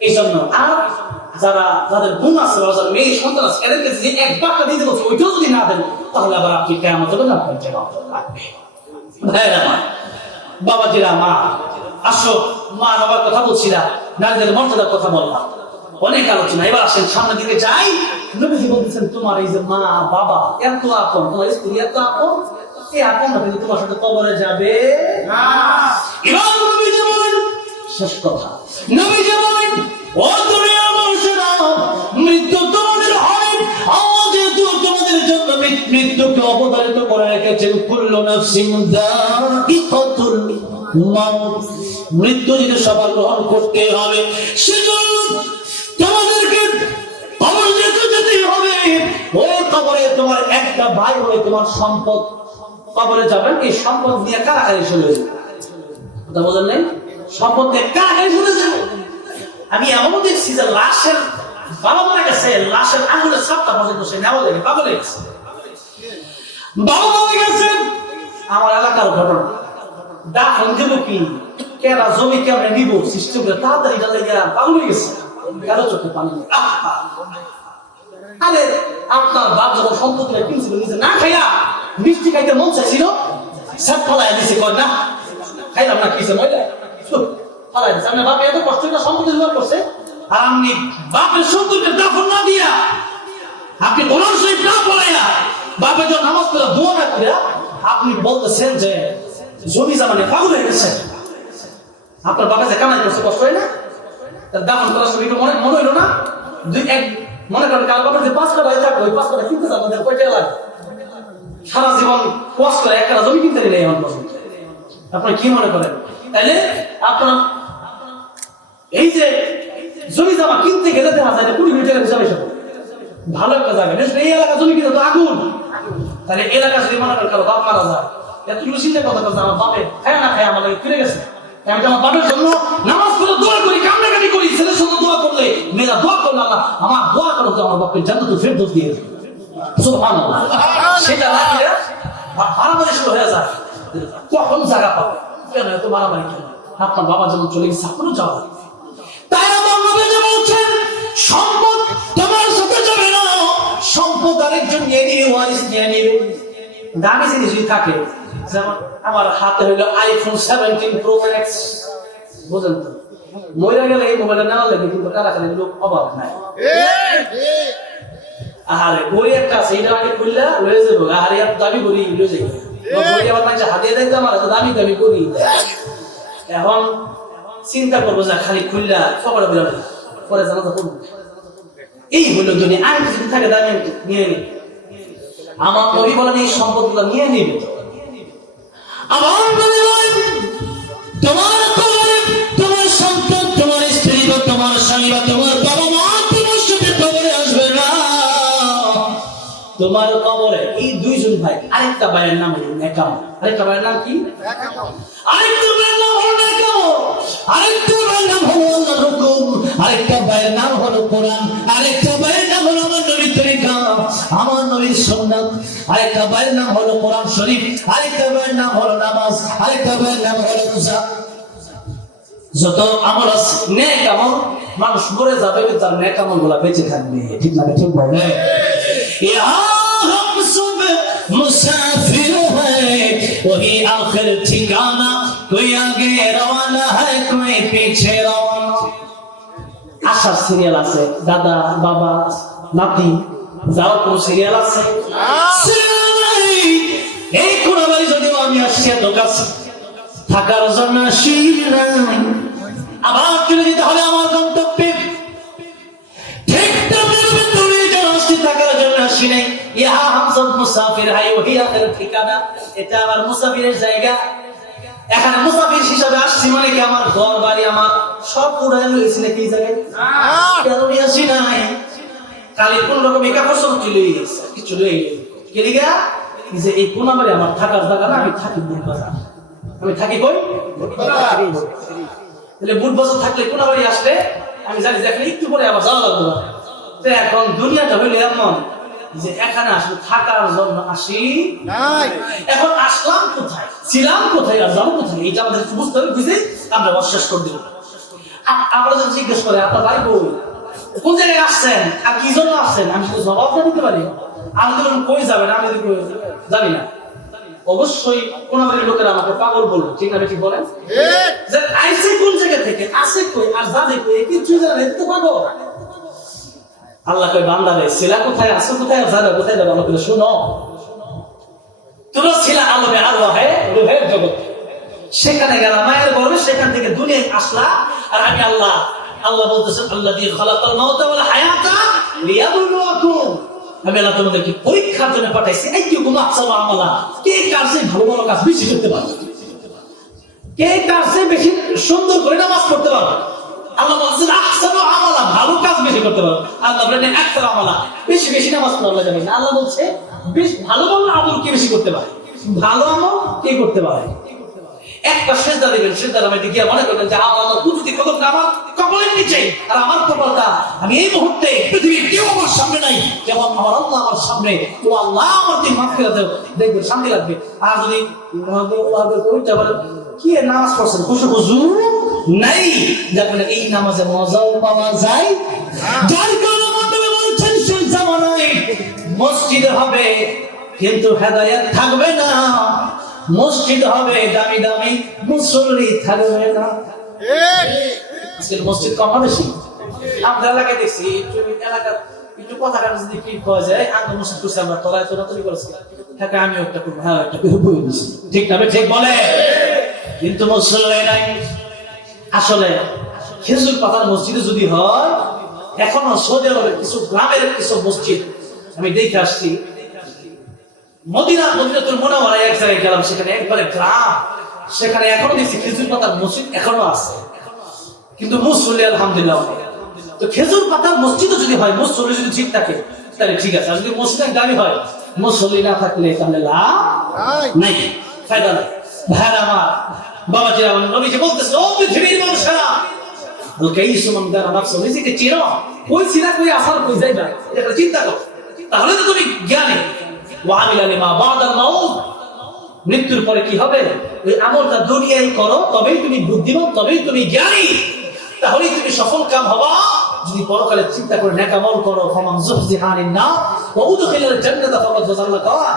এই জন্য আর যাদের বোন আছে, যাদের মেয়ে সন্তান আছে, এদেরকে যে একবারটা দিতে বলছে ওইটাও যদি না দেন তাহলে আবার আপনি কেমন হবেন, আপনার জবাব লাগবে। ভাইরা মা, বাবাজিরা মা, আসো মা বাবার কথা বলছিলাম, নারীদের মর্যাদার কথা বললাম, অনেক আলোচনা। এবার আসেন সামনের দিকে যাই। নবীজি বলতেছেন তোমার এই যে মা বাবা এত আপন, তোমার স্ত্রী এত আপন, এই আপন না কিন্তু তোমার সাথে কবরে যাবে না। এবার নবীজি বলেন শেষ কথা, নবীজি বলেন ও দুনিয়ার মানুষেরা, মৃত্যু তোমাদের হয়, আল্লাহ যেহেতু তোমাদের জন্য মৃত্যুকে অবধারিত করে রেখেছেন, কুল্লু নাফসিন যায়িকাতুল মাউত, মৃত্যু যদি সবার গ্রহণ করতে হবে, সেজন্য তোমাদেরকে কবরে যেতেই হবে। ওই কবরে তোমার একটা ভাই হয়ে তোমার সম্পদ, কবরে যাবেন এই সম্পদ নিয়ে কারাকারি শুরু হয়ে যাবে। কথা বোঝেন নাই? সম্পদ নিয়ে কারাকারি শুরু হয়ে যাবে। আমি এমনও দেখছি যে লাশের বাবা মারা গেছে, লাশের আঙুলের ছাপটা পর্যন্ত সে নেওয়া লাগে, পাগল হয়ে গেছে। বাবা মারা গেছে, আমার এলাকার ঘটনা, দাফন দেবো কি, কেনা জমি কেমন নিব সিস্টেম করে তাড়াতাড়ি ডালে গেলাম, পাগল হয়ে গেছে। কারো চোখে পানি নেই। আরে আপনার বাপ যখন সম্পত্তিটা কিনছিল নিজে না খাইয়া মিষ্টি খাইতে মন চাইছিল, সব ফলাই দিছে, কয় না খাইলাম না, কিসে ময়লা ফলাই দিছে। আপনার বাপ এত কষ্ট করে সম্পত্তি জোগাড় করছে, আর আপনি বাপের সম্পত্তিটা দাফন না দিয়া, আপনি কোরআন শরীফ না পড়াইয়া, বাপের জন্য নামাজ পড়া দোয়া না করিয়া আপনি বলতেছেন যে জমি জামানে পাগল হয়ে গেছে। আপনার বাবা যে কামাই করছে কষ্ট হয় না? দাফন করার সময় মনে হইলো না? মনে করেন কাল বাবার যে 5 কাঠা থাকবে, ওই 5 কাঠা কিনতে যান, আমাদের কয় টাকা লাগে? সারা জীবন কষ্ট করে 1 কাঠা জমি কিনতে গেলে এমন পছন্দ। আপনার কি মনে করেন? তাইলে আপনার এই যে জমি জামা কিনতে গেলে দেখা যায় 20 কোটি টাকা হিসাবে সব ভালো একটা জায়গা বেশ এই এলাকা জমি কিনে তো আগুন তাহলে এলাকা যদি মনে করেন কারো বাপ মারা যায় এতটুকু চিন্তা কথা কথা আমার বাপে খায় না খায় আমার ফিরে গেছে আমি আমার বাপের জন্য নামাজ পড়ে দোয়া করি কান্নাকাটি করি ছেলের সঙ্গে দোয়া করলে মেয়েরা দোয়া করলে আল্লাহ আমার দোয়া করো তো আমার বাপকে জান্নাতুল ফেরদৌস দিয়ে দেবে সুবহানাল্লাহ সেটা লাগলে মারামারি শুরু হয়ে যায় কখন জায়গা পাবে কেন এত মারামারি কেন আপনার বাবা যেমন চলে গেছে আপনারও যাওয়া তাই আমার নবী যে বলছেন সম্পদ তোমার সাথে যাবে না সম্পদ আরেকজন নিয়ে নিয়ে ওয়ারিস নিয়ে নিবে দামি জিনিস যদি থাকে যেমন আমার হাতে হইলো আইফোন 17 প্রো ম্যাক্স বুঝলেন তো মইরা গেলে এই মোবাইলটা নেওয়া লাগে কিন্তু কারাকারি লোক অভাব নাই আরে গড়ি একটা আছে এটা আগে খুললা লয়ে যাবো আরে এত দামি গড়ি লয়ে যাই গড়ি আবার মাঝে হাতে দেয় আমার এত দামি দামি গড়ি এখন চিন্তা করবো যে খালি খুললা খবর বেরোবে পরে জানা তো করবো এই হলো দুনিয়া আর যদি থাকে দামি নিয়ে নি আমার নবী বলেন এই সম্পদগুলো নিয়ে নিবে তো আমার নবী বলেন তোমার কবরে তোমার সন্তান তোমার স্ত্রী বা তোমার স্বামী বা তোমার বাবা মা তোমার সাথে কবরে আসবে না তোমার কবরে এই দুইজন ভাই আরেকটা ভাইয়ের নাম হলো নেকাম আরেকটা ভাইয়ের নাম কি আরেকটা ভাইয়ের নাম হলো নেকাম আরেকটা ভাইয়ের নাম হলো আল্লাহর হুকুম আরেকটা ভাইয়ের নাম হলো কোরআন আরেকটা ভাইয়ের নাম হলো আমার নবীর তরিকা আমার নবীর সুন্নাত আরেকটা ভাইয়ের নাম হলো কোরআন শরীফ আরেকটা ভাইয়ের নাম হলো নামাজ আরেকটা ভাইয়ের নাম হলো রোজা যত আমল আছে নেক আমল মানুষ মরে যাবে কিন্তু তার নেক আমলগুলো বেঁচে থাকবে ঠিক না ঠিক বলে हम सब मुसाफिर हैं वही आखिर ठिकाना कोई आगे रवाना है कोई पीछे रवाना আশার সিরিয়াল আছে দাদা বাবা নাতি যাওয়ার কোন সিরিয়াল আছে এই কোন বাড়ি যদি আমি আসছি এত কাছে থাকার জন্য আসি নাই আবার চলে যেতে হবে আমার গন্তব্যে ঠিক তেমনি তুমি আসছি থাকার জন্য আসি নাই ইহা হাম সব মুসাফির হাই ওহি আখির ঠিকানা এটা আমার মুসাফিরের জায়গা এখানে মুসাফির হিসেবে আসছি মানে কি আমার ঘর বাড়ি আমার সব উড়াই লইছি নাকি এই জায়গায় কেন আসি নাই খালি কোন রকম একা কসম চলে গেছে কিছু লই কে লিগা যে এই কোন বাড়ি আমার থাকার জায়গা না আমি থাকি বুট বাজার আমি থাকি কই বুট বাজার তাহলে বুট বাজার থাকলে কোন বাড়ি আসলে আমি জানি যে একটু পরে আবার যাওয়া লাগবে তো এখন দুনিয়াটা হইলো এমন যে এখানে আসলে থাকার জন্য আসি নাই এখন আসলাম কোথায় ছিলাম কোথায় আর যাবো কোথায় এইটা আমাদের বুঝতে হবে বুঝে আমরা অশ্বাস করে দিব আমরা যদি জিজ্ঞেস করে আপনার বাড়ি কই কোন জায়গায় আসছেন আর কি জন্য আসছেন আমি শুধু জবাব না দিতে পারি আমি তো কই যাবেন আমি তো জানি না অবশ্যই কোন বাড়ির লোকেরা আমাকে পাগল বলবে ঠিক না ঠিক বলেন যে আইসে কোন জায়গা থেকে আসে কই আর যাবে কই কিছু জানে তো পাগল আল্লাহ কই বান্দারে ছিলা কোথায় আছো কোথায় জানো কোথায় যাবে আমাকে শুনো তোমরা ছিলা আলমে আরওয়াহে রূহের জগৎ সেখানে গেলাম মায়ের গর্ভে সেখান থেকে দুনিয়ায় আসলা আর আমি আল্লাহ বলতেছেন আল্লাযী খালাকাল মাউতা ওয়াল হায়াতা লিয়াবলুয়াকুম আমি আল্লাহ তোমাদেরকে পরীক্ষার জন্য পাঠাইছি আইয়ুকুম আহসানু আমালা কে কার চেয়ে ভালো ভালো কাজ বেশি করতে পারবে কে কার চেয়ে বেশি সুন্দর করে নামাজ পড়তে পারবে আল্লাহ বলছেন আহসানু আমালা ভালো কাজ বেশি করতে পারবে আল্লাহ বলেন আকসার আমালা বেশি বেশি নামাজ পড়া আল্লাহ জানে না আল্লাহ বলছে বেশ ভালো ভালো আমল কে বেশি করতে পারে ভালো আমল কে করতে পারে একটা সেজদা দিবেন সেজদার আমি দেখিয়া মনে করবেন যে আমার কুদরতি কদমটা আমার কপালের নিচে আর আমার কপালটা আমি এই মুহূর্তে পৃথিবীর কেউ আমার সামনে নাই যেমন আমার আল্লাহ আমার সামনে ও আল্লাহ আমার দিন মাফ করে দেব দেখবেন শান্তি লাগবে আর যদি কইতে পারেন কি নামাজ পড়ছেন খুশু নাই দেখবেন এই নামাজে মজাও পাওয়া যায় যার কারণে মন্ডপে বলছেন সেই জামানায় মসজিদ হবে কিন্তু হেদায়েত থাকবে না মসজিদ হবে দামি দামি মুসল্লি থাকবে না মসজিদ কম হবে আপনার এলাকায় দেখছি এলাকার একটু কথা কাটা যদি কি পাওয়া যায় আগে মসজিদ করছে আমরা তলায় তোলাতুলি করেছি হ্যাঁ আমি একটা করবো হ্যাঁ একটা বই দিচ্ছি ঠিক না ঠিক বলে কিন্তু মুসল্লি নাই আসলে খেজুর পাতার মসজিদে যদি হয় এখনো সৌদি আরবের কিছু গ্রামের কিছু মসজিদ আমি দেখে আসছি মদিনাতুল মুনাওয়ারায় এক জায়গায় গেলাম সেখানে একবারে গ্রাম সেখানে এখনো দেখছি খেজুর পাতার মসজিদ এখনো আছে কিন্তু মুসল্লি আলহামদুলিল্লাহ তো খেজুর পাতার মসজিদও যদি হয়, মুসল্লি যদি ঠিক থাকে তাহলে ঠিক আছে, আর যদি মসজিদের গাড়ি হয়, মুসল্লি না থাকলে তাহলে লাভ নাই, ফায়দা নাই। ভাইরা আমার, বাবাজি আমার নবী যে বলতেছে, ও পৃথিবীর মানুষেরা, নিজেকে চিনো, কই চিনা কই আসার কই যাইবা, এটা চিন্তা করো, তাহলে তো তুমি জ্ঞানী। মৃত্যুর পরে কি হবে, ওই আমলটা দুনিয়ায় করো, তবেই তুমি বুদ্ধিমান, তবেই তুমি জ্ঞানী, তাহলেই তুমি সফল কাম হবা। যদি পরকালে চিন্তা করে নেক আমল করো, ফামান যুহজিহা আনিন নার ওয়া উদখিলাল জান্নাতা ফাকাদ ফাযা।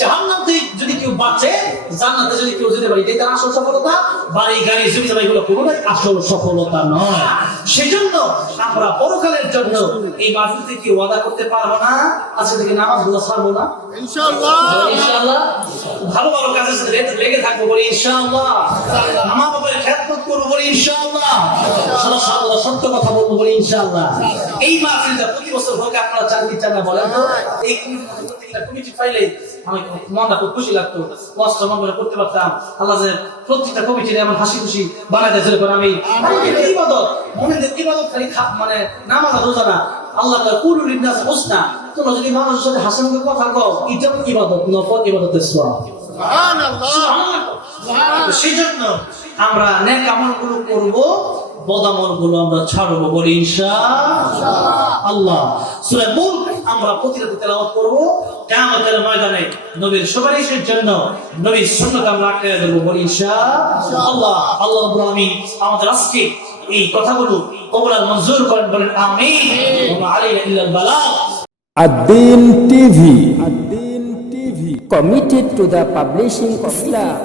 জাহান্নাম থেকে যদি কেউ বাঁচে, জান্নাতে যদি কেউ যেতে পারে, এটাই তার আসল সফলতা। বাড়ি গাড়ি জমি জমা এগুলো কোনোটাই আসল সফলতা নয়। সেজন্য আমরা পরকালের জন্য এই মাহফিল থেকে ওয়াদা করতে পারবো না, আজকে থেকে নামাজগুলো ছাড়বো না ইনশাআল্লাহ। ইনশাআল্লাহ ভালো ভালো কাজের সাথে লেগে থাকবো বলি ইনশাআল্লাহ। মা বাবার খেদমত করবো বলি ইনশাআল্লাহ। ইনশাআল্লাহ সত্য কথা বলবো বলি ইনশাআল্লাহ। এই মাহফিলটা প্রতি বছর হোক, আপনারা চান কি চান না বলেন তো? এই কমিটি ফাইলে আমার মনটা খুব খুশি লাগতো, কষ্ট মন করে করতে পারতাম। আল্লাহ যে প্রত্যেকটা কমিটির এমন হাসি খুশি বানাই দিয়েছিল, আমি ইবাদত মনে ইবাদত খালি মানে নামাজ আর রোজা না, আল্লাহ তাআলা কুলুল ইন্নাস হুসনা, তোমরা যদি মানুষের সাথে হাসি মুখে কথা কও, এটাও ইবাদত, নফল ইবাদতের সওয়াব। সুবহানাল্লাহ। সেজন্য আমরা নেক আমলগুলো করব, বদ আমলগুলো আমরা ছাড়বো বলি ইনশাআল্লাহ। সূরা মুলক আমরা প্রতিরাতে তেলাওয়াত করব, কিয়ামতের ময়দানে নবীর সুপারিশের জন্য নবীর সুন্নাত আমরা আঁকড়ে ধরব বলি ইনশাআল্লাহ। আল্লাহ রাব্বুল আলামিন আমাদের আজকে এই কথাগুলো কবুল আর মঞ্জুর করেন, বলেন আমিন। ওয়া মা আলাইনা ইল্লাল বালাগ। Ad-Din TV, committed to the publishing Islam.